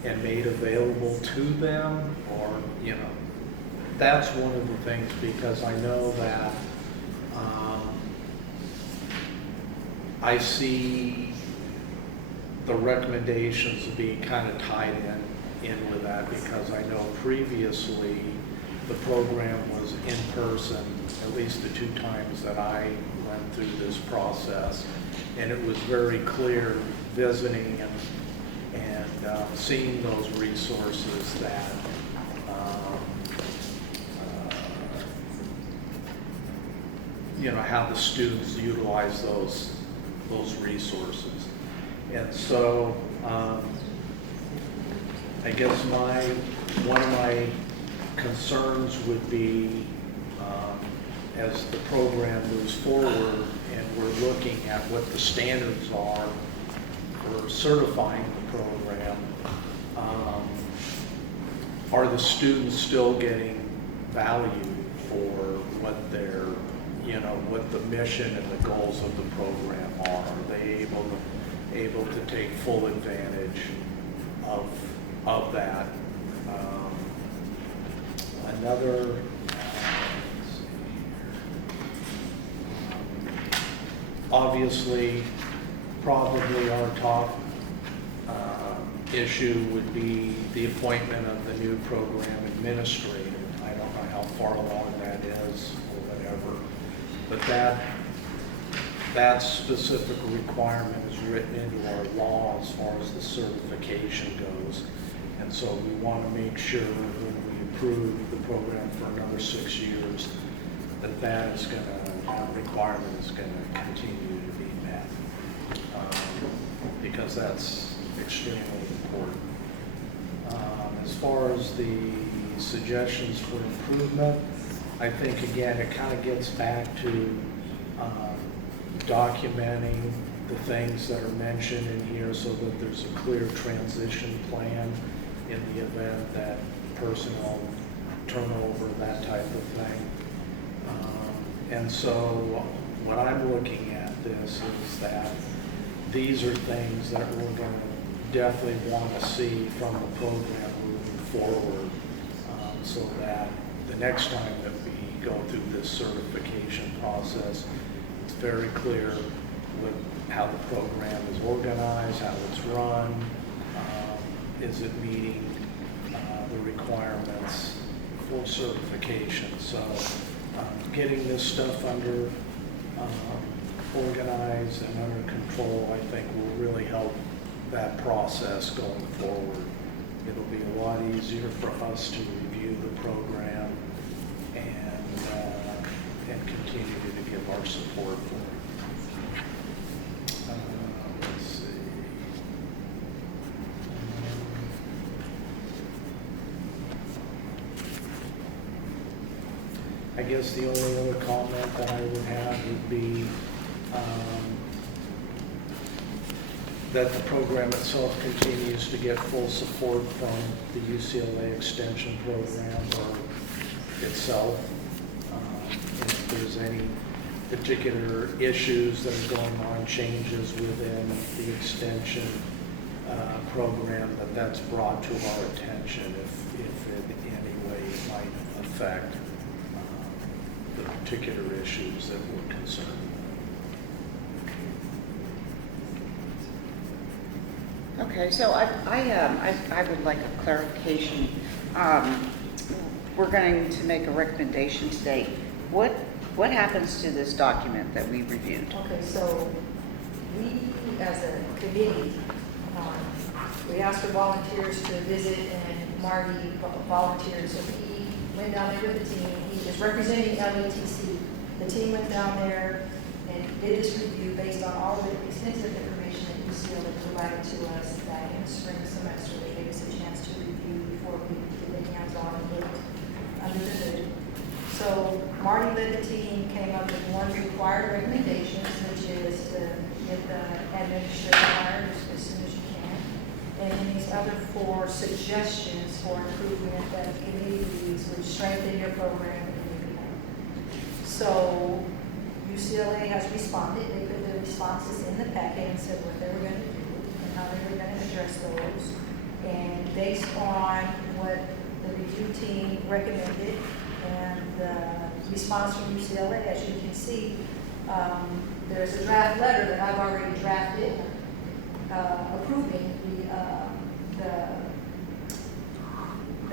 and made available to them? Or, that's one of the things, because I know that I see the recommendations being kind of tied in with that, because I know previously the program was in person, at least the 2 times that I went through this process, and it was very clear visiting and seeing those resources that how the students utilize those resources. And so I guess one of my concerns would be as the program moves forward and we're looking at what the standards are for certifying the program, are the students still getting value for what their, what the mission and the goals of the program are? Are they able to take full advantage of that? Another, obviously, probably our top issue would be the appointment of the new program administrator. I don't know how far along that is or whatever, but that specific requirement is written into our law as far as the certification goes. And so we want to make sure when we approve the program for another 6 years, that requirement is going to continue to be met, because that's extremely important. As far as the suggestions for improvement, I think again it kind of gets back to documenting the things that are mentioned in here so that there's a clear transition plan in the event that personnel turnover, that type of thing. And so what I'm looking at this is that these are things that we're going to definitely want to see from the program moving forward, so that the next time that we go through this certification process, it's very clear with how the program is organized, how it's run, is it meeting the requirements for certification. So getting this stuff under organized and under control, I think will really help that process going forward. It'll be a lot easier for us to review the program and continue to give our support for it. Let's see. I guess the only other comment that I would have would be that the program itself continues to get full support from the UCLA Extension Program or itself. If there's any particular issues that are going on, changes within the Extension program, that's brought to our attention if it in any way might affect the particular issues that we're concerned with. Okay, so I would like a clarification. We're going to make a recommendation today. What happens to this document that we reviewed? Okay, so we, as a committee, we asked for volunteers to visit, and Marty volunteered. So he went down there with the team. He is representing LATC. The team went down there and did this review based on all the extensive information that UCLA provided to us that in the spring semester. They gave us a chance to review before we did the hands-on and looked under the hood. So Marty led the team, came up with one required recommendations, which is to get the administrator hired as soon as you can. And then these other 4 suggestions for improvement that the committee believes would strengthen your program and make it better. So UCLA has responded. They put the responses in the packet and said what they were going to do and how they were going to address those. And based on what the review team recommended and the response from UCLA, as you can see, there's a draft letter that I've already drafted approving the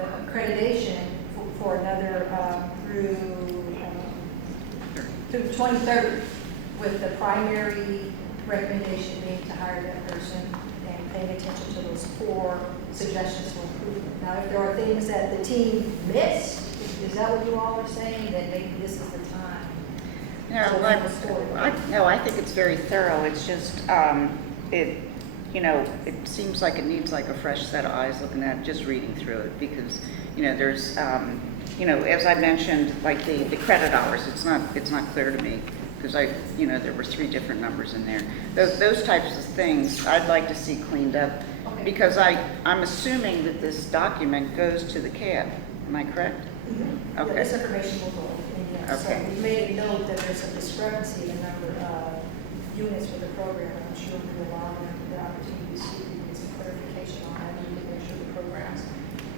accreditation for another through 2030, with the primary recommendation being to hire that person and paying attention to those 4 suggestions for improvement. Now, if there are things that the team missed, is that what you all are saying? Then maybe this is the time. No, I think it's very thorough. It's just, it seems like it needs like a fresh set of eyes looking at it, just reading through it, because, there's, as I mentioned, like the credit hours, it's not clear to me, because there were 3 different numbers in there. Those types of things I'd like to see cleaned up, because I'm assuming that this document goes to the CAB. Am I correct? Mm-hmm. Okay. Yeah, this information will go in, yes. Okay. So we made a note that there's a discrepancy in the number of units for the program. I'm sure we will allow them the opportunity to see and get some clarification on that. We need to make sure the programs,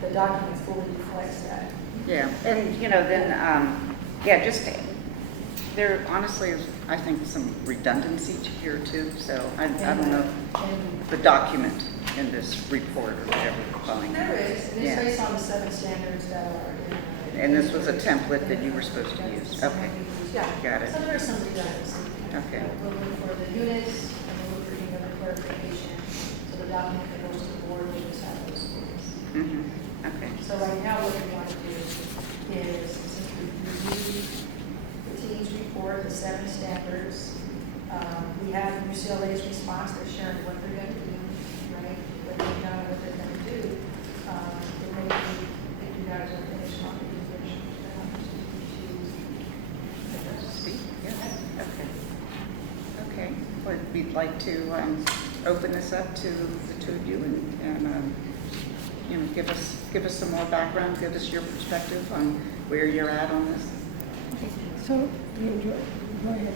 the document fully reflects that. Yeah, and there honestly is, I think, some redundancy here too. So I don't know the document in this report or whatever you're calling it. There is, and it's based on the 7 standards that are in. And this was a template that you were supposed to use. Okay, Yeah. got it. So there's some redundancy. Okay. We'll look for the units, and we'll look for any other clarification, so the document that goes to the board will just have those units. Okay. So right now, what we want to do is, since we reviewed the team's report, the 7 standards, we have UCLA's response. They're sharing what they're going to do, right? But they've done what they're going to do. It may be that you guys are finished on the position. Speak? Yeah. Okay. Well, we'd like to open this up to the 2 of you and give us some more background, give us your perspective on where you're at on this. So, go ahead.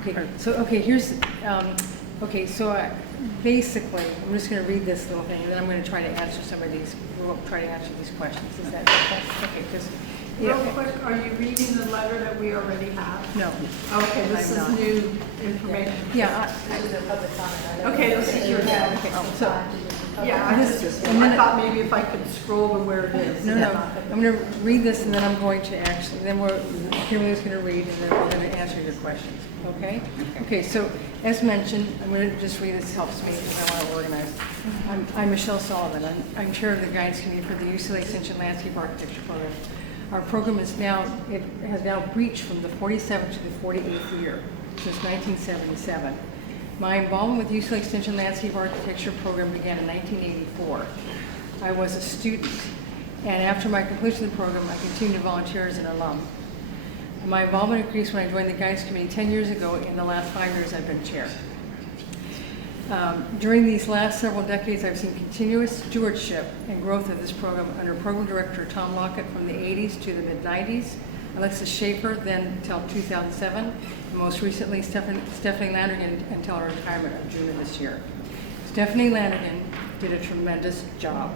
Okay, so, here's, basically, I'm just gonna read this little thing, and then I'm gonna try to answer some of these, we'll try to answer these questions. Is that okay? Okay, just, Real quick, are you reading the letter that we already have? No. Okay, this I'm is not. new information. Yeah. This is a public comment. Okay, this is your bad. So, Yeah, I thought maybe if I could scroll to where it is. No, I'm going to read this and then I'm going to actually, Kimberly's going to read and then we're going to answer your questions, okay? Okay, so as mentioned, I'm going to just read this, helps me because I want to organize. I'm Michelle Sullivan. I'm chair of the guidance committee for the UCLA Extension Landscape Architecture Program. Our program has now reached from the 47th to the 48th year, since 1977. My involvement with UCLA Extension Landscape Architecture Program began in 1984. I was a student, and after my completion of the program, I continued to volunteer as an alum. My involvement increased when I joined the guidance committee 10 years ago. In the last 5 years, I've been chair. During these last several decades, I've seen continuous stewardship and growth of this program under Program Director Tom Lockett from the 80s to the mid-90s, Alexis Schaefer then until 2007, and most recently Stephanie Landrigan until her retirement of June of this year. Stephanie Landrigan did a tremendous job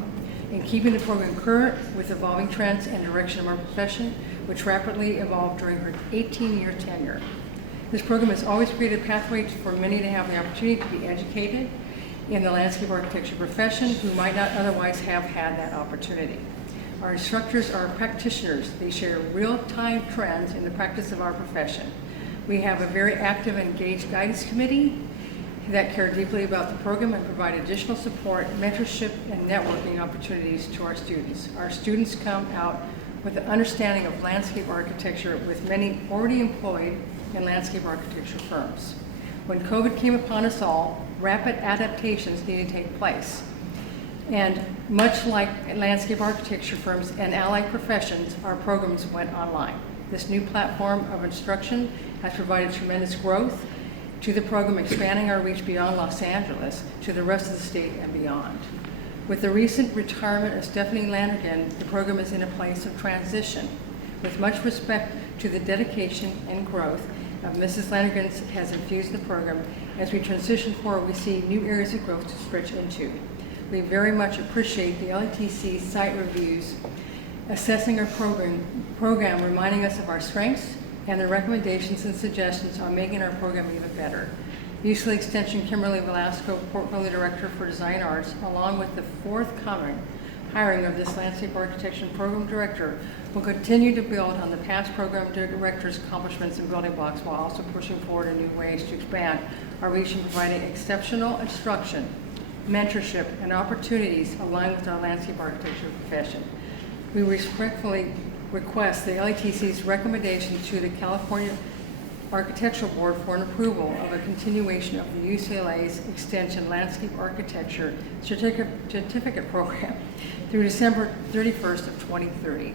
in keeping the program current with evolving trends and direction of our profession, which rapidly evolved during her 18-year tenure. This program has always created pathways for many to have the opportunity to be educated in the landscape architecture profession who might not otherwise have had that opportunity. Our instructors are practitioners. They share real-time trends in the practice of our profession. We have a very active and engaged guidance committee that care deeply about the program and provide additional support, mentorship, and networking opportunities to our students. Our students come out with an understanding of landscape architecture with many already employed in landscape architecture firms. When COVID came upon us all, rapid adaptations needed to take place. And much like landscape architecture firms and allied professions, our programs went online. This new platform of instruction has provided tremendous growth to the program, expanding our reach beyond Los Angeles to the rest of the state and beyond. With the recent retirement of Stephanie Landrigan, the program is in a place of transition. With much respect to the dedication and growth of Mrs. Landrigan has infused the program, as we transition forward, we see new areas of growth to stretch into. We very much appreciate the LETC site reviews, assessing our program, reminding us of our strengths, and the recommendations and suggestions on making our program even better. UCLA Extension Kimberly Velasco, Portfolio Director for Design Arts, along with the forthcoming hiring of this Landscape Architecture Program Director, will continue to build on the past program director's accomplishments and building blocks while also pushing forward in new ways to expand our reach and providing exceptional instruction, mentorship, and opportunities aligned with our landscape architecture profession. We respectfully request the LETC's recommendation to the California Architectural Board for an approval of a continuation of the UCLA's Extension Landscape Architecture Certificate Program through December 31st of 2030.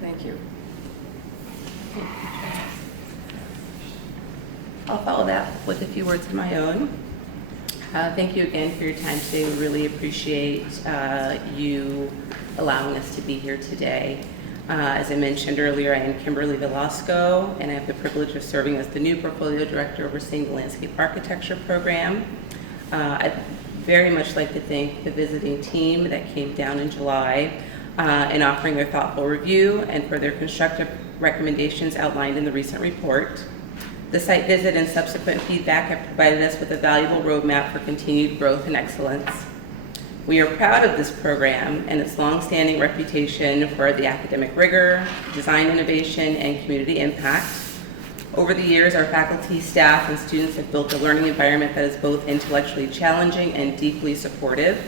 Thank you. I'll follow that with a few words of my own. Thank you again for your time today. We really appreciate you allowing us to be here today. As I mentioned earlier, I am Kimberly Velasco, and I have the privilege of serving as the new portfolio director overseeing the landscape architecture program. I'd very much like to thank the visiting team that came down in July in offering their thoughtful review and for their constructive recommendations outlined in the recent report. The site visit and subsequent feedback have provided us with a valuable roadmap for continued growth and excellence. We are proud of this program and its long-standing reputation for the academic rigor, design innovation, and community impact. Over the years, our faculty, staff, and students have built a learning environment that is both intellectually challenging and deeply supportive.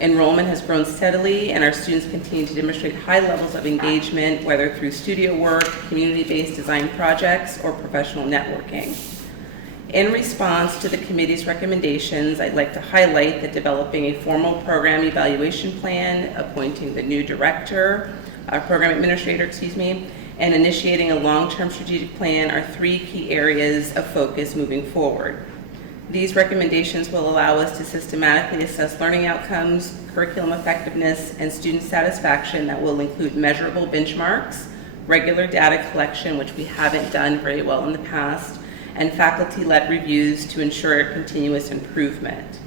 Enrollment has grown steadily, and our students continue to demonstrate high levels of engagement, whether through studio work, community-based design projects, or professional networking. In response to the committee's recommendations, I'd like to highlight that developing a formal program evaluation plan, appointing the new director, program administrator, and initiating a long-term strategic plan are three key areas of focus moving forward. These recommendations will allow us to systematically assess learning outcomes, curriculum effectiveness, and student satisfaction that will include measurable benchmarks, regular data collection, which we haven't done very well in the past, and faculty-led reviews to ensure continuous improvement.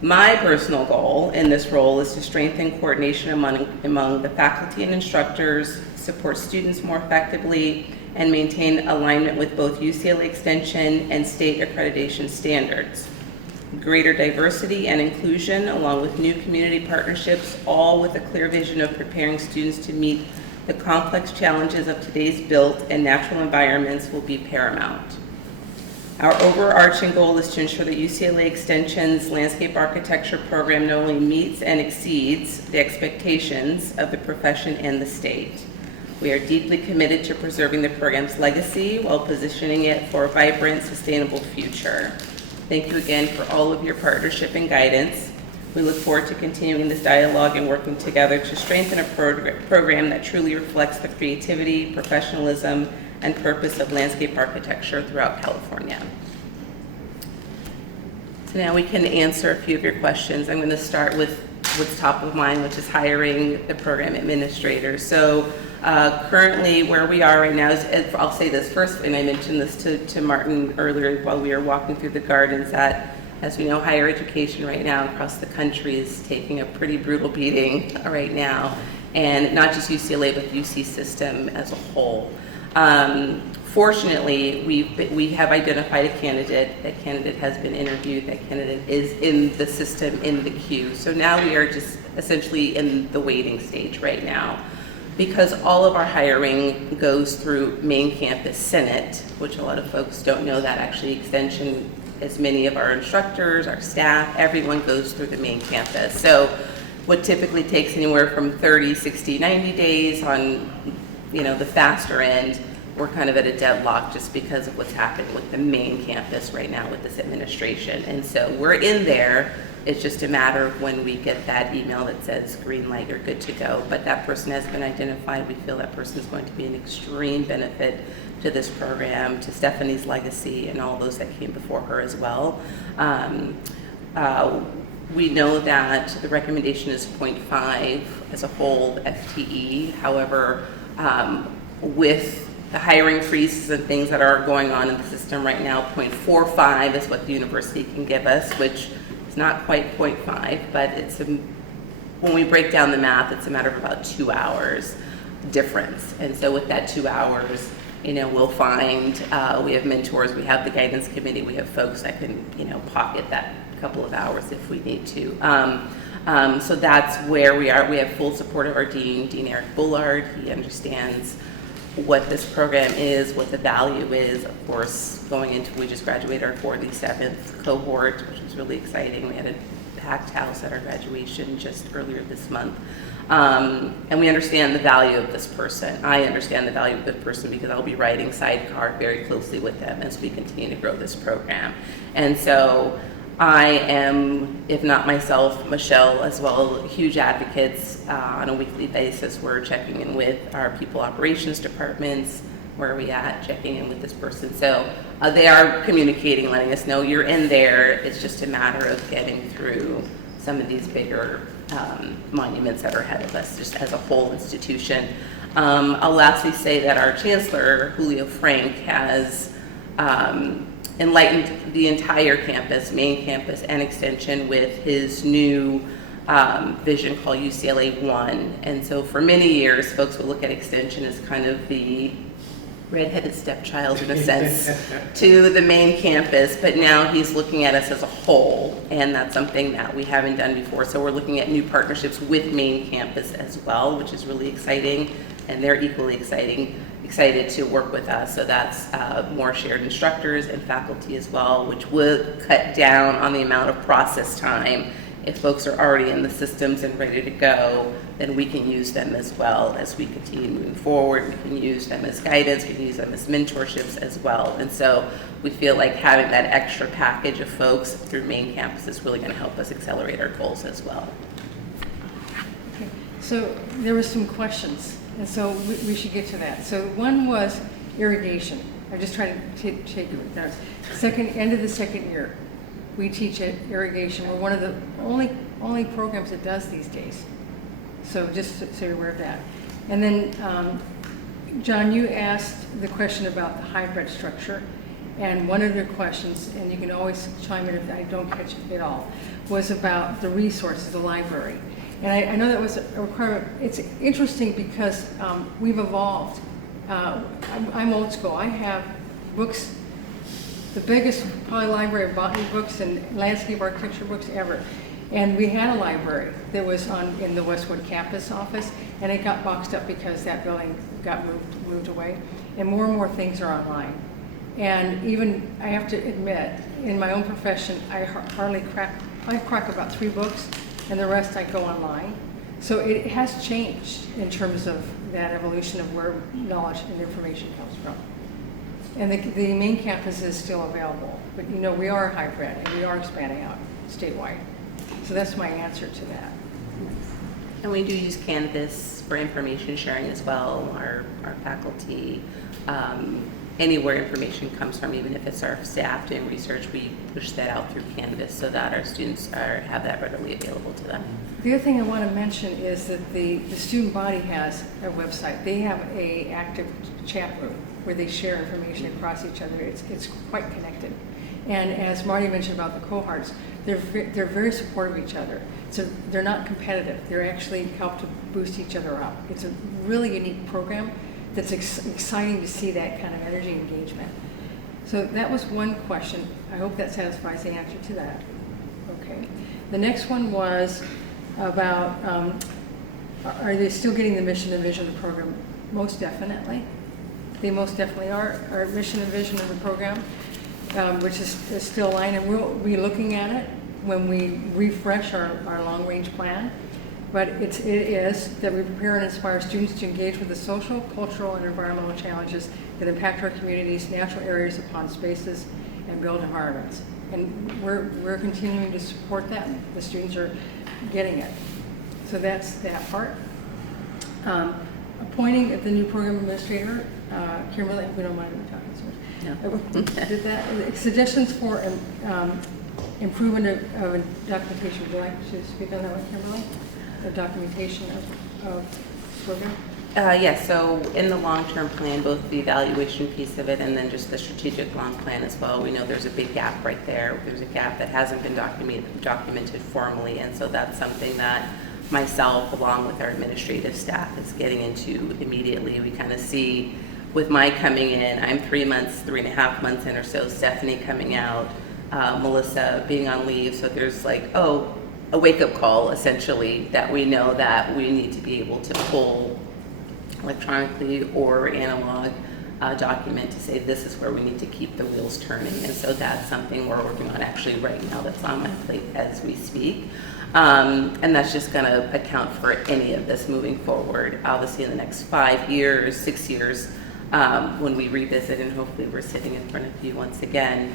My personal goal in this role is to strengthen coordination among the faculty and instructors, support students more effectively, and maintain alignment with both UCLA Extension and state accreditation standards. Greater diversity and inclusion, along with new community partnerships, all with a clear vision of preparing students to meet the complex challenges of today's built and natural environments, will be paramount. Our overarching goal is to ensure that UCLA Extension's landscape architecture program not only meets and exceeds the expectations of the profession and the state. We are deeply committed to preserving the program's legacy while positioning it for a vibrant, sustainable future. Thank you again for all of your partnership and guidance. We look forward to continuing this dialogue and working together to strengthen a program that truly reflects the creativity, professionalism, and purpose of landscape architecture throughout California. So now we can answer a few of your questions. I'm going to start with what's top of mind, which is hiring the program administrator. So currently where we are right now is, I'll say this first, and I mentioned this to Martin earlier while we were walking through the gardens, that as we know, higher education right now across the country is taking a pretty brutal beating right now, and not just UCLA, but the UC system as a whole. Fortunately, we have identified a candidate. That candidate has been interviewed. That candidate is in the system, in the queue. So now we are just essentially in the waiting stage right now. Because all of our hiring goes through main campus Senate, which a lot of folks don't know that actually Extension, as many of our instructors, our staff, everyone goes through the main campus. So what typically takes anywhere from 30, 60, 90 days on, the faster end, we're kind of at a deadlock just because of what's happening with the main campus right now with this administration. And so we're in there. It's just a matter of when we get that email that says green light, you're good to go. But that person has been identified. We feel that person is going to be an extreme benefit to this program, to Stephanie's legacy, and all those that came before her as well. We know that the recommendation is 0.5 as a whole FTE. However, with the hiring freezes and things that are going on in the system right now, 0.45 is what the university can give us, which is not quite 0.5, but it's when we break down the math, it's a matter of about 2 hours difference. And so with that 2 hours, we'll find, we have mentors, we have the guidance committee, we have folks that can, pocket that couple of hours if we need to. So that's where we are. We have full support of our dean, Dean Eric Bullard. He understands what this program is, what the value is. Of course, we just graduated our 47th cohort, which was really exciting. We had a packed house at our graduation just earlier this month. And we understand the value of this person. I understand the value of this person because I'll be writing sidecar very closely with them as we continue to grow this program. And so I am, if not myself, Michelle as well, huge advocates on a weekly basis. We're checking in with our people operations departments. Where are we at? Checking in with this person. So they are communicating, letting us know you're in there. It's just a matter of getting through some of these bigger monuments that are ahead of us, just as a whole institution. I'll lastly say that our chancellor, Julio Frank, has enlightened the entire campus, main campus and Extension, with his new vision called UCLA One. And so for many years, folks would look at Extension as kind of the redheaded stepchild in a sense to the main campus, but now he's looking at us as a whole, and that's something that we haven't done before. So we're looking at new partnerships with main campus as well, which is really exciting, and they're equally excited to work with us. So that's more shared instructors and faculty as well, which would cut down on the amount of process time. If folks are already in the systems and ready to go, then we can use them as well as we continue moving forward. We can use them as guidance, we can use them as mentorships as well. And so we feel like having that extra package of folks through main campus is really going to help us accelerate our goals as well. Okay. So there were some questions, and so we should get to that. So one was irrigation. I just tried to take it down. End of the second year, we teach irrigation. We're one of the only programs that does these days. So just so you're aware of that. And then John, you asked the question about the hybrid structure, and one of your questions, and you can always chime in if I don't catch it at all, was about the resources, the library. And I know that was a requirement. It's interesting because we've evolved. I'm old school. I have books, the biggest probably library of botany books and landscape architecture books ever. And we had a library that was in the Westwood campus office, and it got boxed up because that building got moved away. And more things are online. And even, I have to admit, in my own profession, I crack about 3 books, and the rest I go online. So it has changed in terms of that evolution of where knowledge and information comes from. And the main campus is still available, but you know, we are hybrid and we are expanding out statewide. So that's my answer to that. And we do use Canvas for information sharing as well. Our faculty, anywhere information comes from, even if it's our staff doing research, we push that out through Canvas so that our students have that readily available to them. The other thing I want to mention is that the student body has a website. They have a active chat room where they share information across each other. It's quite connected. And as Marty mentioned about the cohorts, they're very supportive of each other. So they're not competitive. They're actually help to boost each other up. It's a really unique program that's exciting to see that kind of energy engagement. So that was one question. I hope that satisfies the answer to that. Okay. The next one was about, are they still getting the mission and vision of the program? Most definitely. They most definitely are. Our mission and vision of the program, which is still aligned, and we'll be looking at it when we refresh our long-range plan. But it is that we prepare and inspire students to engage with the social, cultural, and environmental challenges that impact our communities, natural areas, upon spaces, and built environments. And we're continuing to support that. The students are getting it. So that's that part. Appointing of the new program administrator, Kimberly, if we don't mind talking so much. No. Did that. Suggestions for improvement of documentation. Would you like to speak on that one, Kimberly? The documentation of program? Yes, so in the long-term plan, both the evaluation piece of it and then just the strategic long plan as well, we know there's a big gap right there. There's a gap that hasn't been documented formally, and so that's something that myself, along with our administrative staff, is getting into immediately. We kind of see, with my coming in, I'm 3.5 months in or so, Stephanie coming out, Melissa being on leave, so there's like, a wake-up call, essentially, that we know that we need to be able to pull electronically or analog document to say this is where we need to keep the wheels turning. And so that's something we're working on actually right now that's on my plate as we speak. And that's just going to account for any of this moving forward. Obviously in the next 5 years, 6 years, when we revisit and hopefully we're sitting in front of you once again,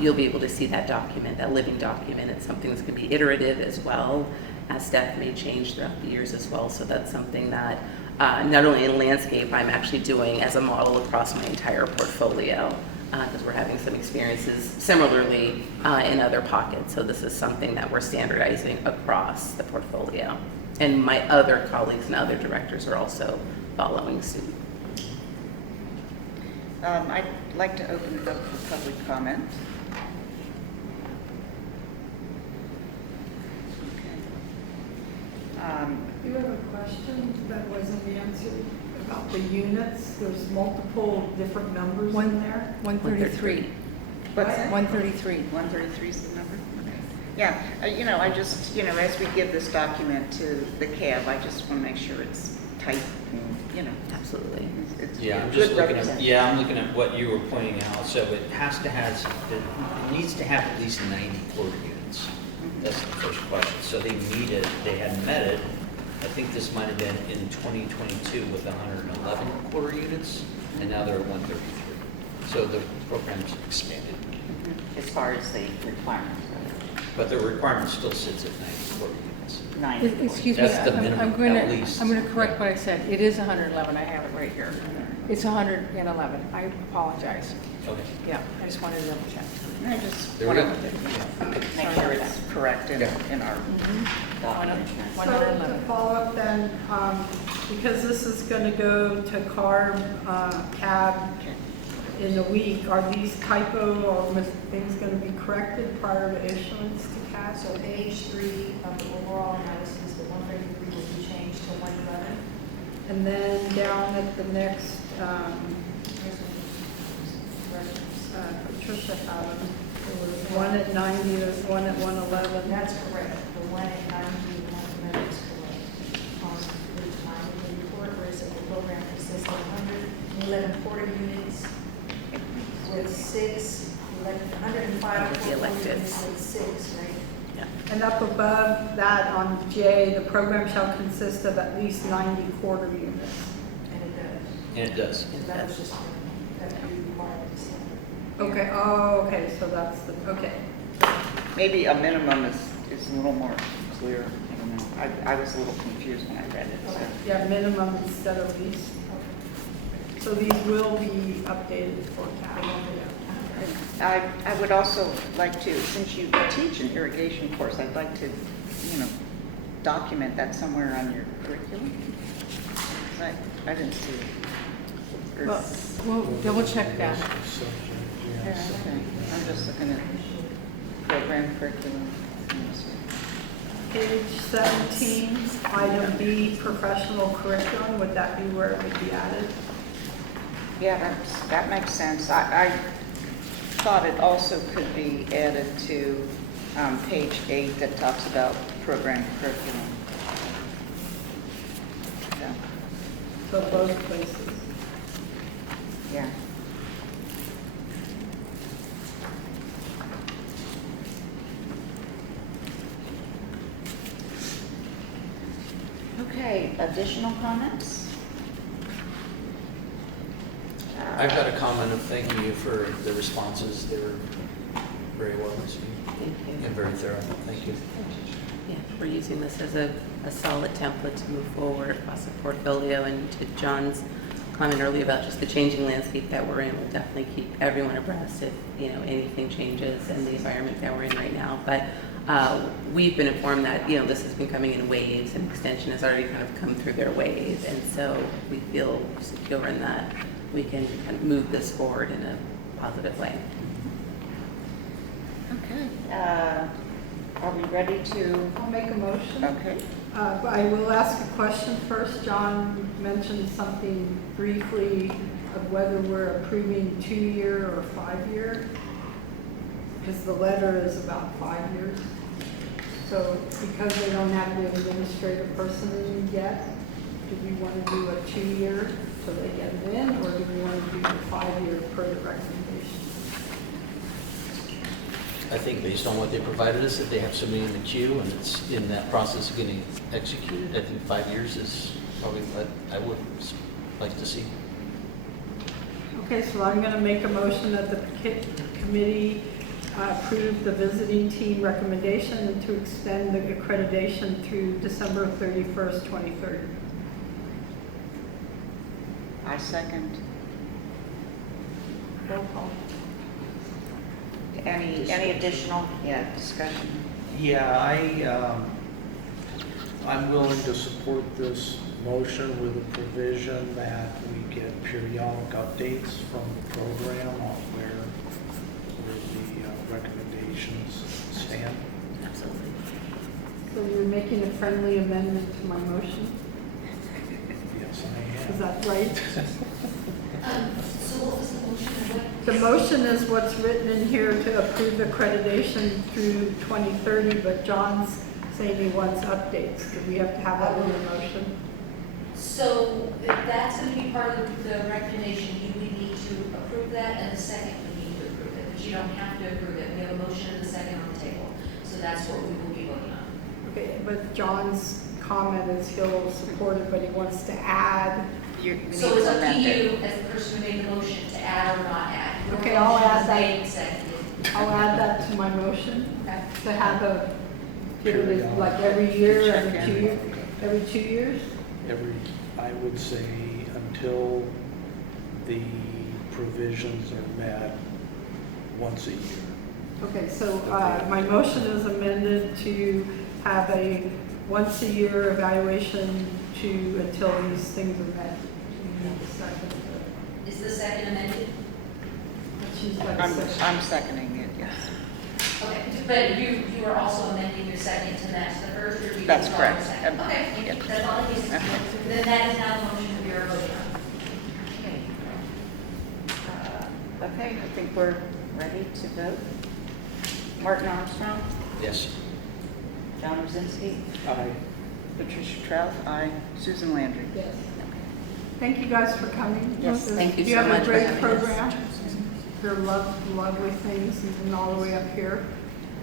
you'll be able to see that document, that living document. It's something that's going to be iterative as well, as staff may change throughout the years as well. So that's something that not only in landscape I'm actually doing as a model across my entire portfolio, because we're having some experiences similarly in other pockets. So this is something that we're standardizing across the portfolio. And my other colleagues and other directors are also following suit. I'd like to open it up for public comment. You have a question that wasn't answered about the units. There's multiple different numbers in there. 133. What's that? 133. 133 is the number? Okay. Yeah, I just, as we give this document to the CAB, I just want to make sure it's tight and, Absolutely. It's Yeah, I'm good just looking at, representation. I'm looking at what you were pointing out. So it has to have, it needs to have at least 90 quarter units. That's the first question. So they had met it. I think this might have been in 2022 with 111 quarter units, and now they're at 133. So the program's expanded. As far as the requirements. But the requirement still sits at 90 quarter units. Excuse me, That's the minimum, I'm going at least. to correct what I said. It is 111. I have it right here. It's 111. I apologize. Okay. Yeah, I just wanted to double check. I just There we want go. to make sure it's correct in our document. So to follow up then, because this is going to go to CARB, CAB in a week, are these typo or things going to be corrected prior to issuance to CAB? So page 3 of the overall analysis, the 133 will be changed to 111. And then down at the next, Patricia had them. There was one at 90, there's one at 111. That's correct. The one at 90, the 111 is correct. On page 9 of the report, where it says the program consists of 111 quarter units with 105 With the electives. units with 6, right? And up above that on J, the program shall consist of at least 90 quarter units. And it does. And it does. So that was just, that we required to say. Okay, oh, okay, so that's the, okay. Maybe a minimum is a little more clear. I don't know. I was a little confused when I read it. So. Yeah, minimum instead of least. So these will be updated for CAB. I would also like to, since you teach an irrigation course, I'd like to, document that somewhere on your curriculum. I didn't see it. Well, we'll double check that. Yeah, okay. I'm just looking at program curriculum. Page 17, item B, professional curriculum, would that be where it would be added? Yeah, that makes sense. I thought it also could be added to page 8 that talks about program curriculum. Yeah. So both places. Yeah. Okay, additional comments? I've got a comment of thanking you for the responses. They were very well received. Thank you. And very thorough. Thank you. Yeah, we're using this as a solid template to move forward across the portfolio. And to John's comment earlier about just the changing landscape that we're in, we'll definitely keep everyone abreast if anything changes in the environment that we're in right now. But we've been informed that this has been coming in waves, and Extension has already kind of come through their waves, and so we feel secure in that we can kind of move this forward in a positive way. Okay. Are we ready to? I'll make a motion. Okay. I will ask a question first. John mentioned something briefly of whether we're approving 2-year or 5-year, because the letter is about 5 years. So because they don't have the administrative person in yet, do we want to do a 2-year so they get it in, or do we want to do the 5-year per the recommendation? I think based on what they provided us, that they have somebody in the queue and it's in that process of getting executed, I think 5 years is probably what I would like to see. Okay, so I'm going to make a motion that the committee approve the visiting team recommendation and to extend the accreditation through December 31st, 2030. I second. Roll call. Any additional discussion? Yeah, I'm willing to support this motion with a provision that we get periodic updates from the program on where the recommendations stand. Absolutely. So you're making a friendly amendment to my motion? Yes, I am. Is that right? So what was the motion? The motion is what's written in here to approve accreditation through 2030, but John's saying he wants updates. Do we have to have that in the motion? So if that's going to be part of the recommendation, you would need to approve that, and the second would need to approve it, but you don't have to approve it. We have a motion and a second on the table, so that's what we will be voting on. Okay, but John's comment is he'll support it, but he wants to add. So it's up to you, as the person who made the motion, to add or not add. Your Okay, I'll motion add is that. made and seconded. I'll add that to my motion, Okay. to have a, like every year, every 2 years? I would say until the provisions are met once a year. Okay, so my motion is amended to have a once-a-year evaluation until these things are met. You need a second. Is the second amended? She's got a second. I'm seconding it, yes. Okay, but you are also amending your second to match the first, or you? That's withdraw your correct. second? Okay, thank you. That's all it is. Then that is now the motion we are voting on. Okay, I think we're ready to vote. Martin Armstrong, Yes. John Rosinski, Aye. Patricia Trout, aye. Susan Landry. Yes. Thank you guys for coming. Yes, thank you You so have much a for great having us. program. Your lovely things, even all the way up here.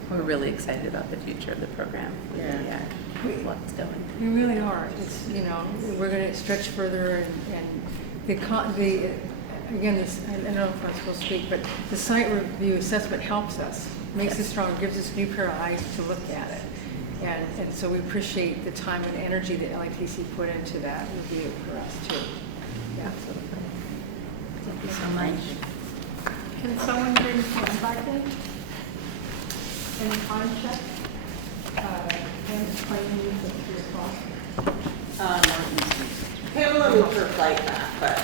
We're really excited about the future of the program. We really are. There's lots going. We really are. It's, you know, we're going to stretch further and again, this, I don't know if I'm supposed to speak, but the site review assessment helps us, makes us stronger, gives us a new pair of eyes to look at it. And so we appreciate the time and energy that LITC put into that review for us too. Yeah. Thank you so much. Can someone bring Pam back in? Any time check? Pam is planning at 3 o'clock. Pamela moved her flight back, but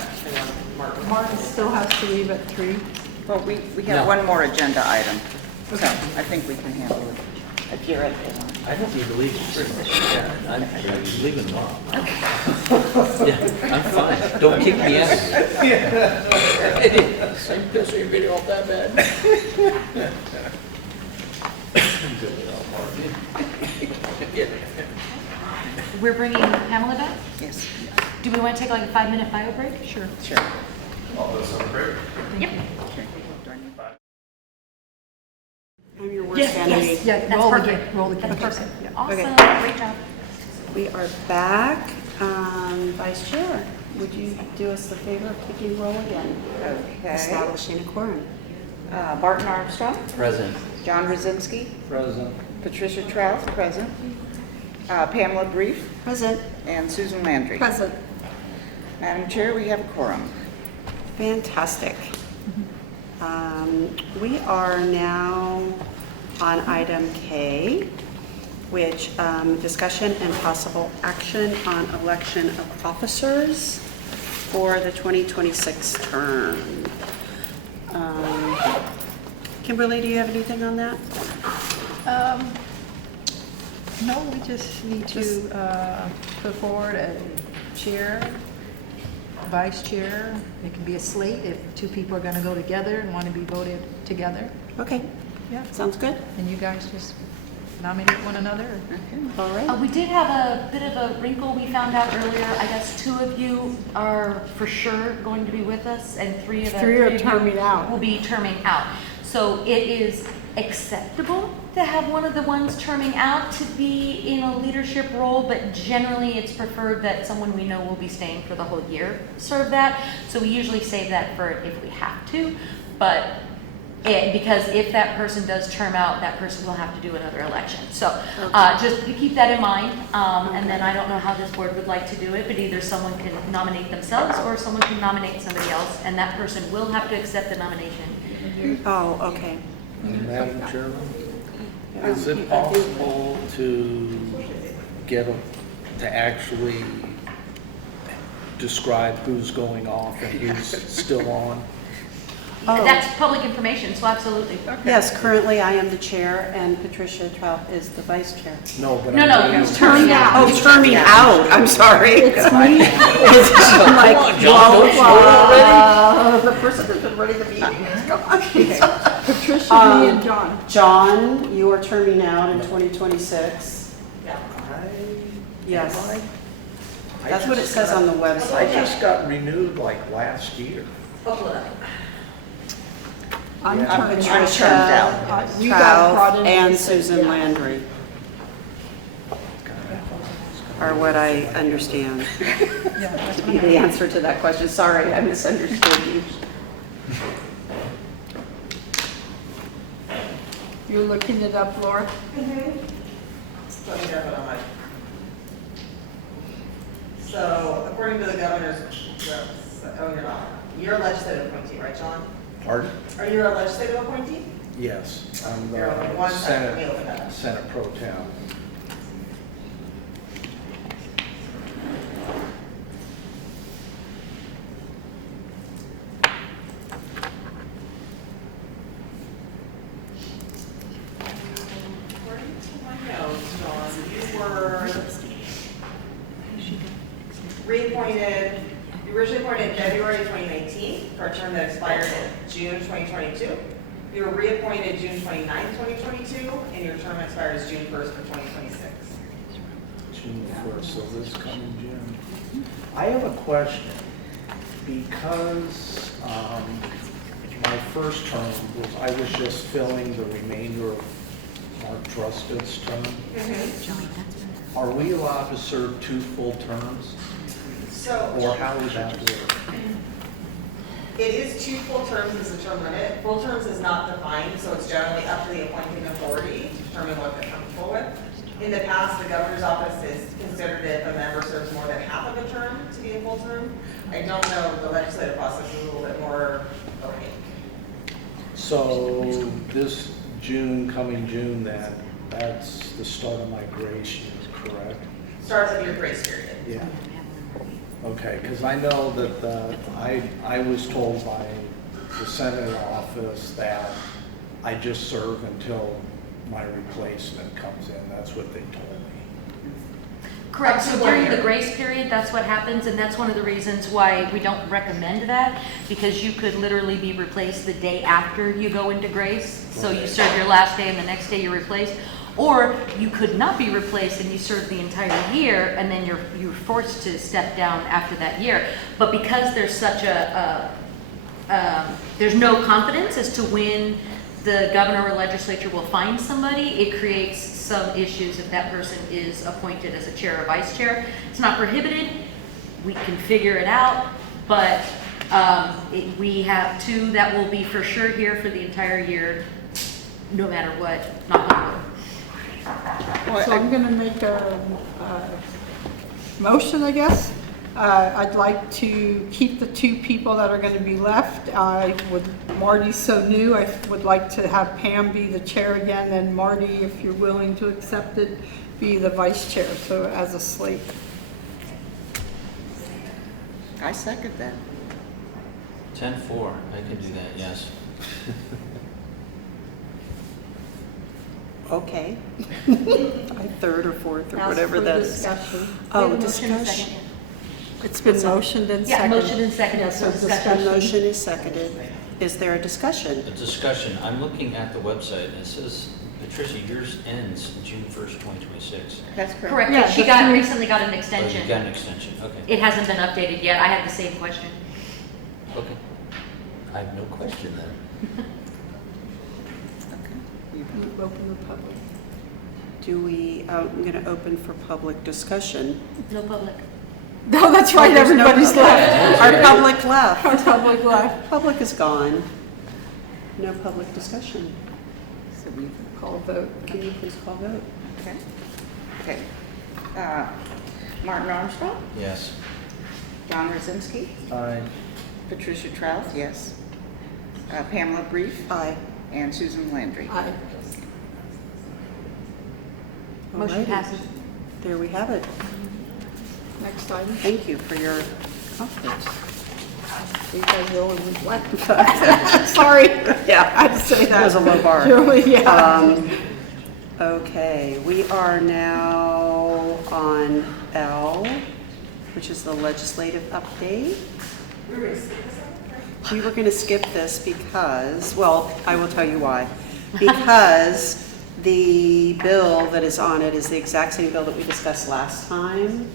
Martin. Martin still has to leave at 3. Well, we have No. one more agenda item, so Okay. I think we can handle it if you're ready. I don't need to leave at 3. Yeah, I'm leaving tomorrow. Yeah, I'm fine. Don't kick me out. Same pissing video off that bad. We're bringing Pamela back? Yes. Do we want to take like a 5-minute bio break? Sure. All those on the break? Yep. I'm your worst enemy. Yes, yeah, That's roll the perfect. Roll the That's camera. perfect. Yeah. Awesome, Okay. great job. We are back. Vice Chair, would you do us the favor of taking roll again? Okay. Establishing a quorum. Martin Armstrong, Present. John Rosinski, Present. Patricia Trout, present. Pamela Brief, Present. and Susan Landry. Present. Madam Chair, we have a quorum. Fantastic. We are now on item K, which discussion and possible action on election of officers for the 2026 term. Kimberly, do you have anything on that? No, we just need to put forward a chair, vice chair. It can be a slate if 2 people are going to go together and want to be voted together. Okay, Yeah. sounds good. And you guys just nominate one another. All right. We did have a bit of a wrinkle we found out earlier. I guess 2 of you are for sure going to be with us, and 3 of the 3 are of you terming out. will be terming out. So it is acceptable to have one of the ones terming out to be in a leadership role, but generally it's preferred that someone we know will be staying for the whole year serve that. So we usually save that for if we have to, but because if that person does term out, that person will have to do another election. So just keep that in mind. And then I don't know how this board would like to do it, but either someone can nominate themselves or someone can nominate somebody else, and that person will have to accept the nomination. Oh, okay. Madam Chairman, is it possible to to actually describe who's going off and who's still on? Oh. That's public information, so absolutely. Yes, currently I am the chair and Patricia Trout is the vice chair. No, but No, It's terming out. Oh, terming out, I'm sorry. It's me. I'm like, John, the person that's been running the meeting. Patricia, me, and John. John, you are terming out in 2026. Yes. That's what it says on the I website. just got renewed like last year. I'm Yeah. terming Patricia out. You got brought Trout in and and said, Susan yeah. Landry are what I understand to be the answer to that question. Sorry, I misunderstood you. You're looking it up, Laura? Let me have it on my. So according to the governor's, oh, you're not. You're a legislative appointee, right, John? Pardon? Are you a legislative appointee? Yes, I'm You're on one the side, let me open that up. Senate Pro Tem. According to my notes, John, you were reappointed, you originally appointed in February 2019 for a term that expired in June 2022. You were reappointed June 29, 2022, and your term expires June 1st for 2026. June 1st, so this coming June. I have a question, because my first term was, I was just filling the remainder of Mark Trusted's term. Are we allowed to serve 2 full terms? Or how would that work? It is 2 full terms is the term limit. Full terms is not defined, so it's generally up to the appointing authority to determine what they're comfortable with. In the past, the governor's office has considered it if a member serves more than half of a term to be a full term. I don't know, the legislative process is a little bit more opaque. So this June, coming June, then, that's the start of my grace year, correct? Starts of your grace period. Yeah. Okay, because I know that I was told by the Senate office that I just serve until my replacement comes in. That's what they told me. Correct, so Up to 1 during the year. grace period, that's what happens, and that's one of the reasons why we don't recommend that, because you could literally be replaced the day after you go into grace. So you serve your last day and the next day you're replaced. Or you could not be replaced and you serve the entire year, and then you're forced to step down after that year. But because there's such there's no confidence as to when the governor or legislature will find somebody, it creates some issues if that person is appointed as a chair or vice chair. It's not prohibited, we can figure it out, but we have 2 that will be for sure here for the entire year, no matter what, not on wood. So I'm going to make a motion, I guess. I'd like to keep the 2 people that are going to be left. Marty's so new, I would like to have Pam be the chair again, and Marty, if you're willing to accept it, be the vice chair, so as a slate. I second that. 10-4, I can do that, yes. Okay. Third or fourth or whatever that is. Discussion. Oh, We have a motion and a discussion. second. It's been motioned and Yeah, seconded. motion and seconded, so The discussion. motion is seconded. Is there a discussion? The discussion, I'm looking at the website, and it says, Patricia, yours ends June 1st, 2026. That's correct. Correct, Yeah, and she that's recently got an Oh, you extension. got an extension, okay. It hasn't been updated yet, I had the same question. Okay. I have no question then. Open the public. Do we, I'm going to open for public discussion. No public. No, that's right, There's no everybody's public. left. Our public left. Our public left. Public is gone. No public discussion. So we call vote. Can you please call vote? Okay. Okay. Martin Armstrong, Yes. John Rosinski, Aye. Patricia Trouth, yes. Pamela Brief, Aye. and Susan Landry. Aye. Motion Alrighty. passes. There we have it. Next item. Thank you for your confidence. You guys are only left. Sorry. Yeah, I had to say that. That was a low bar. Julie, yeah. Okay, we are now on L, which is the legislative update. We were going to skip this because, well, I will tell you why. Because the bill that is on it is the exact same bill that we discussed last time.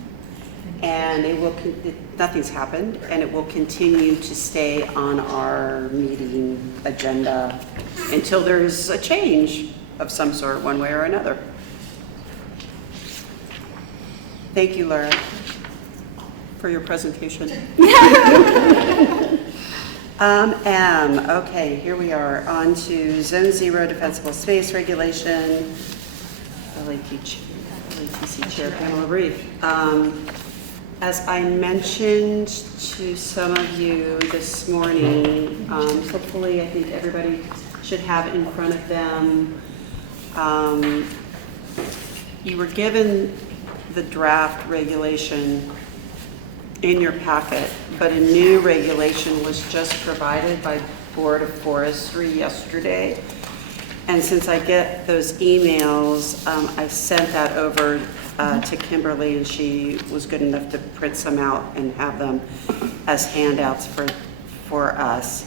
And nothing's happened, and it will continue to stay on our meeting agenda until there's a change of some sort, one way or another. Thank you, Laura, for your presentation. Okay, here we are, on to Zone 0 Defensible Space Regulation. LATC Chair Pamela Brief. As I mentioned to some of you this morning, hopefully I think everybody should have in front of them, you were given the draft regulation in your packet, but a new regulation was just provided by Board of Forestry yesterday. And since I get those emails, I sent that over to Kimberly, and she was good enough to print some out and have them as handouts for us.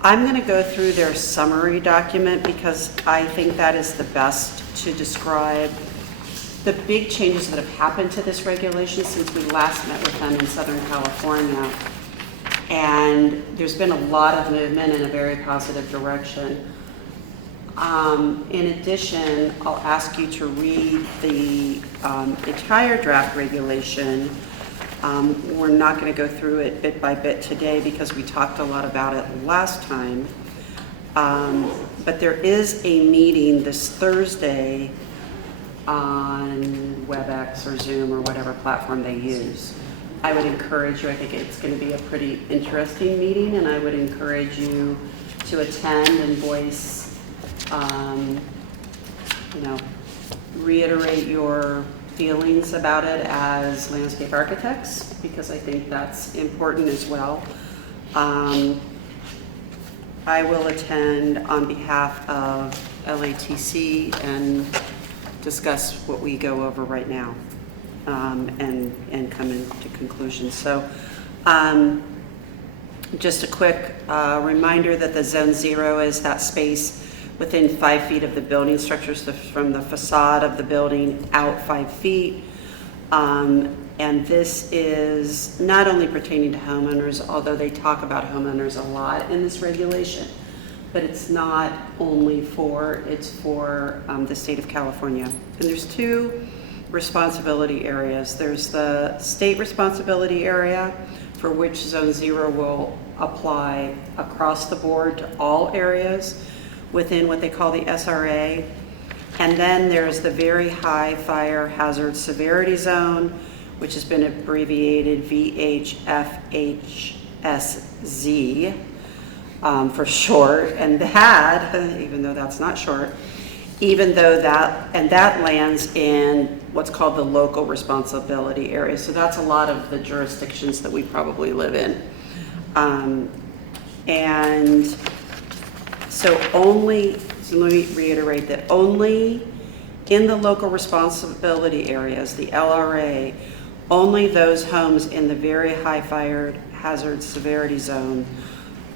I'm going to go through their summary document because I think that is the best to describe the big changes that have happened to this regulation since we last met with them in Southern California. And there's been a lot of movement in a very positive direction. In addition, I'll ask you to read the entire draft regulation. We're not going to go through it bit by bit today because we talked a lot about it last time. But there is a meeting this Thursday on WebEx or Zoom or whatever platform they use. I would encourage you, I think it's going to be a pretty interesting meeting, and I would encourage you to attend and voice reiterate your feelings about it as landscape architects, because I think that's important as well. I will attend on behalf of LATC and discuss what we go over right now and come into conclusions. So just a quick reminder that the Zone 0 is that space within 5 feet of the building structures, from the facade of the building out 5 feet. And this is not only pertaining to homeowners, although they talk about homeowners a lot in this regulation, but it's not only for, it's for the state of California. And there's two responsibility areas. There's the state responsibility area, for which Zone 0 will apply across the board to all areas within what they call the SRA. And then there's the very high fire hazard severity zone, which has been abbreviated VHFHSZ for short. And that, even though that's not short, that lands in what's called the local responsibility area. So that's a lot of the jurisdictions that we probably live in. And so let me reiterate that only in the local responsibility areas, the LRA, only those homes in the very high fire hazard severity zone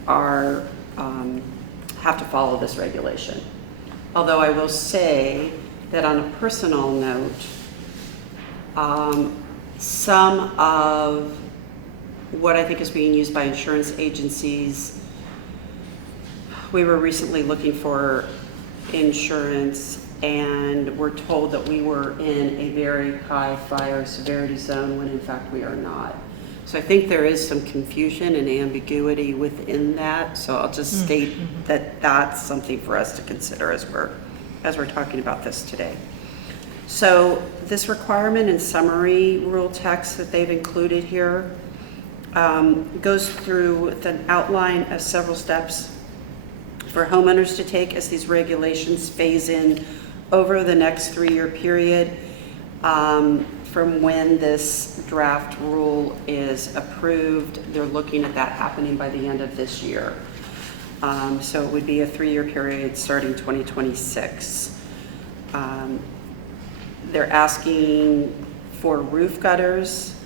have to follow this regulation. Although I will say that on a personal note, some of what I think is being used by insurance agencies, we were recently looking for insurance and we're told that we were in a very high fire severity zone when in fact we are not. So I think there is some confusion and ambiguity within that. So I'll just state that that's something for us to consider as we're talking about this today. So this requirement and summary rule text that they've included here goes through with an outline of several steps for homeowners to take as these regulations phase in over the next 3-year period from when this draft rule is approved. They're looking at that happening by the end of this year. So it would be a 3-year period starting 2026. They're asking for roofs, gutters,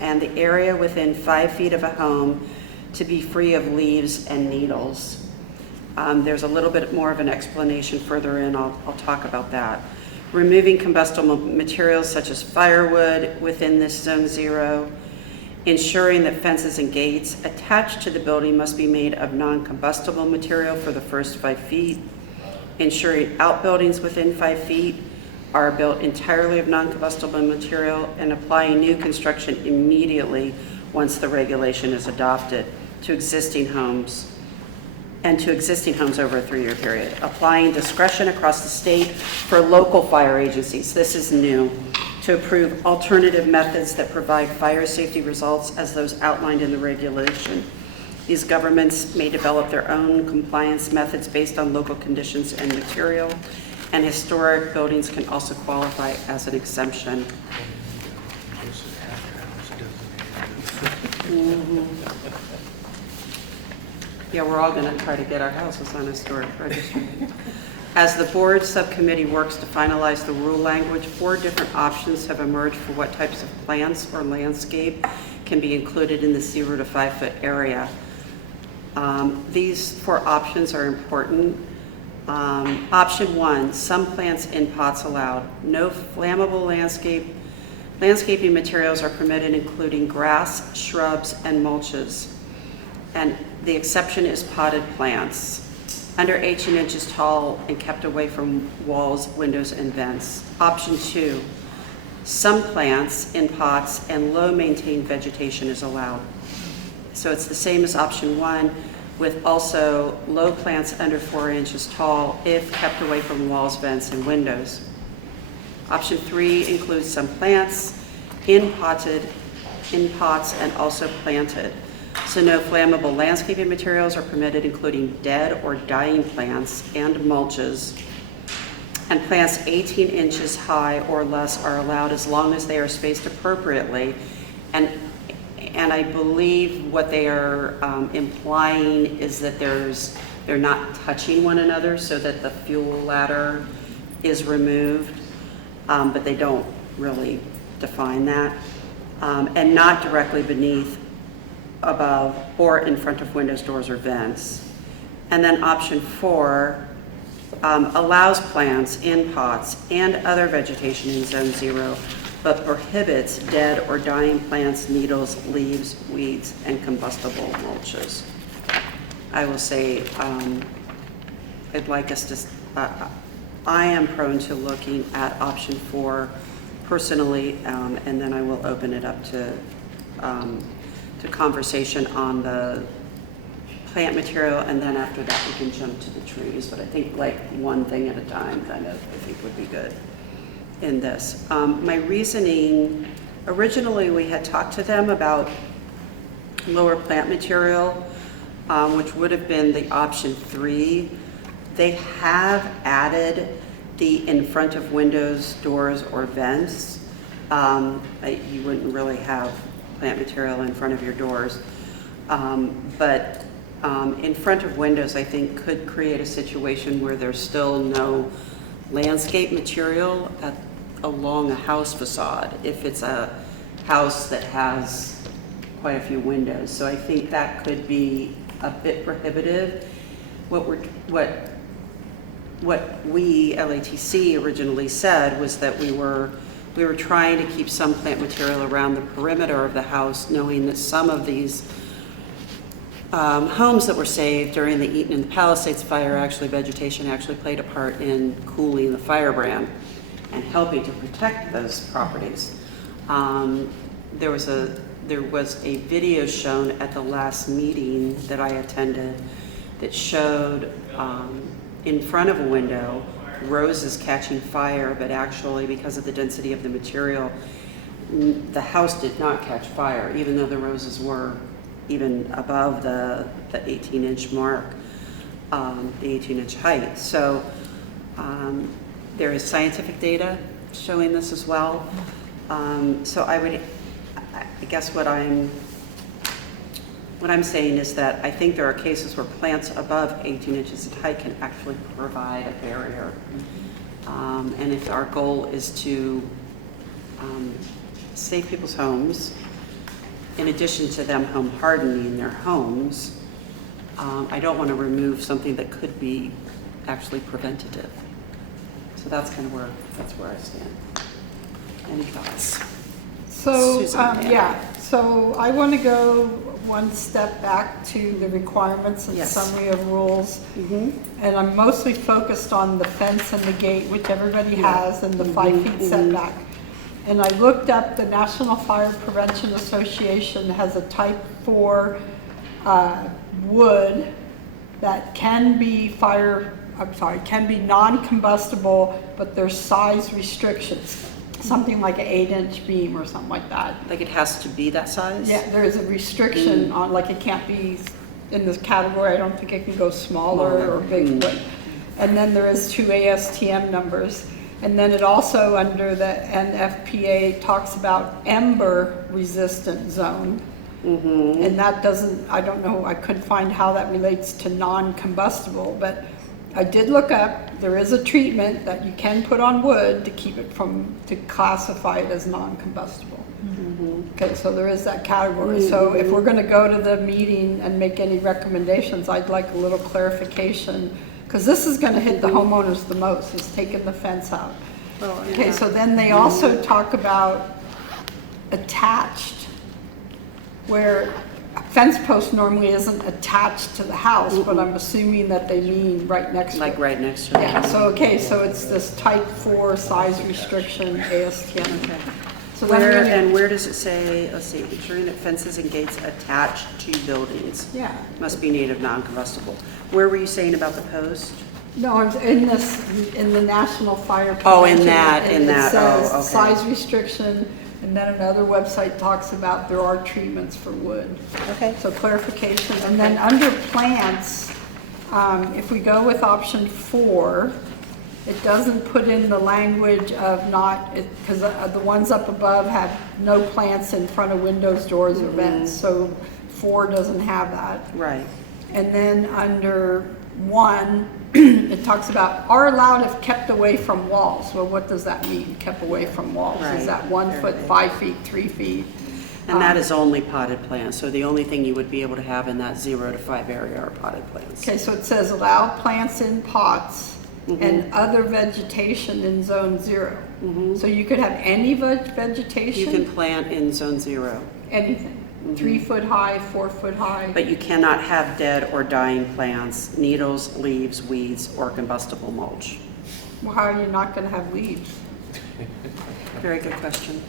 and the area within 5 feet of a home to be free of leaves and needles. There's a little bit more of an explanation further in. I'll talk about that. Removing combustible materials such as firewood within this Zone 0. Ensuring that fences and gates attached to the building must be made of non-combustible material for the first 5 feet. Ensuring outbuildings within 5 feet are built entirely of non-combustible material, and applying new construction immediately once the regulation is adopted to existing homes over a 3-year period. Applying discretion across the state for local fire agencies, this is new, to approve alternative methods that provide fire safety results as those outlined in the regulation. These governments may develop their own compliance methods based on local conditions and material, and historic buildings can also qualify as an exemption. Yeah, we're all going to try to get our houses on historic registry. As the board subcommittee works to finalize the rule language, 4 different options have emerged for what types of plants or landscape can be included in the 0 to 5 foot area. These 4 options are important. Option 1, some plants in pots allowed. No flammable landscaping materials are permitted, including grass, shrubs, and mulches. And the exception is potted plants, under 18 inches tall and kept away from walls, windows, and vents. Option 2, some plants in pots and low maintained vegetation is allowed. So it's the same as option 1, with also low plants under 4 inches tall if kept away from walls, vents, and windows. Option 3 includes some plants in pots and also planted. So no flammable landscaping materials are permitted, including dead or dying plants and mulches. And plants 18 inches high or less are allowed as long as they are spaced appropriately. And I believe what they are implying is that they're not touching one another so that the fuel ladder is removed, but they don't really define that. And not directly beneath, above, or in front of windows, doors, or vents. And then option 4 allows plants in pots and other vegetation in zone 0, but prohibits dead or dying plants, needles, leaves, weeds, and combustible mulches. I will say, I'd like us to, I am prone to looking at option 4 personally, and then I will open it up to conversation on the plant material, and then after that we can jump to the trees. But I think like one thing at a time kind of, I think would be good in this. My reasoning, originally we had talked to them about lower plant material, which would have been the option 3. They have added the in front of windows, doors, or vents. You wouldn't really have plant material in front of your doors. But in front of windows, I think, could create a situation where there's still no landscape material along a house facade, if it's a house that has quite a few windows. So I think that could be a bit prohibitive. What we, LATC, originally said was that we were trying to keep some plant material around the perimeter of the house, knowing that some of these homes that were saved during the Eaton and the Palisades fire, vegetation actually played a part in cooling the firebrand and helping to protect those properties. There was a video shown at the last meeting that I attended that showed in front of a window roses catching fire, but actually because of the density of the material, the house did not catch fire, even though the roses were even above the 18-inch mark, the 18-inch height. So there is scientific data showing this as well. So I guess what I'm saying is that I think there are cases where plants above 18 inches in height can actually provide a barrier. And if our goal is to save people's homes, in addition to them home hardening their homes, I don't want to remove something that could be actually preventative. So that's kind of where I stand. Any thoughts? So, Susan, so I want to go one step back to the requirements and summary of rules. And I'm mostly focused on the fence and the gate, which everybody has, and the 5 feet setback. And I looked up, the National Fire Prevention Association has a type 4 wood that can be can be non-combustible, but there's size restrictions. something like an 8-inch beam or something like that. Like it has to be that size? Yeah, there is a restriction on, like it can't be in this category, I don't think it can go smaller or big, but, and then there is 2 ASTM numbers. And then it also, under the NFPA, talks about ember resistant zone. And that doesn't, I don't know, I couldn't find how that relates to non-combustible, but I did look up, there is a treatment that you can put on wood to keep it from, to classify it as non-combustible. Okay, so there is that category. So if we're gonna go to the meeting and make any recommendations, I'd like a little clarification, because this is gonna hit the homeowners the most, is taking the fence out. Okay, so then they also talk about attached, where a fence post normally isn't attached to the house, but I'm assuming that they mean right next to it. Like right next to it? Yeah, so, okay, so it's this type 4 size restriction, ASTM. So then Where, we're gonna- and where does it say, let's see, ensuring that fences and gates attached to buildings? Yeah. Must be native, non-combustible. Where were you saying about the post? No, it's in this, in the National Fire Prevention. Oh, in that, it oh, says okay. size restriction, and then another website talks about there are treatments for wood. Okay. So clarification, and then under plants, if we go with option 4, it doesn't put in the language of not, because the ones up above have no plants in front of windows, doors, or vents, so 4 doesn't have that. Right. And then under 1, it talks about are allowed if kept away from walls. Well, what does that mean, kept away from walls? Right. Is that 1 foot, 5 feet, 3 feet? And that is only potted plants, so the only thing you would be able to have in that 0 to 5 area are potted plants. Okay, so it says allow plants in pots and other vegetation in zone 0. So you could have any vegetation? You can plant in zone 0. Anything, 3 foot high, 4 foot high? But you cannot have dead or dying plants, needles, leaves, weeds, or combustible mulch. Well, how are you not gonna have leaves? Very good question.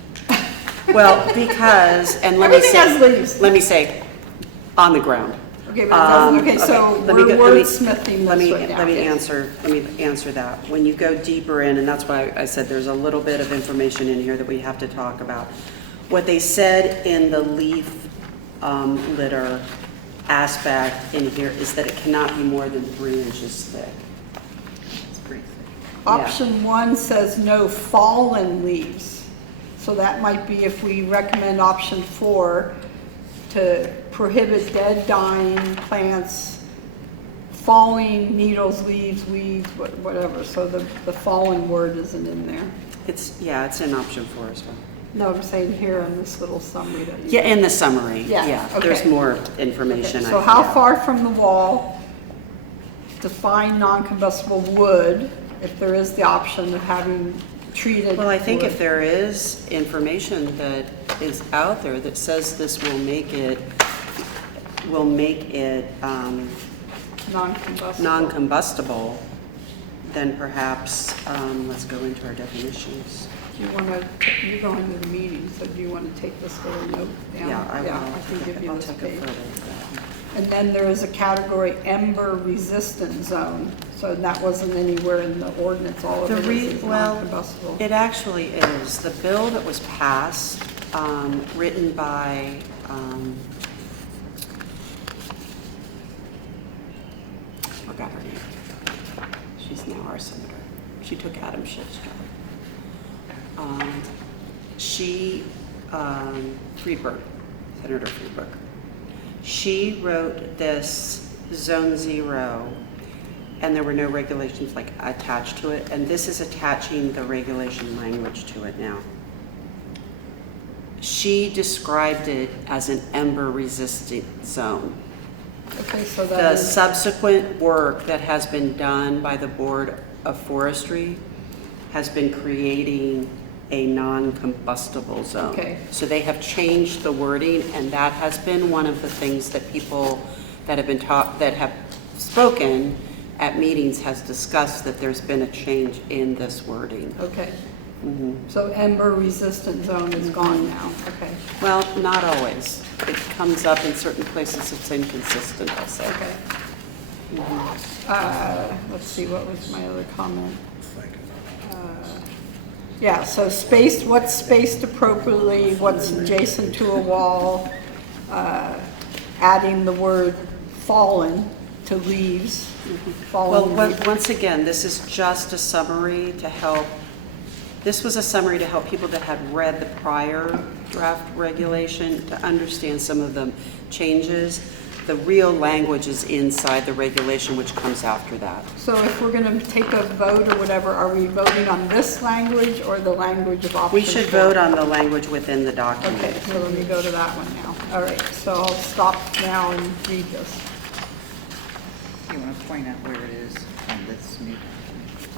Well, because, and let me Everything has say, leaves. let me say, on the ground. Okay, but it doesn't, okay, so let me we're go- let me- wordsmithing let this me- right now. Let me Yes. answer that. When you go deeper in, and that's why I said there's a little bit of information in here that we have to talk about. What they said in the leaf litter aspect in here is that it cannot be more than 3 inches thick. It's pretty thick. Option 1 says no fallen leaves. So that might be if we recommend option 4 to prohibit dead, dying plants, falling needles, leaves, weeds, whatever. So the fallen word isn't in there. It's in option 4 as well. No, I'm saying here in this little summary that you. Yeah, in the summary, Yeah, okay. there's more information. Okay, so how far from the wall, define non-combustible wood, if there is the option of having treated Well, I think wood. if there is information that is out there that says this will make it Non-combustible. non-combustible, then perhaps, let's go into our definitions. Do you want to, you're going to the meeting, so do you want to take this little note down? Yeah, I will. I can give you I'll this take a page. photo of that. And then there is a category ember resistant zone, so that wasn't anywhere in the ordinance, all of it is non-combustible. It actually is. The bill that was passed, written by, I forgot her name. She's now our senator. She took Adam Schiff's job. Friedberg, Senator Friedberg. She wrote this Zone 0, and there were no regulations like attached to it, and this is attaching the regulation language to it now. She described it as an ember-resistant zone. Okay, so The that is, subsequent work that has been done by the Board of Forestry has been creating a non-combustible zone. Okay. So they have changed the wording, and that has been one of the things that people that have been taught, that have spoken at meetings has discussed, that there's been a change in this wording. okay. So ember resistant zone is gone now, okay. Well, not always. It comes up in certain places, it's inconsistent, I'll say. Okay. Let's see, what was my other comment? Yeah, so spaced, what's spaced appropriately, what's adjacent to a wall, adding the word fallen to leaves, fallen Well, leaves. once again, this is just a summary to help, this was a summary to help people that had read the prior draft regulation to understand some of the changes. The real language is inside the regulation, which comes after that. So if we're gonna take a vote or whatever, are we voting on this language or the language of option We should 4? vote on the language within the document. Okay, so let me go to that one now. All right, so I'll stop now and read this. You want to point out where it is on this new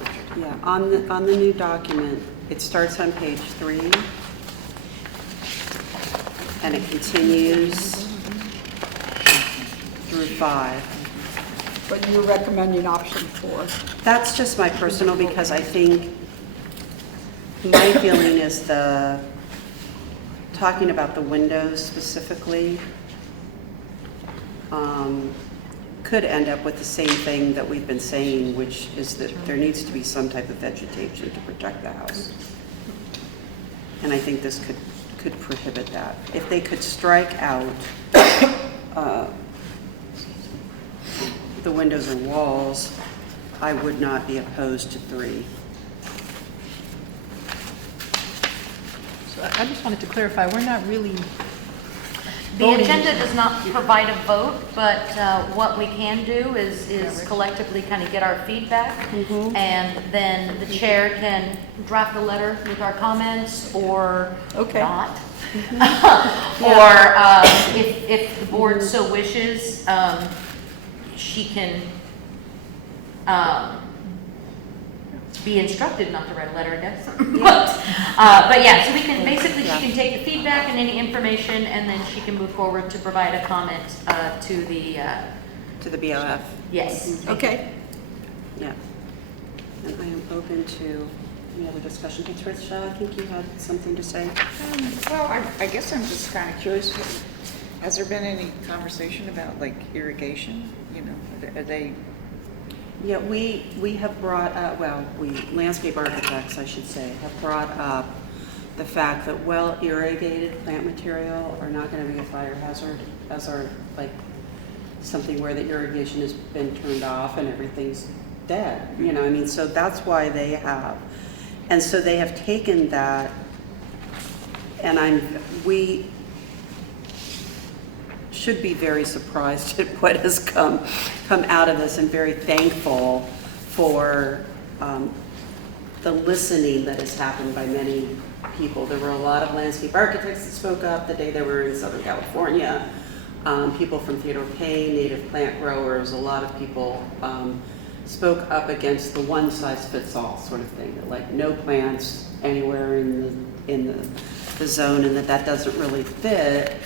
document? Yeah, on the new document, it starts on page 3, and it continues through 5. But you're recommending option 4. That's just my personal, because I think, my feeling is talking about the windows specifically, could end up with the same thing that we've been saying, which is that there needs to be some type of vegetation to protect the house. And I think this could prohibit that. If they could strike out the windows and walls, I would not be opposed to 3. So I just wanted to clarify, we're not really The voting. agenda does not provide a vote, but what we can do is collectively kind of get our feedback. And then the chair can draft a letter with our comments or not. Or if the board so wishes, she can be instructed not to write a letter, I guess. But yeah, so we can, basically she can take the feedback and any information, and then she can move forward to provide a comment to the BOF. Yes. Okay. Yeah. And I am open to any other discussion. Patricia, I think you had something to say. Well, I guess I'm just kind of curious, has there been any conversation about like irrigation? You know, are they? Yeah, we have brought up, landscape architects, I should say, have brought up the fact that well irrigated plant material are not going to be a fire hazard, as are like something where the irrigation has been turned off and everything's dead. You know, I mean, so that's why they have. And so they have taken that, and we should be very surprised at what has come out of this, and very thankful for the listening that has happened by many people. There were a lot of landscape architects that spoke up the day they were in Southern California, people from Theodore Payne, native plant growers, a lot of people spoke up against the one-size-fits-all sort of thing, that like no plants anywhere in the zone, and that doesn't really fit.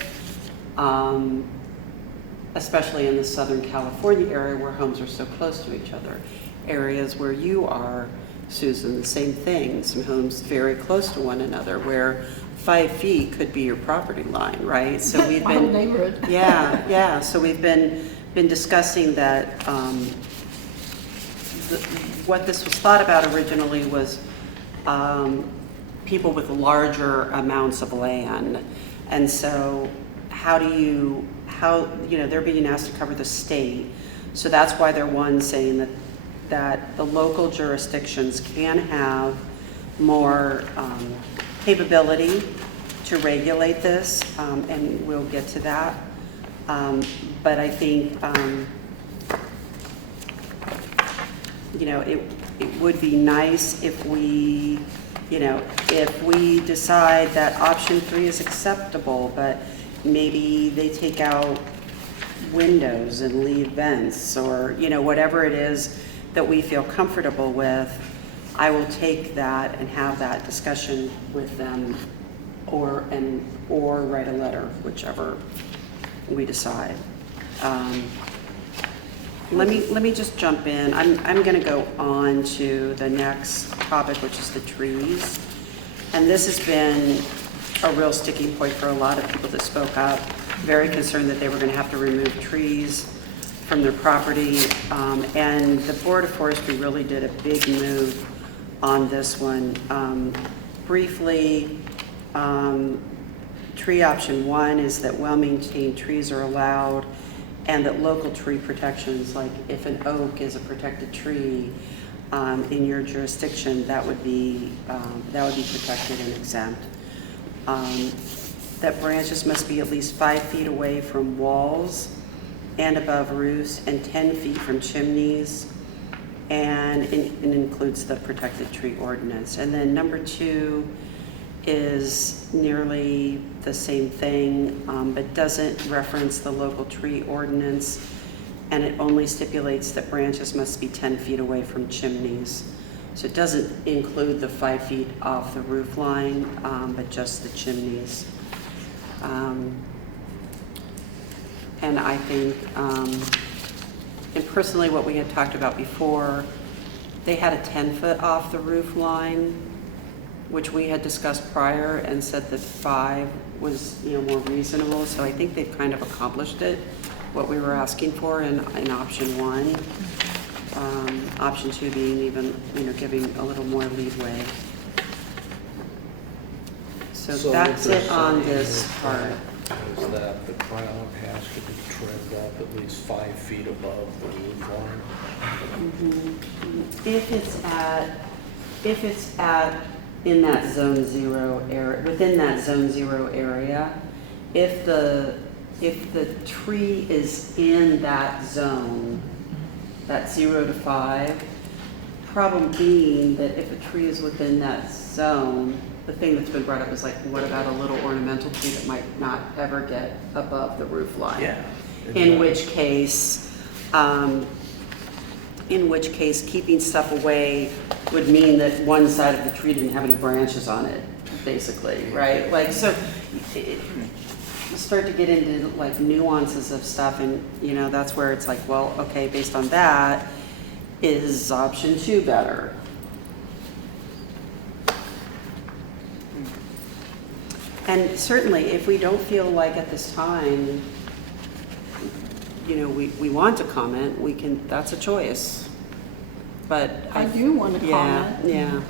Especially in the Southern California area where homes are so close to each other. Areas where you are, Susan, the same thing, some homes very close to one another where 5 feet could be your property line, right? So we've My been, whole neighborhood. yeah, so we've been discussing that what this was thought about originally was people with larger amounts of land. And so they're being asked to cover the state. So that's why they're saying that the local jurisdictions can have more capability to regulate this, and we'll get to that. But I think, it would be nice if we decide that option 3 is acceptable, but maybe they take out windows and leave vents, or whatever it is that we feel comfortable with. I will take that and have that discussion with them, or write a letter, whichever we decide. Let me just jump in. I'm going to go on to the next topic, which is the trees, and this has been a real sticking point for a lot of people that spoke up, very concerned that they were going to have to remove trees from their property. And the Board of Forestry really did a big move on this one. briefly, tree option 1 is that well-maintained trees are allowed, and that local tree protections, like if an oak is a protected tree in your jurisdiction, that would be protected and exempt. That branches must be at least 5 feet away from walls and above roofs, and 10 feet from chimneys, and it includes the protected tree ordinance. And then number 2 is nearly the same thing, but doesn't reference the local tree ordinance, and it only stipulates that branches must be 10 feet away from chimneys. So it doesn't include the 5 feet off the roof line, but just the chimneys. And I think, and personally what we had talked about before, they had a 10-foot off the roof line, which we had discussed prior and said that 5 was, more reasonable. So I think they've kind of accomplished it, what we were asking for in option 1. Option 2 being even, giving a little more leeway. So that's it on this part. Is that the crown has to be trimmed up at least 5 feet above the roof line? If it's at in that zone 0 area, within that zone 0 area, if the tree is in that zone, that 0 to 5, problem being that if a tree is within that zone, the thing that's been brought up is like, what about a little ornamental tree that might not ever get above the roof line? Yeah. In which case, keeping stuff away would mean that one side of the tree didn't have any branches on it, basically, right? Like, so you start to get into like nuances of stuff, and that's where it's like, well, okay, based on that, is option 2 better? And certainly, if we don't feel like at this time, we want to comment, we can, that's a choice. But I do want to comment. Yeah.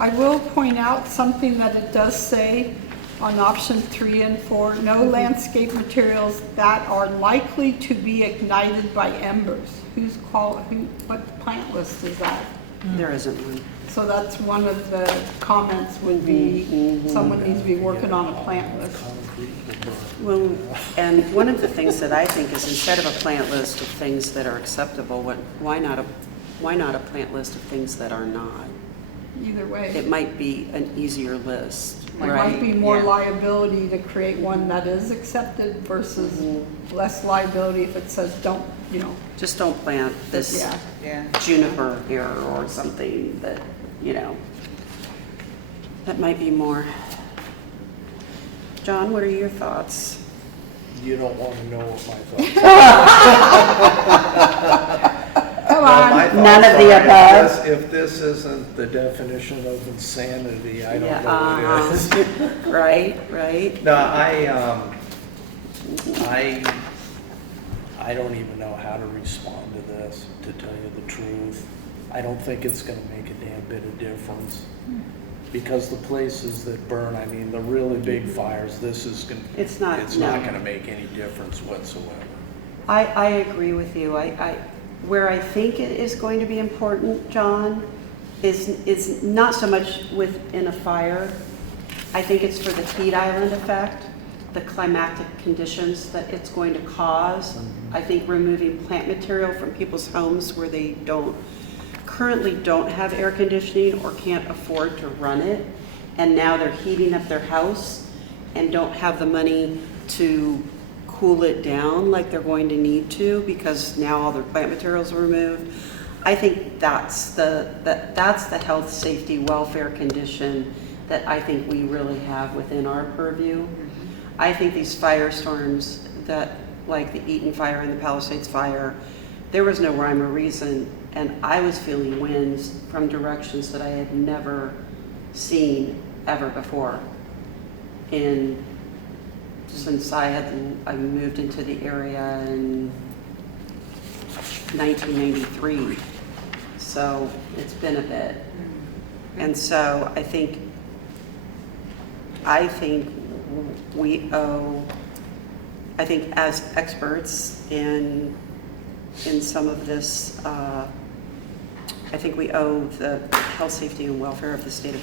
I will point out something that it does say on option 3 and 4, no landscape materials that are likely to be ignited by embers. What plant list is that? There isn't one. So that's one of the comments would be, someone needs to be working on a plant list. Well, and one of the things that I think is, instead of a plant list of things that are acceptable, why not a plant list of things that are not? Either way. It might be an easier list, It right? might be more liability to create one that is accepted versus less liability if it says don't, Just don't plant this juniper here or something that, that might be more. John, what are your thoughts? You don't want to know what my thoughts are. Come on. None of the above. If this isn't the definition of insanity, I don't know what is. Right. No, I don't even know how to respond to this, to tell you the truth. I don't think it's going to make a damn bit of difference. Because the places that burn, the really big fires, it's not going to make any difference whatsoever. I agree with you. Where I think it is going to be important, John, is not so much within a fire. I think it's for the heat island effect, the climatic conditions that it's going to cause. I think removing plant material from people's homes where they currently don't have air conditioning or can't afford to run it, and now they're heating up their house and don't have the money to cool it down like they're going to need to because now all their plant materials are removed. I think that's the health, safety, welfare condition that I think we really have within our purview. I think these firestorms that, like the Eaton fire and the Palisades fire, there was no rhyme or reason, and I was feeling winds from directions that I had never seen ever before. Since I moved into the area in 1993, so it's been a bit. And so I think I think we owe, I think as experts in some of this, I think we owe the health, safety, and welfare of the state of,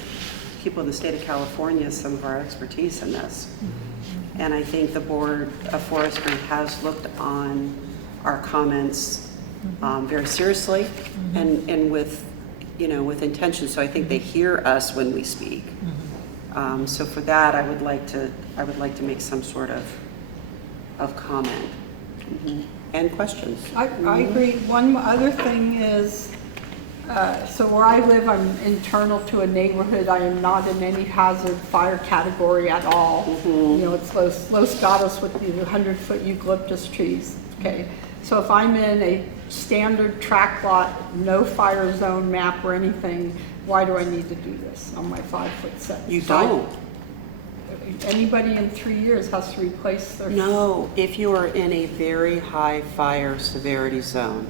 people in the state of California some of our expertise in this. And I think the Board of Forestry has looked on our comments very seriously and with, you know, with intention. So I think they hear us when we speak. So for that, I would like to make some sort of comment and questions. I agree. One other thing is, so where I live, I'm internal to a neighborhood. I am not in any hazard fire category at all. You know, it's Los Gatos with the 100-foot eucalyptus trees. Okay, so if I'm in a standard track lot, no fire zone map or anything, why do I need to do this on my 5-foot set? You don't. Anybody in 3 years has to replace their... No, if you are in a very high fire severity zone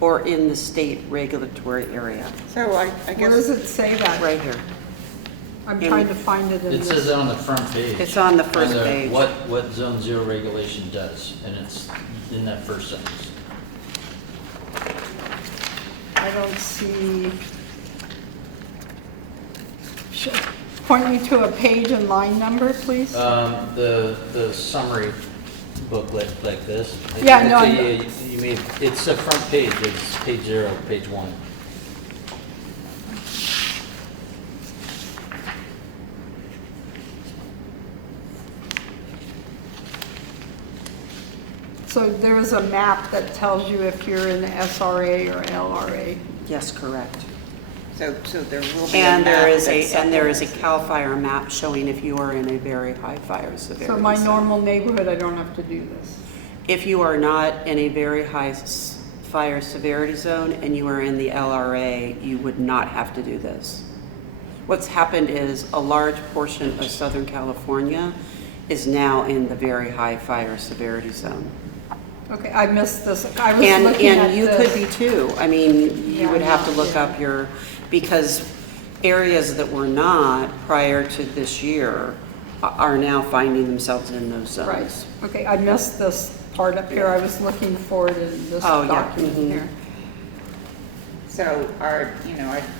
or in the state regulatory area. So I guess. Where does it say that? Right here. I'm trying to find it in It this. says it on the front page. It's on the first Under page. What Zone 0 regulation does, and it's in that first sentence. I don't see. Point me to a page and line number, please. The summary booklet like this. Yeah, no, You made, it's the front page, it's page 0, page 1. So there is a map that tells you if you're in the SRA or LRA. Yes, correct. So there will be a And there map is that a CAL FIRE map showing if you are in a very high fire severity. So my zone. normal neighborhood, I don't have to do this. If you are not in a very high fire severity zone and you are in the LRA, you would not have to do this. What's happened is a large portion of Southern California is now in the very high fire severity zone. Okay, I missed this. I was looking at And you this. could be too. I mean, you Yeah, would have to no, look yeah. up your, because areas that were not prior to this year are now finding themselves in those zones. Right. Okay, I missed this part up here. I was looking for it in this Oh, yeah. document Mhm. here. So I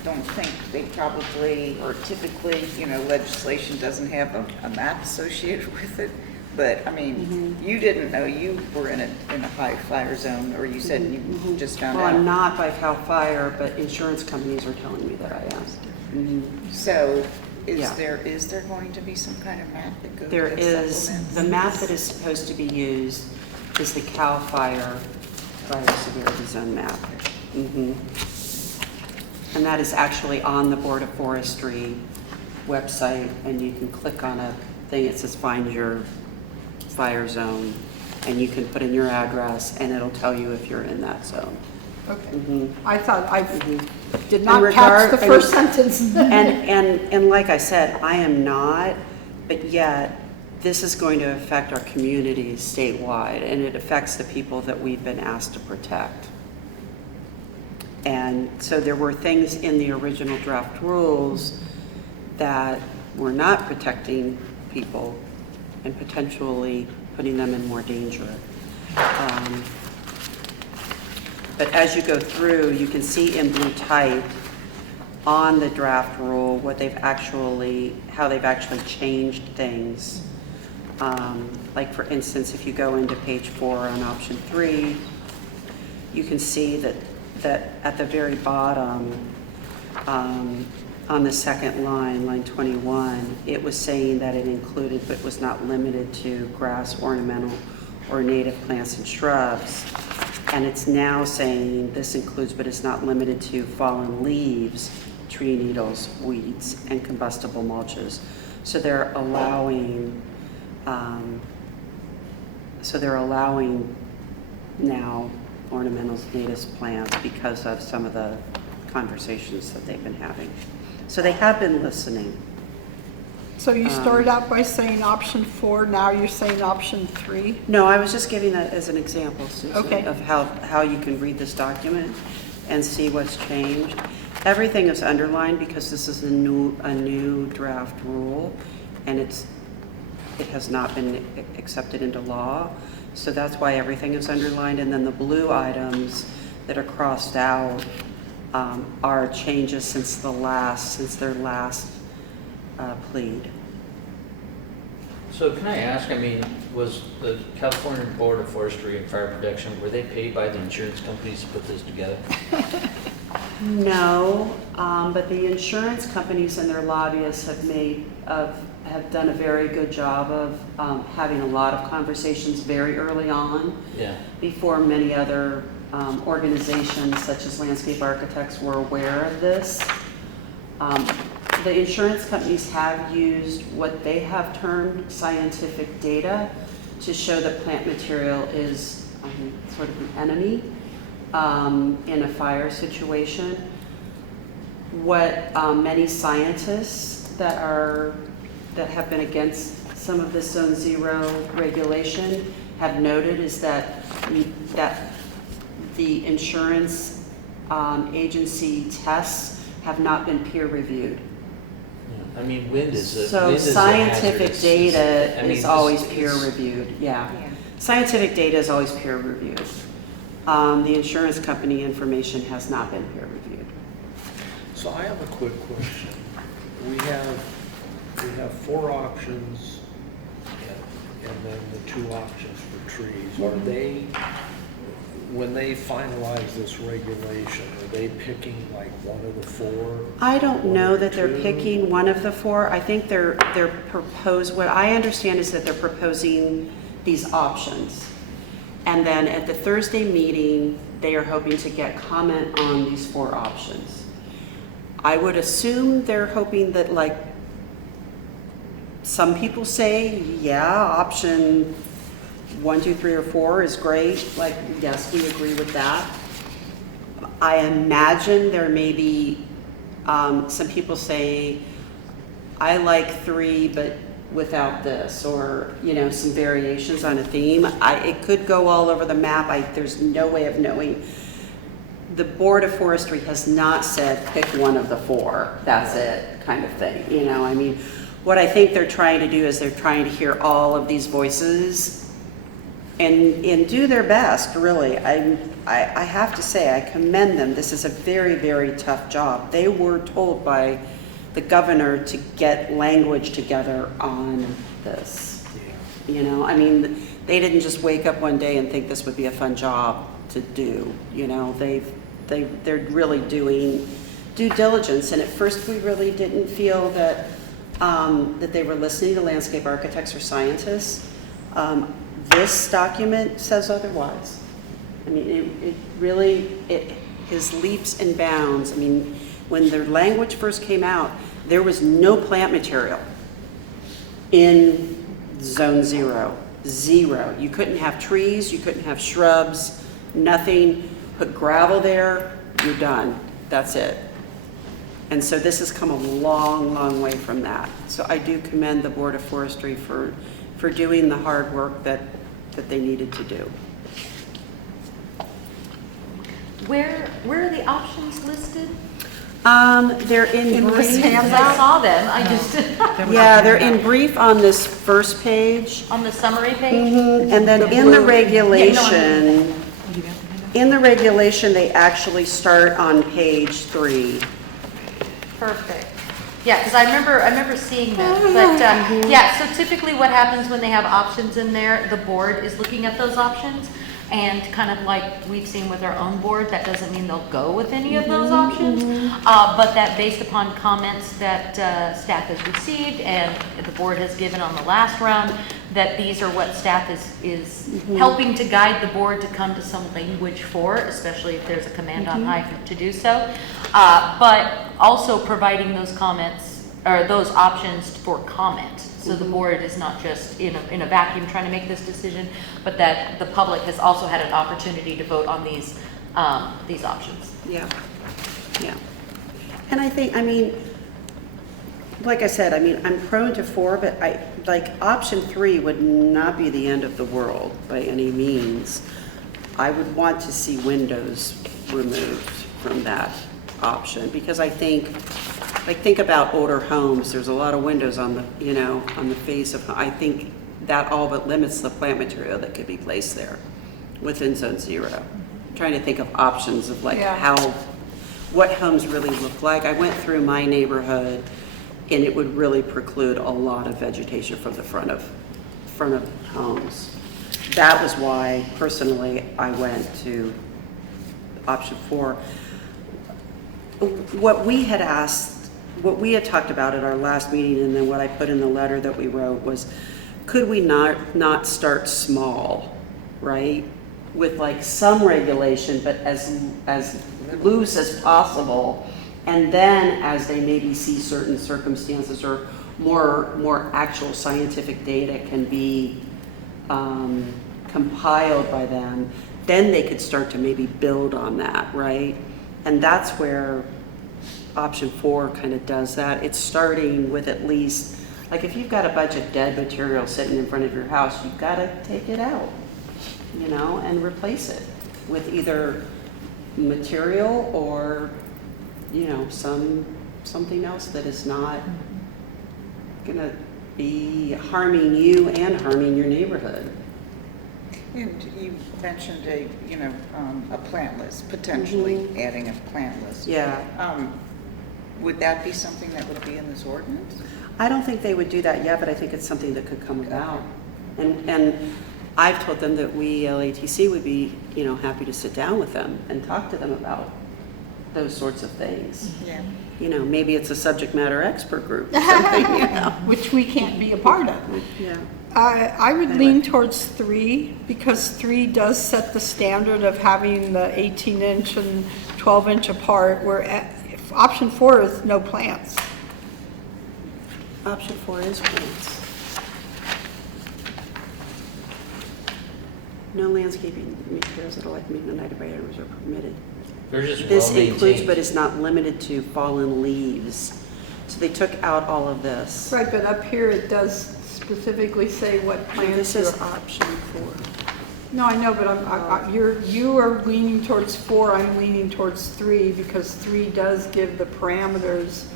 don't think they probably, or typically, legislation doesn't have a map associated with it. But, I mean, you didn't know you were in a high fire zone, or you said you just found Well, out. I'm not by CAL FIRE, but insurance companies are telling me that I am. So Yeah. is there going to be some kind of map that goes There that is, supplements? the map that is supposed to be used is the CAL FIRE fire severity zone map. And that is actually on the Board of Forestry website, and you can click on a thing, it says find your fire zone, and you can put in your address, and it'll tell you if you're in that zone. Okay. I thought, I did In not catch the first sentence. And like I said, I am not, but yet, this is going to affect our communities statewide, and it affects the people that we've been asked to protect. And so there were things in the original draft rules that were not protecting people and potentially putting them in more danger. But as you go through, you can see in blue type on the draft rule what they've actually, how they've actually changed things. Like for instance, if you go into page 4 on option 3, you can see that at the very bottom, on the second line, line 21, it was saying that it included but was not limited to grass, ornamental, or native plants and shrubs. And it's now saying this includes but is not limited to fallen leaves, tree needles, weeds, and combustible mulches. So they're allowing, now ornamentals, natives, plants because of some of the conversations that they've been having. So they have been listening. So you started out by saying option 4, now you're saying option 3? No, I was just giving that as an example, Susan, Okay. of how you can read this document and see what's changed. Everything is underlined because this is a new draft rule, and it has not been accepted into law. So that's why everything is underlined, and then the blue items that are crossed out are changes since their last plead. So can I ask, I mean, was the California Board of Forestry and Fire Protection, were they paid by the insurance companies to put this together? No, but the insurance companies and their lobbyists have done a very good job of having a lot of conversations very early on. Yeah. Before many other organizations such as Landscape Architects were aware of this. The insurance companies have used what they have termed scientific data to show that plant material is sort of an enemy in a fire situation. What many scientists that have been against some of this Zone 0 regulation have noted is that the insurance agency tests have not been peer reviewed. I mean, wind is a So wind is a scientific hazardous- data I mean, is always this- peer it's- reviewed, yeah. Scientific data is always peer reviewed. The insurance company information has not been peer reviewed. So I have a quick question. We have 4 options and then the 2 options for trees. Are they, when they finalize this regulation, are they picking like one of the 4? I don't know that they're 2? picking one of the 4. I think they're what I understand is that they're proposing these options. And then at the Thursday meeting, they are hoping to get comment on these 4 options. I would assume they're hoping that, like, some people say, yeah, option 1, 2, 3, or 4 is great. Like, yes, we agree with that. I imagine there may be some people say, I like 3, but without this, or, some variations on a theme. It could go all over the map. There's no way of knowing. The Board of Forestry has not said pick one of the 4, that's it, kind of thing. I mean, what I think they're trying to do is they're trying to hear all of these voices and do their best, really. I have to say, I commend them. This is a very, very tough job. They were told by the governor to get language together on this. I mean, they didn't just wake up one day and think this would be a fun job to do. They're really doing due diligence. And at first, we really didn't feel that that they were listening to landscape architects or scientists. This document says otherwise. I mean, it really is leaps and bounds. I mean, when their language first came out, there was no plant material in Zone 0. 0. You couldn't have trees, you couldn't have shrubs, nothing. Put gravel there, you're done. That's it. And so this has come a long, long way from that. So I do commend the Board of Forestry for doing the hard work that they needed to do. Where are the options listed? They're in brief. I saw them, I just. Yeah, they're in brief on this first page. On the summary page? And then in the regulation, they actually start on page 3. Perfect. Yeah, because I remember seeing this, but yeah, so typically what happens when they have options in there, the board is looking at those options, and kind of like we've seen with our own board, that doesn't mean they'll go with any of those options, but that based upon comments that staff has received and the board has given on the last round, that these are what staff is helping to guide the board to come to some language for, especially if there's a command on high to do so. But also providing those comments, or those options for comment. So the board is not just in a vacuum trying to make this decision, but that the public has also had an opportunity to vote on these options. Yeah, yeah. And I think, I mean, like I said, I mean, I'm prone to 4, but like option 3 would not be the end of the world by any means. I would want to see windows removed from that option, because I think like, think about older homes, there's a lot of windows on the, you know, on the face of, I think that all but limits the plant material that could be placed there within zone 0. Trying to think of options of like Yeah. how, what homes really look like. I went through my neighborhood and it would really preclude a lot of vegetation from the front of homes. That was why personally I went to option 4. What we had asked, what we had talked about at our last meeting, and then what I put in the letter that we wrote was, could we not start small, right? With like some regulation, but as loose as possible. And then as they maybe see certain circumstances or more actual scientific data can be compiled by them, then they could start to maybe build on that, right? And that's where option 4 kind of does that. It's starting with at least, like if you've got a bunch of dead material sitting in front of your house, you've got to take it out, you know, and replace it with either material or, you know, something else that is not gonna be harming you and harming your neighborhood. And you mentioned a plant list, potentially adding a plant list. Yeah. Would that be something that would be in this ordinance? I don't think they would do that yet, but I think it's something that could come about. And I've told them that we, LATC, would be, you know, happy to sit down with them and talk to them about those sorts of things. Yeah. You know, maybe it's a subject matter expert group or something, you know. Which we can't be a part of. Yeah. I would lean towards 3 because 3 does set the standard of having the 18-inch and 12-inch apart, where option 4 is no plants. Option 4 is plants. No landscaping materials that are like ignited by items are permitted. They're just This well includes, maintained. but is not limited to, fallen leaves. So they took out all of this. Right, but up here it does specifically say what plants. This is you're- option 4. No, I know, but you are leaning towards 4, I'm leaning towards 3, because 3 does give the parameters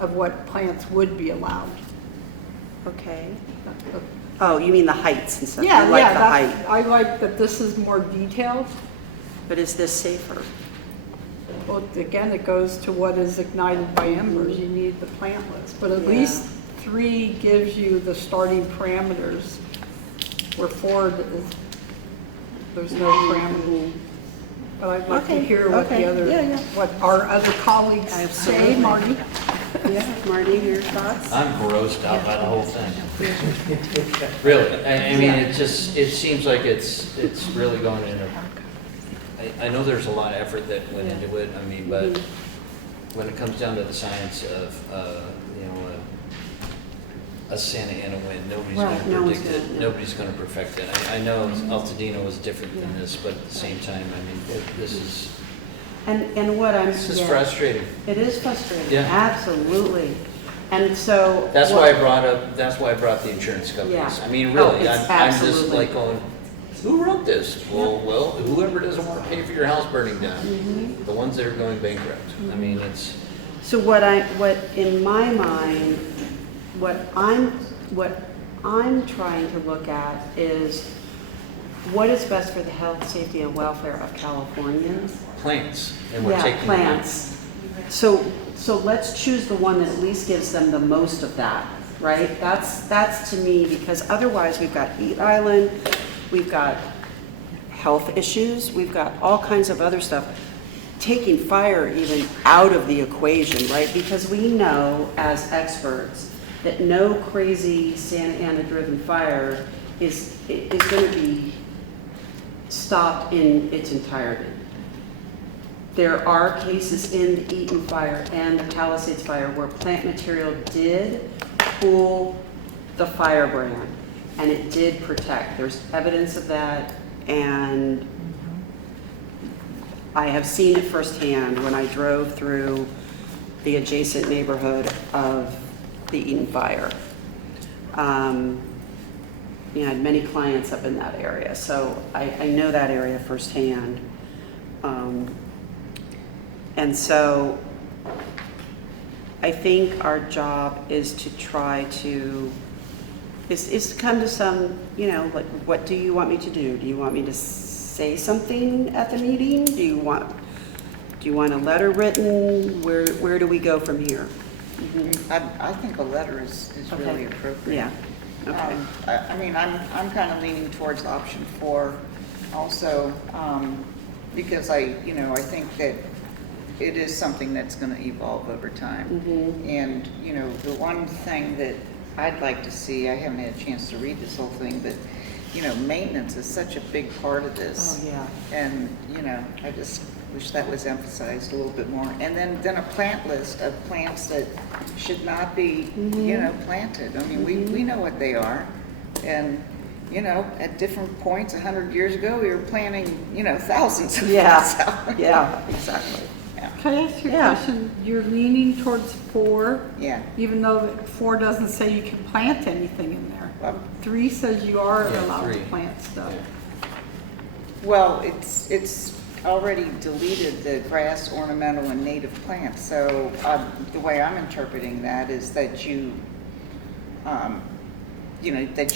of what plants would be allowed. Okay. Oh, you mean the heights and stuff? Yeah, You like yeah, the height. I like that this is more detailed. But is this safer? Well, again, it goes to what is ignited by embers, you need the plant list, but at Yeah. least 3 gives you the starting parameters, where 4 is, there's no parameter. But I'd like to Okay, hear what the okay, other, yeah. what our other colleagues say, Absolutely. Marty. Yeah, Marty, your thoughts? I'm grossed out by the whole thing. Really, I mean, it seems like it's really going in I know there's a lot of effort that went into it, I mean, but when it comes down to the science of, you know, a Santa Ana wind, nobody's Right, gonna no one's predict it, gonna, no. nobody's gonna perfect it. I know Altadena was different than this, but at the same time, I mean, this is And what I'm. This is yeah. frustrating. It is frustrating, Yeah. absolutely. And so. That's what- why I brought the insurance companies. Yeah. I mean, Oh, really, it's I'm just absolutely- like going, who wrote this? Well, whoever doesn't want to pay for your house burning down, Mhm. the ones that are going bankrupt. I mean, it's, So what in my mind, what I'm trying to look at is what is best for the health, safety, and welfare of Californians. plants, and we're Yeah, taking them out. plants. So let's choose the one that at least gives them the most of that, right? That's to me, because otherwise we've got heat island, we've got health issues, we've got all kinds of other stuff. Taking fire even out of the equation, right? Because we know as experts that no crazy Santa Ana driven fire is going to be stopped in its entirety. There are cases in the Eaton fire and the Palisades fire where plant material did cool the firebrand and it did protect. There's evidence of that, and I have seen it firsthand when I drove through the adjacent neighborhood of the Eaton fire. I had many clients up in that area, so I know that area firsthand. And so I think our job is to try to, is to come to some, like, what do you want me to do? Do you want me to say something at the meeting? Do you want a letter written? Where do we go from here? I think a letter is Okay. really appropriate. Yeah, okay. I mean, I'm kind of leaning towards option 4 also, because I think that it is something that's going to evolve over time. And, the one thing that I'd like to see, I haven't had a chance to read this whole thing, but, maintenance is such a big part of this. Oh, yeah. And, I just wish that was emphasized a little bit more. And then a plant list of plants that should not be, planted. I mean, we know what they are. And, at different points, 100 years ago, we were planting, thousands of plants out. Yeah, exactly. Can I ask you a question? You're leaning towards 4? Yeah. Even though 4 doesn't say you can plant anything in there. 3 says you are allowed to plant stuff. Well, it's already deleted the grass, ornamental, and native plants. So the way I'm interpreting that is that that you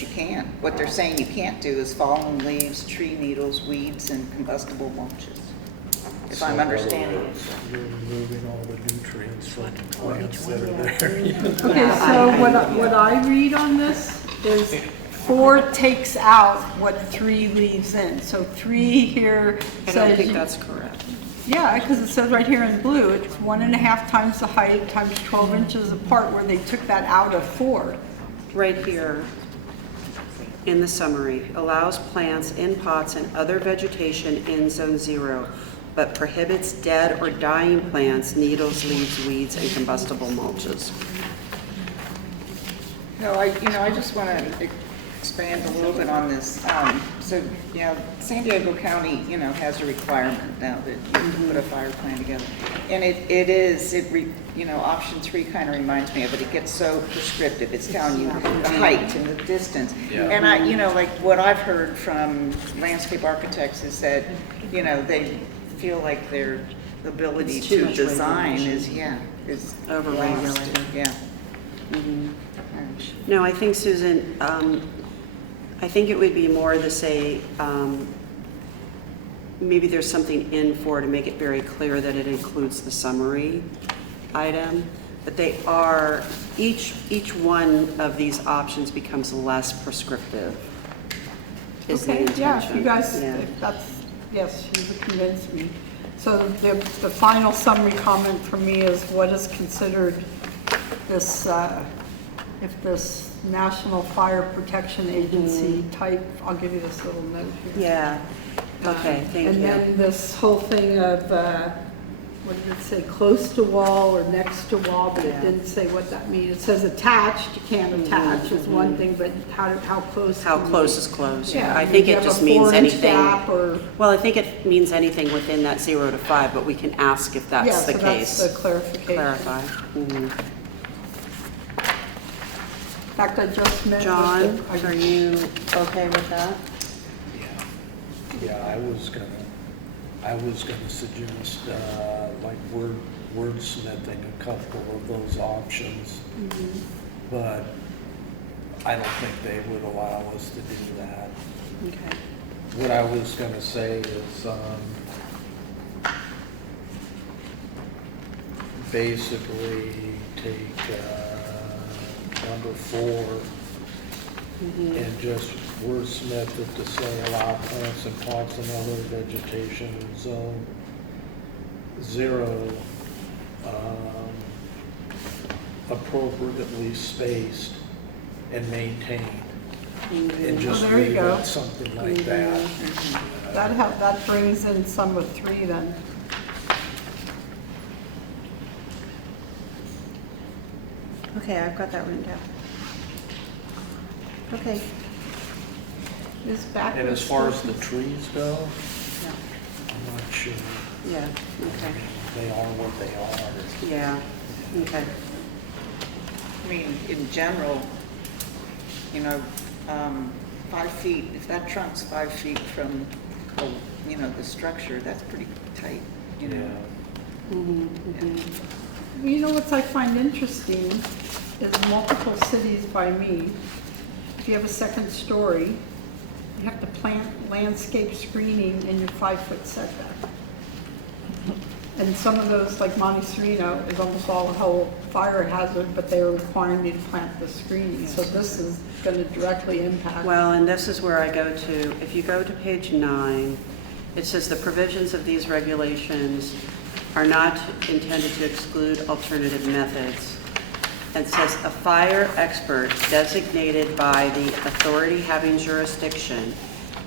can. What they're saying you can't do is fallen leaves, tree needles, weeds, and combustible mulches. If I'm understanding it. You're removing all the nutrients from plants that are there. Okay, so what I read on this is 4 takes out what 3 leaves in. So 3 here says. I don't think that's correct. Yeah, because it says right here in blue, it's 1.5 times the height times 12 inches apart, where they took that out of 4. Right here in the summary, allows plants in pots and other vegetation in zone 0, but prohibits dead or dying plants, needles, leaves, weeds, and combustible mulches. No, I just want to expand a little bit on this. So, San Diego County, has a requirement now that you have to put a fire plan together. And option 3 kind of reminds me of it. It gets so prescriptive. It's telling you the height and the distance. Yeah. And like what I've heard from landscape architects is that, they feel like their ability It's too to much design regulation. is Over-regulated. Yeah. No, I think, Susan, I think it would be more to say, maybe there's something in 4 to make it very clear that it includes the summary item, but they are, each one of these options becomes less prescriptive. Is the Okay, yeah, if intention. you guys, Yeah. if that's, yes, you've convinced me. So the final summary comment for me is what is considered this, if this National Fire Protection Agency type, I'll give you this little note here. Yeah, okay, thank you. And then this whole thing of, what did it say, close to wall or next to wall, but it Yeah. didn't say what that means. It says attached, you can't attach is one thing, but how close? How can close you- is close? Yeah, I think you it have a just means 4-inch anything. gap or- Well, I think it means anything within that 0 to 5, but we can ask if that's Yeah, the so case. that's the clarification. Clarify. Mhm. In fact, I just meant. John, are you okay with that? Yeah, I was gonna suggest, like wordsmithing a couple of those options, but I don't think they would allow us to do that. Okay. What I was gonna say is, basically take, number 4 and just wordsmith it to say allow plants and pots and other vegetation in zone 0, appropriately spaced and maintained. And just Oh, there you leave go. it something like that. That brings in some of 3 then. Okay, I've got that written down. Okay. Is back. And as far as the trees go, Yeah. I'm not sure. Yeah, okay. They are what they are. Yeah, okay. I mean, in general, 5 feet, if that trunk's 5 feet from, the structure, that's pretty tight, Mm-hmm, You know what I find interesting is multiple cities by me. If you have a second story, you have to plant landscape screening in your 5-foot setback. And some of those, like Montecito, is almost all a whole fire hazard, but they were requiring you to plant the screening. So this is going to directly impact. Well, and this is where I go to, if you go to page 9, it says the provisions of these regulations are not intended to exclude alternative methods. And says a fire expert designated by the authority having jurisdiction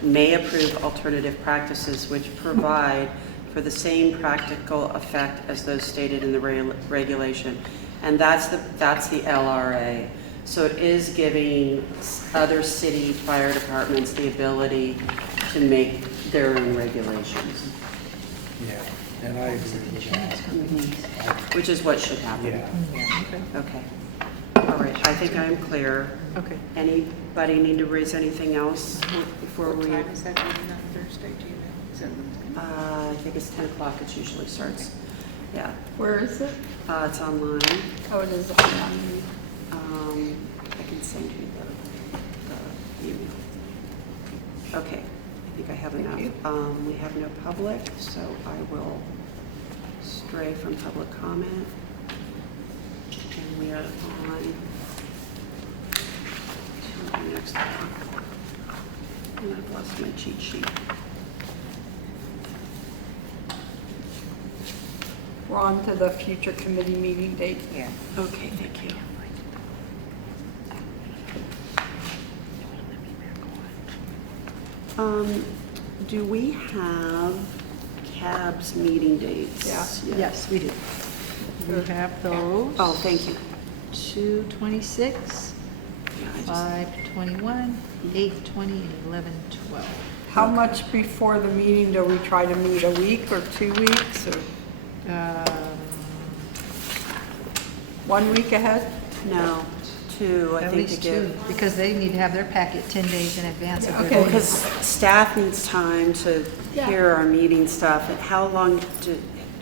may approve alternative practices which provide for the same practical effect as those stated in the regulation. And that's the LRA. So it is giving other city fire departments the ability to make their own regulations. Yeah, and I agree with that. Which is what should happen. Yeah. Okay. All right, I think I'm clear. Okay. Anybody need to raise anything else before we? What time is that meeting on Thursday, do you know? Is that- I think it's 10 o'clock, it usually starts. Yeah. Where is it? It's online. Oh, it is online. I can send you the email. Okay, I think I have enough. We have no public, so I will stray from public comment. And we are on to the next one. And I've lost my cheat sheet. We're on to the future committee meeting date. Yeah. Okay, thank you. Do we have CAB's meeting dates? Yeah. Yes, we do. We have those. Oh, thank you. 2:26, Yeah, I just- 5:21, 8:20, and 11:12. How much before the meeting do we try to meet? A week or 2 weeks or 1 week ahead? No, 2, I At think, to least give. 2, because they need to have their packet 10 days in advance of their Okay. Well, meeting. because staff needs time to hear our meeting stuff. And how long,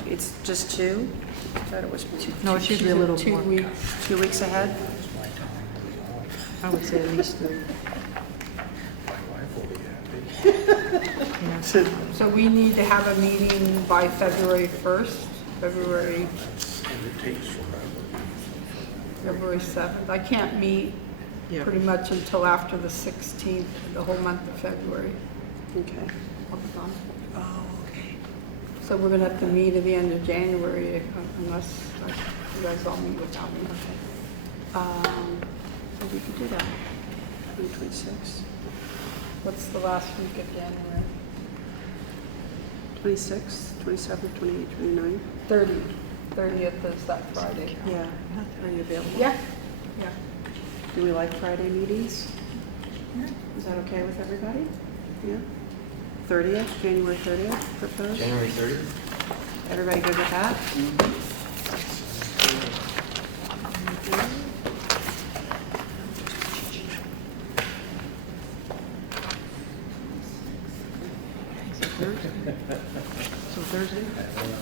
it's just 2? I thought it was 2. No, it's usually a little 2 more. weeks. 2 weeks ahead? I would say at least 3. So we need to have a meeting by February 1st, February 7th. I can't meet Yeah. pretty much until after the 16th, the whole month of February. Okay. I'll be gone. Oh, okay. So we're gonna have to meet at the end of January unless you guys all meet without me. So we could do that. 26. What's the last week of January? 26, 27, 28, 29. 30th is that Friday. Yeah. Are you available? Yeah, yeah. Do we like Friday meetings? Is that okay with everybody? Yeah? 30th, January 30th, proposed? January 30th? Everybody good with that? So Thursday?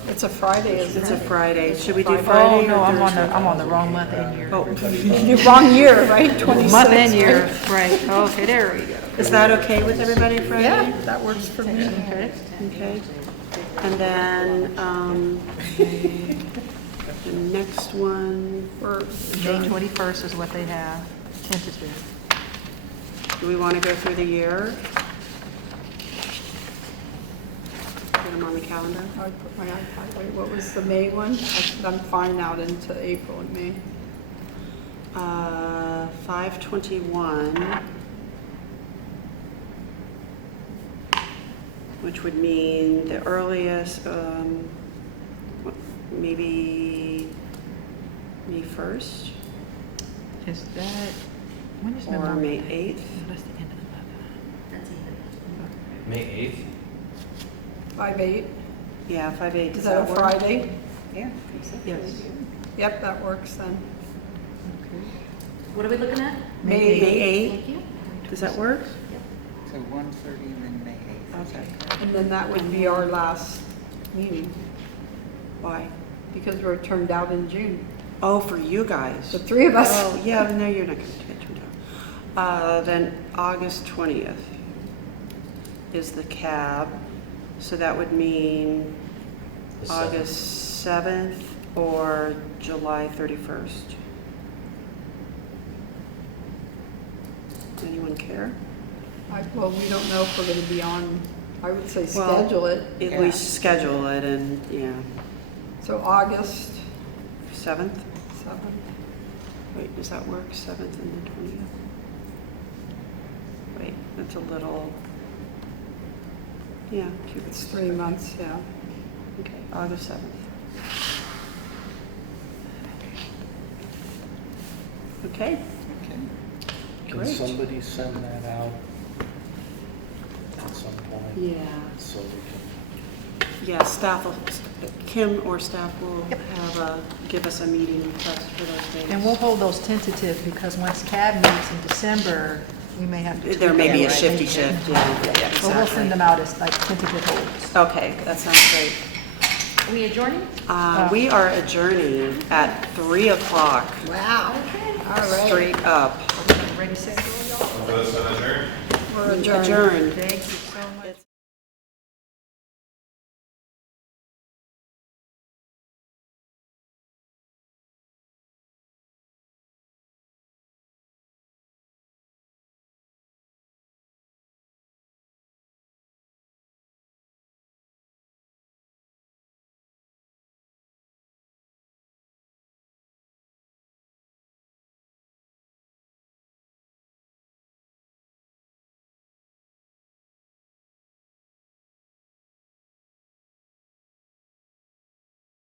It's a Friday, isn't it? It's a Friday. Should we do Oh, Friday or no, I'm Thursday? on the wrong month and year. Oh, The wrong year, right? 26. Month and year, right, okay, there we go. is that okay with everybody, Friday? Yeah, that works for me. Okay. Okay. And then, the next one, May 21st is what they have, tentative. do we want to go through the year? Get them on the calendar? I put my iPad away. What was the May one? I'm fine out into April and May. 5/21, which would mean the earliest, maybe May 1st Is that, when is or Memorial May Day? 8th. That's the end of the month. May 8th? 5/8. Yeah, 5/8. Is Does that a work? Friday? Yeah. Yes. Yep, that works then. What are we looking at? May May 8th? Thank you. Does that work? So 1:30 and then May 8th. Okay. And then that would be our last meeting. Why? because we're turned out in June. Oh, for you guys. The three of us. Oh, yeah, no, you're not going to get turned out. Then August 20th is the cab. So that would mean The 7th. August 7th or July 31st. Anyone care? Well, we don't know if we're going to be on, I would say Well, schedule it. At least schedule it and, yeah. So August 7th? 7th. Wait, does that work? 7th and the 20th? Wait, that's a little, yeah. It's 3 months, yeah. Okay, August 7th. Okay. Can Great. somebody send that out at some point? Yeah. So we can, Yeah, staff will, Kim or staff will have give us a meeting request for those dates. And we'll hold those tentative because once CAB meets in December, we may have to. There may tweak be a that, shifty right? shift, yeah, So we'll exactly. send them out as like tentative holds. Okay, that sounds great. Are we adjourning? We are adjourning at 3 o'clock, Wow. All right. straight up. Ready, set, go, y'all? For this adjourned? We're adjourned. Adjourned. Thank you so much.